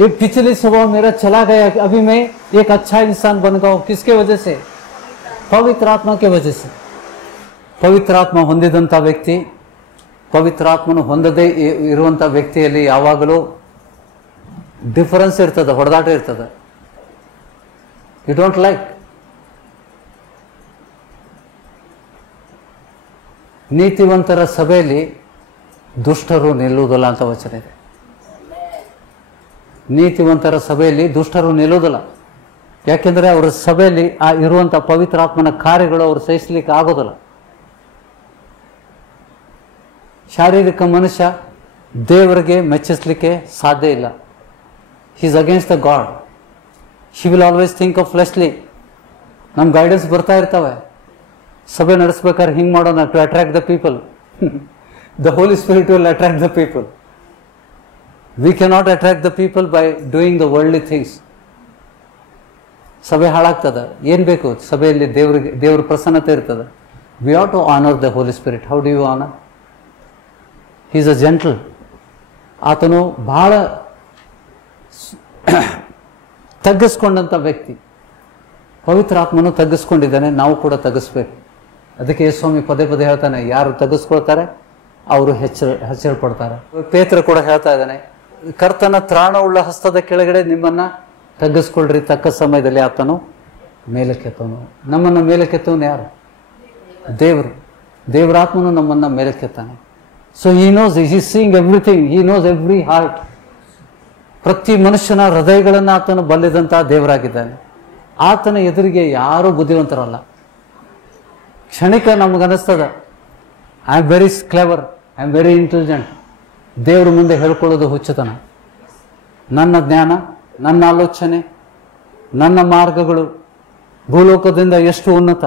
ये पिछले स्वभाव मेरा चला गया, अभी मैं एक अच्छा इंसान बन गया हूं. किसके वजह से? पवित्र आत्मा के वजह से. पवित्र आत्मा ಹೊಂದಿದಂತ ವ್ಯಕ್ತಿ ಪವಿತ್ರಾತ್ಮನು ಹೊಂದದೇ ಇರುವಂತ ವ್ಯಕ್ತಿಯಲ್ಲಿ ಯಾವಾಗಲೂ ಡಿಫರೆನ್ಸ್ ಇರ್ತದೆ, ಹೊಡೆದಾಟ ಇರ್ತದೆ. You don't like. ನೀತಿವಂತರ ಸಭೆಯಲ್ಲಿ ದುಷ್ಟರು ನಿಲ್ಲುವುದಿಲ್ಲ ಅಂತ ವಚನ ಇದೆ. ನೀತಿವಂತರ ಸಭೆಯಲ್ಲಿ ದುಷ್ಟರು ನಿಲ್ಲುವುದಿಲ್ಲ. ಯಾಕೆಂದರೆ ಅವರ ಸಭೆಯಲ್ಲಿ ಆ ಇರುವಂಥ ಪವಿತ್ರಾತ್ಮನ ಕಾರ್ಯಗಳು ಅವರು ಸಹಿಸಲಿಕ್ಕೆ ಆಗೋದಿಲ್ಲ. ಶಾರೀರಿಕ ಮನುಷ್ಯ ದೇವರಿಗೆ ಮೆಚ್ಚಿಸಲಿಕ್ಕೆ ಸಾಧ್ಯ ಇಲ್ಲ. He is against the God. She will always think of fleshly. ನಮ್ಮ ಗೈಡೆನ್ಸ್ ಬರ್ತಾ ಇರ್ತವೆ, ಸಭೆ ನಡೆಸ್ಬೇಕಾದ್ರೆ ಹಿಂಗೆ ಮಾಡೋಣ to attract the people. the Holy Spirit will attract the people. We cannot attract the people by doing the worldly things. ಸಭೆ ಹಾಳಾಗ್ತದ. ಏನು ಬೇಕು ಸಭೆಯಲ್ಲಿ? ದೇವ್ರ ಪ್ರಸನ್ನತೆ ಇರ್ತದೆ. We ought to honor the Holy Spirit. How do you honor? He is a gentle. ಆತನು ಬಹಳ ತಗ್ಗಿಸ್ಕೊಂಡಂಥ ವ್ಯಕ್ತಿ. ಪವಿತ್ರ ಆತ್ಮನು ತಗ್ಗಿಸ್ಕೊಂಡಿದ್ದಾನೆ, ನಾವು ಕೂಡ ತಗ್ಗಿಸ್ಬೇಕು. ಅದಕ್ಕೆ ಯೇಸುಸ್ವಾಮಿ ಪದೇ ಪದೇ ಹೇಳ್ತಾನೆ, ಯಾರು ತಗ್ಗಿಸ್ಕೊಳ್ತಾರೆ ಅವರು ಹೆಚ್ಚಲ್ಪಡ್ತಾರೆ. ಪೇತ್ರ ಕೂಡ ಹೇಳ್ತಾ ಇದ್ದಾನೆ, ಕರ್ತನ ತ್ರಾಣವುಳ್ಳ ಹಸ್ತದ ಕೆಳಗಡೆ ನಿಮ್ಮನ್ನ ತಗ್ಗಿಸ್ಕೊಳ್ರಿ, ತಕ್ಕ ಸಮಯದಲ್ಲಿ ಆತನು ಮೇಲಕ್ಕೆತ್ತವನು. ನಮ್ಮನ್ನು ಮೇಲಕ್ಕೆತ್ತವನು ಯಾರು? ದೇವರು. ದೇವರಾತ್ಮನು ನಮ್ಮನ್ನ ಮೇಲಕ್ಕೆತ್ತಾನೆ. So he knows, he is seeing everything, he knows every heart. ಪ್ರತಿ ಮನುಷ್ಯನ ಹೃದಯಗಳನ್ನು ಆತನು ಬಲ್ಲಿದಂತಹ ದೇವರಾಗಿದ್ದಾನೆ. ಆತನ ಎದುರಿಗೆ ಯಾರೂ ಬುದ್ಧಿವಂತರಲ್ಲ. ಕ್ಷಣಿಕ ನಮಗನಿಸ್ತದ, I am very clever, I am very intelligent. ದೇವ್ರ ಮುಂದೆ ಹೇಳ್ಕೊಳ್ಳೋದು ಹುಚ್ಚತನ. ನನ್ನ ಜ್ಞಾನ, ನನ್ನ ಆಲೋಚನೆ, ನನ್ನ ಮಾರ್ಗಗಳು ಭೂಲೋಕದಿಂದ ಎಷ್ಟು ಉನ್ನತ.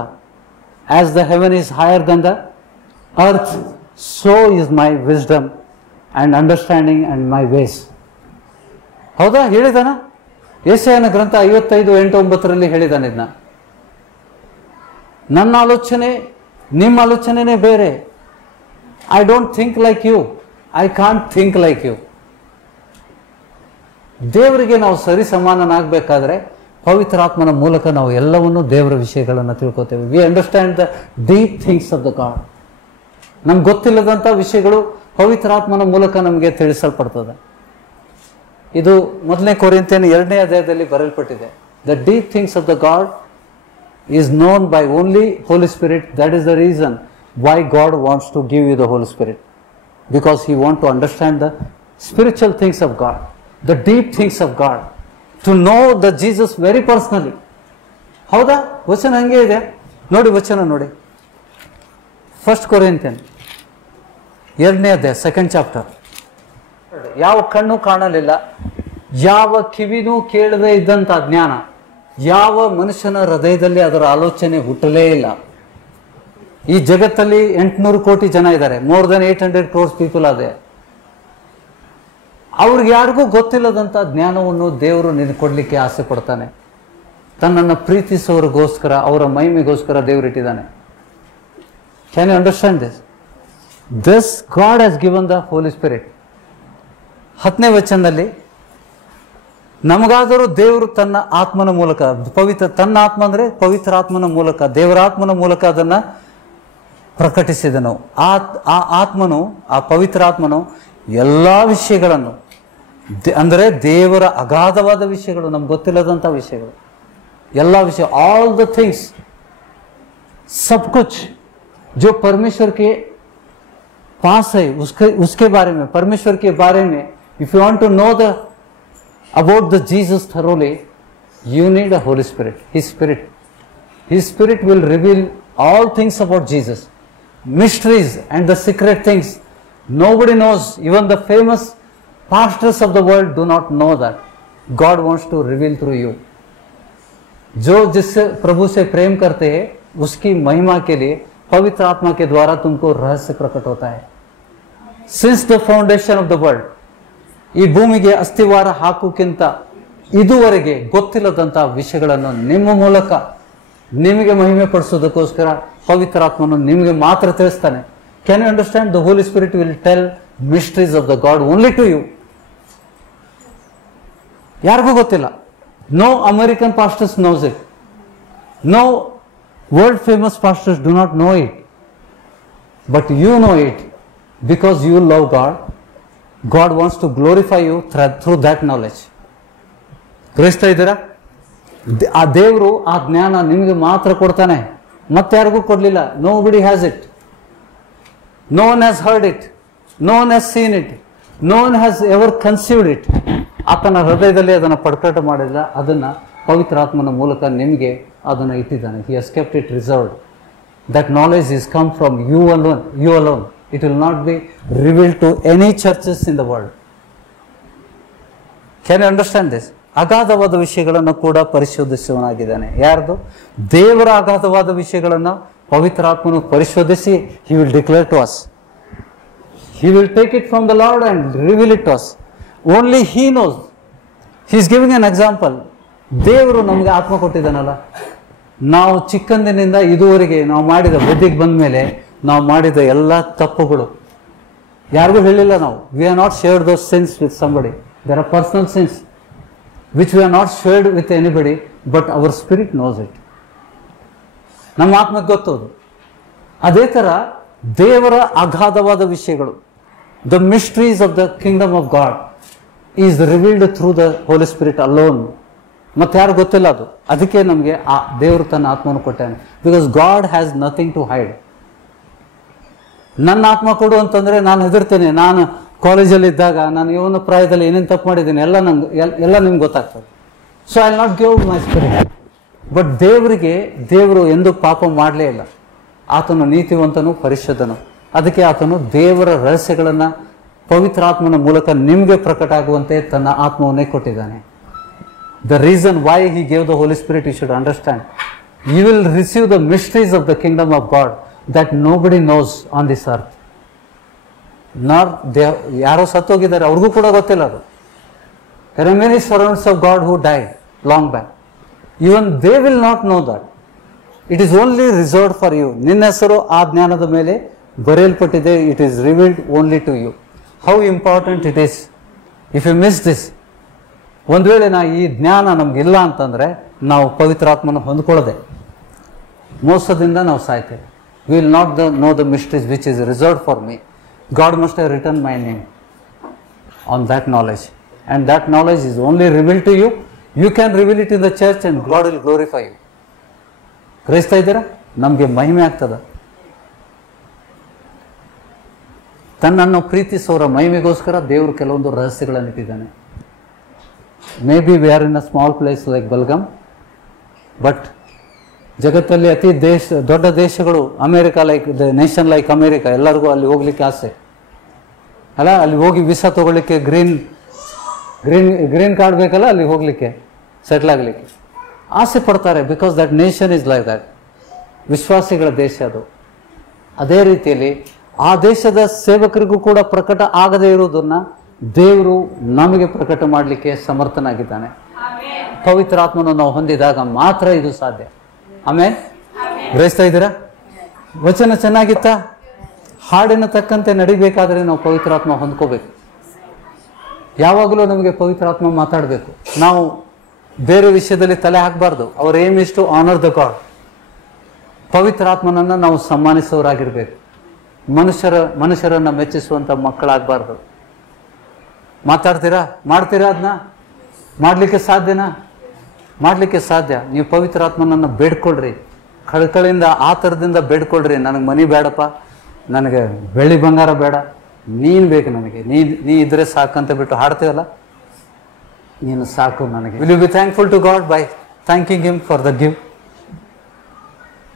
As the heaven is higher than the earth, so is my wisdom and understanding and my ways. ಹೌದಾ? ಹೇಳಿದಾನ ಯೆಶಾಯನ ಗ್ರಂಥ 55:8-9 ಹೇಳಿದಾನೆ ಇದನ್ನ. ನನ್ನ ಆಲೋಚನೆ ನಿಮ್ಮ ಆಲೋಚನೆನೇ ಬೇರೆ. I don't think like you, I can't think like you. ದೇವರಿಗೆ ನಾವು ಸರಿ ಸಮಾನನಾಗಬೇಕಾದ್ರೆ ಪವಿತ್ರಾತ್ಮನ ಮೂಲಕ ನಾವು ಎಲ್ಲವನ್ನೂ ದೇವರ ವಿಷಯಗಳನ್ನು ತಿಳ್ಕೊತೇವೆ. We understand the deep things of the God. ನಮ್ಗೆ ಗೊತ್ತಿಲ್ಲದಂಥ ವಿಷಯಗಳು ಪವಿತ್ರಾತ್ಮನ ಮೂಲಕ ನಮಗೆ ತಿಳಿಸಲ್ಪಡ್ತದೆ. ಇದು 1 ಕೊರಿಂಥಿಯನ್ 2ನೇ ಅಧ್ಯಾಯದಲ್ಲಿ ಬರೆಯಲ್ಪಟ್ಟಿದೆ. The deep things of the God is known by only Holy Spirit. That is the reason why God wants to give you the Holy Spirit, because He wants to understand the spiritual things of God, the deep things of God, to know the Jesus very personally. ಹೌದಾ? ವಚನ ಹಂಗೆ ಇದೆ ನೋಡಿ. ವಚನ ನೋಡಿ, 1 Corinthian 2ನೇ ಅಧ್ಯಾಯ 2nd chapter. ಯಾವ ಕಣ್ಣು ಕಾಣಲಿಲ್ಲ, ಯಾವ ಕಿವಿನೂ ಕೇಳದೇ ಇದ್ದಂಥ ಜ್ಞಾನ, ಯಾವ ಮನುಷ್ಯನ ಹೃದಯದಲ್ಲಿ ಅದರ ಆಲೋಚನೆ ಹುಟ್ಟಲೇ ಇಲ್ಲ. ಈ ಜಗತ್ತಲ್ಲಿ 800 ಕೋಟಿ ಜನ ಇದ್ದಾರೆ. ಮೋರ್ ದೆನ್ 800 crores ಪೀಪಲ್ ಅದೇ. ಅವ್ರಿಗೆ ಯಾರಿಗೂ ಗೊತ್ತಿಲ್ಲದಂಥ ಜ್ಞಾನವನ್ನು ದೇವರು ನಿನಗೆ ಕೊಡಲಿಕ್ಕೆ ಆಸೆ ಪಡ್ತಾನೆ. ತನ್ನನ್ನು ಪ್ರೀತಿಸೋರಿಗೋಸ್ಕರ, ಅವರ ಮಹಿಮೆಗೋಸ್ಕರ ದೇವರು ಇಟ್ಟಿದ್ದಾನೆ. Can you understand this? This God has given the Holi spirit. 10ನೇ ವಚನದಲ್ಲಿ, ನಮಗಾದರೂ ದೇವರು ತನ್ನ ಆತ್ಮನ ಮೂಲಕ, ತನ್ನ ಆತ್ಮ ಅಂದರೆ ಪವಿತ್ರ ಆತ್ಮನ ಮೂಲಕ, ದೇವರಾತ್ಮನ ಮೂಲಕ ಅದನ್ನು ಪ್ರಕಟಿಸಿದನು. ಆ ಆತ್ಮನು, ಆ ಪವಿತ್ರ ಆತ್ಮನು ಎಲ್ಲ ವಿಷಯಗಳನ್ನು, ಅಂದರೆ ದೇವರ ಅಗಾಧವಾದ ವಿಷಯಗಳು, ನಮ್ಗೆ ಗೊತ್ತಿಲ್ಲದಂಥ ವಿಷಯಗಳು, ಎಲ್ಲ ವಿಷಯ, ಆಲ್ ದ ಥಿಂಗ್ಸ್, सब कुछ जो परमेश्वर के पास है उसके बारे में, परमेश्वर के बारे में, if you want to know about the Jesus thoroughly, you need a Holy Spirit, His Spirit will reveal all things about Jesus, mysteries and the secret things. Nobody knows, even the famous pastors of the world do not know that. God wants to reveal through you. जो जिससे प्रभु से प्रेम करते हैं उसकी महिमा के लिए पवित्र आत्मा के द्वारा तुमको रहस्य प्रकट होता है. Since the foundation of the world, ಈ ಭೂಮಿಗೆ ಅಸ್ಥಿವಾರ ಹಾಕುಕ್ಕಿಂತ ಇದುವರೆಗೆ ಗೊತ್ತಿಲ್ಲದಂತಹ ವಿಷಯಗಳನ್ನು ನಿಮ್ಮ ಮೂಲಕ ನಿಮಗೆ ಮಹಿಮೆ ಪಡಿಸೋದಕ್ಕೋಸ್ಕರ ಪವಿತ್ರಾತ್ಮನು ನಿಮಗೆ ಮಾತ್ರ ತಿಳಿಸ್ತಾನೆ. Can you understand? The Holi spirit will tell mysteries of the God only to you. ಯಾರಿಗೂ ಗೊತ್ತಿಲ್ಲ. No American pastors knows it, no world famous pastors do not know it, but you know it because you love God. God wants to glorify you through that knowledge. ಗ್ರಹಿಸ್ತಾ ಇದ್ದೀರಾ? ಆ ದೇವರು ಆ ಜ್ಞಾನ ನಿಮಗೆ ಮಾತ್ರ ಕೊಡ್ತಾನೆ, ಮತ್ತೆ ಯಾರಿಗೂ ಕೊಡಲಿಲ್ಲ. Nobody has it. No one has heard it. No one has seen it. No one has ever conceived it. ಆತನ ಹೃದಯದಲ್ಲಿ ಅದನ್ನು ಪ್ರಕಟ ಮಾಡಿಲ್ಲ. ಅದನ್ನು ಪವಿತ್ರಾತ್ಮನ ಮೂಲಕ ನಿಮಗೆ ಅದನ್ನು ಇಟ್ಟಿದ್ದಾನೆ. He has kept it reserved. That knowledge is come from you alone. You alone. It will not be revealed to any churches in the world. Can you understand this? ಅಗಾಧವಾದ ವಿಷಯಗಳನ್ನು ಕೂಡ ಪರಿಶೋಧಿಸುವನಾಗಿದ್ದಾನೆ. ಯಾರ್ದು? ದೇವರ ಅಗಾಧವಾದ ವಿಷಯಗಳನ್ನು ಪವಿತ್ರಾತ್ಮನು ಪರಿಶೋಧಿಸಿ he will declare to us. He will take it from the Lord and reveal it to us. Only He knows. He is giving an example. ದೇವರು ನಮಗೆ ಆತ್ಮ ಕೊಟ್ಟಿದ್ದಾನಲ್ಲ, ನಾವು ಚಿಕ್ಕಂದಿನಿಂದ ಇದುವರೆಗೆ ನಾವು ಮಾಡಿದ ಬುದ್ಧಿಗೆ ಬಂದ ಮೇಲೆ ನಾವು ಮಾಡಿದ ಎಲ್ಲ ತಪ್ಪುಗಳು ಯಾರಿಗೂ ಹೇಳಿಲ್ಲ ನಾವು. We are not shared those sins with somebody. There are personal sins which we are not shared with anybody, but our spirit knows it. ನಮ್ಮ ಆತ್ಮಕ್ಕೆ ಗೊತ್ತೋದು. ಅದೇ ಥರ ದೇವರ ಅಗಾಧವಾದ ವಿಷಯಗಳು, the mysteries of the kingdom of God is revealed through the Holi Spirit alone. ಮತ್ತೆ ಯಾರು ಗೊತ್ತಿಲ್ಲ ಅದು. ಅದಕ್ಕೆ ನಮಗೆ ಆ ದೇವರು ತನ್ನ ಆತ್ಮವನ್ನು ಕೊಟ್ಟಾನೆ. Because God has nothing to hide. ನನ್ನ ಆತ್ಮ ಕೊಡು ಅಂತಂದರೆ ನಾನು ಹೆದರ್ತೇನೆ. ನಾನು ಕಾಲೇಜಲ್ಲಿ ಇದ್ದಾಗ ನಾನು ಇವನ ಪ್ರಾಯದಲ್ಲಿ ಏನೇನು ತಪ್ಪು ಮಾಡಿದ್ದೀನಿ ಎಲ್ಲ ನಿಮ್ಗೆ ಗೊತ್ತಾಗ್ತದೆ. So I will not give my spirit. But ದೇವರು ಎಂದೂ ಪಾಪ ಮಾಡಲೇ ಇಲ್ಲ. ಆತನು ನೀತಿವಂತನು, ಪರಿಶುದ್ಧನು. ಅದಕ್ಕೆ ಆತನು ದೇವರ ರಹಸ್ಯಗಳನ್ನು ಪವಿತ್ರಾತ್ಮನ ಮೂಲಕ ನಿಮಗೆ ಪ್ರಕಟ ಆಗುವಂತೆ ತನ್ನ ಆತ್ಮವನ್ನೇ ಕೊಟ್ಟಿದ್ದಾನೆ. The reason why He gave the Holy Spirit, you should understand. You will receive the mysteries of the kingdom of God that nobody knows on this earth. ಯಾರೋ ಸತ್ತೋಗಿದ್ದಾರೆ, ಅವ್ರಿಗೂ ಕೂಡ ಗೊತ್ತಿಲ್ಲ ಅದು. There are many servants of God who died long back. Even they will not know that. It is only reserved for you. ನಿನ್ನ ಹೆಸರು ಆ ಜ್ಞಾನದ ಮೇಲೆ ಬರೆಯಲ್ಪಟ್ಟಿದೆ. It is revealed only to you. How important it is. If you miss this, ಒಂದು ವೇಳೆ ಈ ಜ್ಞಾನ ನಮಗಿಲ್ಲ ಅಂತಂದರೆ ನಾವು ಪವಿತ್ರಾತ್ಮನ ಹೊಂದ್ಕೊಳ್ಳದೆ ಮೋಸದಿಂದ ನಾವು ಸಾಯ್ತೇವೆ. We will not know the mysteries which is reserved for me. God must have written my name on that knowledge, and that knowledge is only reveal to you. You can reveal it in the church and God will glorify you. ಗ್ರಹಿಸ್ತಾ ಇದ್ದೀರಾ? ನಮಗೆ ಮಹಿಮೆ ಆಗ್ತದೆ. ತನ್ನನ್ನು ಪ್ರೀತಿಸೋರ ಮಹಿಮೆಗೋಸ್ಕರ ದೇವರು ಕೆಲವೊಂದು ರಹಸ್ಯಗಳನ್ನು ಇಟ್ಟಿದ್ದಾನೆ. May be we are in a small place like Belgaum, but ಜಗತ್ತಲ್ಲಿ ದೊಡ್ಡ ದೇಶಗಳು, America like the nation like America, ಎಲ್ಲರಿಗೂ ಅಲ್ಲಿ ಹೋಗ್ಲಿಕ್ಕೆ ಆಸೆ ಅಲ್ಲ. ಅಲ್ಲಿ ಹೋಗಿ ವೀಸಾ ತೊಗೊಳ್ಲಿಕ್ಕೆ ಗ್ರೀನ್ ಕಾರ್ಡ್ ಬೇಕಲ್ಲ, ಅಲ್ಲಿ ಹೋಗ್ಲಿಕ್ಕೆ ಸೆಟ್ಲ್ ಆಗಲಿಕ್ಕೆ ಆಸೆ ಪಡ್ತಾರೆ. Because that nation is like that. ವಿಶ್ವಾಸಿಗಳ ದೇಶ ಅದು. ಅದೇ ರೀತಿಯಲ್ಲಿ ಆ ದೇಶದ ಸೇವಕರಿಗೂ ಕೂಡ ಪ್ರಕಟ ಆಗದೇ ಇರುವುದನ್ನು ದೇವರು ನಮಗೆ ಪ್ರಕಟ ಮಾಡಲಿಕ್ಕೆ ಸಮರ್ಥನಾಗಿದ್ದಾನೆ. ಪವಿತ್ರಾತ್ಮನ ನಾವು ಹೊಂದಿದಾಗ ಮಾತ್ರ ಇದು ಸಾಧ್ಯ. ಆಮೇಲೆ ಗ್ರಹಿಸ್ತಾ ಇದ್ದೀರಾ? ವಚನ ಚೆನ್ನಾಗಿತ್ತಾ? ಹಾಡಿನ ತಕ್ಕಂತೆ ನಡಿಬೇಕಾದ್ರೆ ನಾವು ಪವಿತ್ರಾತ್ಮ ಹೊಂದ್ಕೋಬೇಕು. ಯಾವಾಗಲೂ ನಮಗೆ ಪವಿತ್ರಾತ್ಮ ಮಾತಾಡಬೇಕು. ನಾವು ಬೇರೆ ವಿಷಯದಲ್ಲಿ ತಲೆ ಹಾಕಬಾರ್ದು. Our aim is to honour the God. ಪವಿತ್ರಾತ್ಮನನ್ನು ನಾವು ಸನ್ಮಾನಿಸೋರಾಗಿರ್ಬೇಕು. ಮನುಷ್ಯರನ್ನು ಮೆಚ್ಚಿಸುವಂಥ ಮಕ್ಕಳಾಗಬಾರ್ದು. ಮಾತಾಡ್ತೀರಾ? ಮಾಡ್ತೀರಾ? ಅದನ್ನ ಮಾಡಲಿಕ್ಕೆ ಸಾಧ್ಯನಾ? ಮಾಡಲಿಕ್ಕೆ ಸಾಧ್ಯ. ನೀವು ಪವಿತ್ರಾತ್ಮನನ್ನು ಬೇಡ್ಕೊಳ್ರಿ, ಕಳಕಳಿಂದ ಆ ಥರದಿಂದ ಬೇಡ್ಕೊಳ್ರಿ. ನನಗೆ ಮನಿ ಬೇಡಪ್ಪ, ನನಗೆ ಬೆಳ್ಳಿ ಬಂಗಾರ ಬೇಡ, ನೀನು ಬೇಕು ನನಗೆ, ನೀ ಇದ್ರೆ ಸಾಕಂತ ಬಿಟ್ಟು ಹಾಡ್ತೀವಲ್ಲ, ನೀನು ಸಾಕು ನನಗೆ. Will you be thankful to God by thanking him for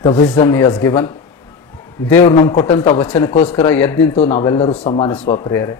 the wisdom he has given. ದೇವ್ರು ನಮ್ಗೆ ಕೊಟ್ಟಂಥ ವಚನಕ್ಕೋಸ್ಕರ ಎದ್ದು ನಿಂತು ನಾವೆಲ್ಲರೂ ಸನ್ಮಾನಿಸುವ ಪ್ರಿಯರೇ.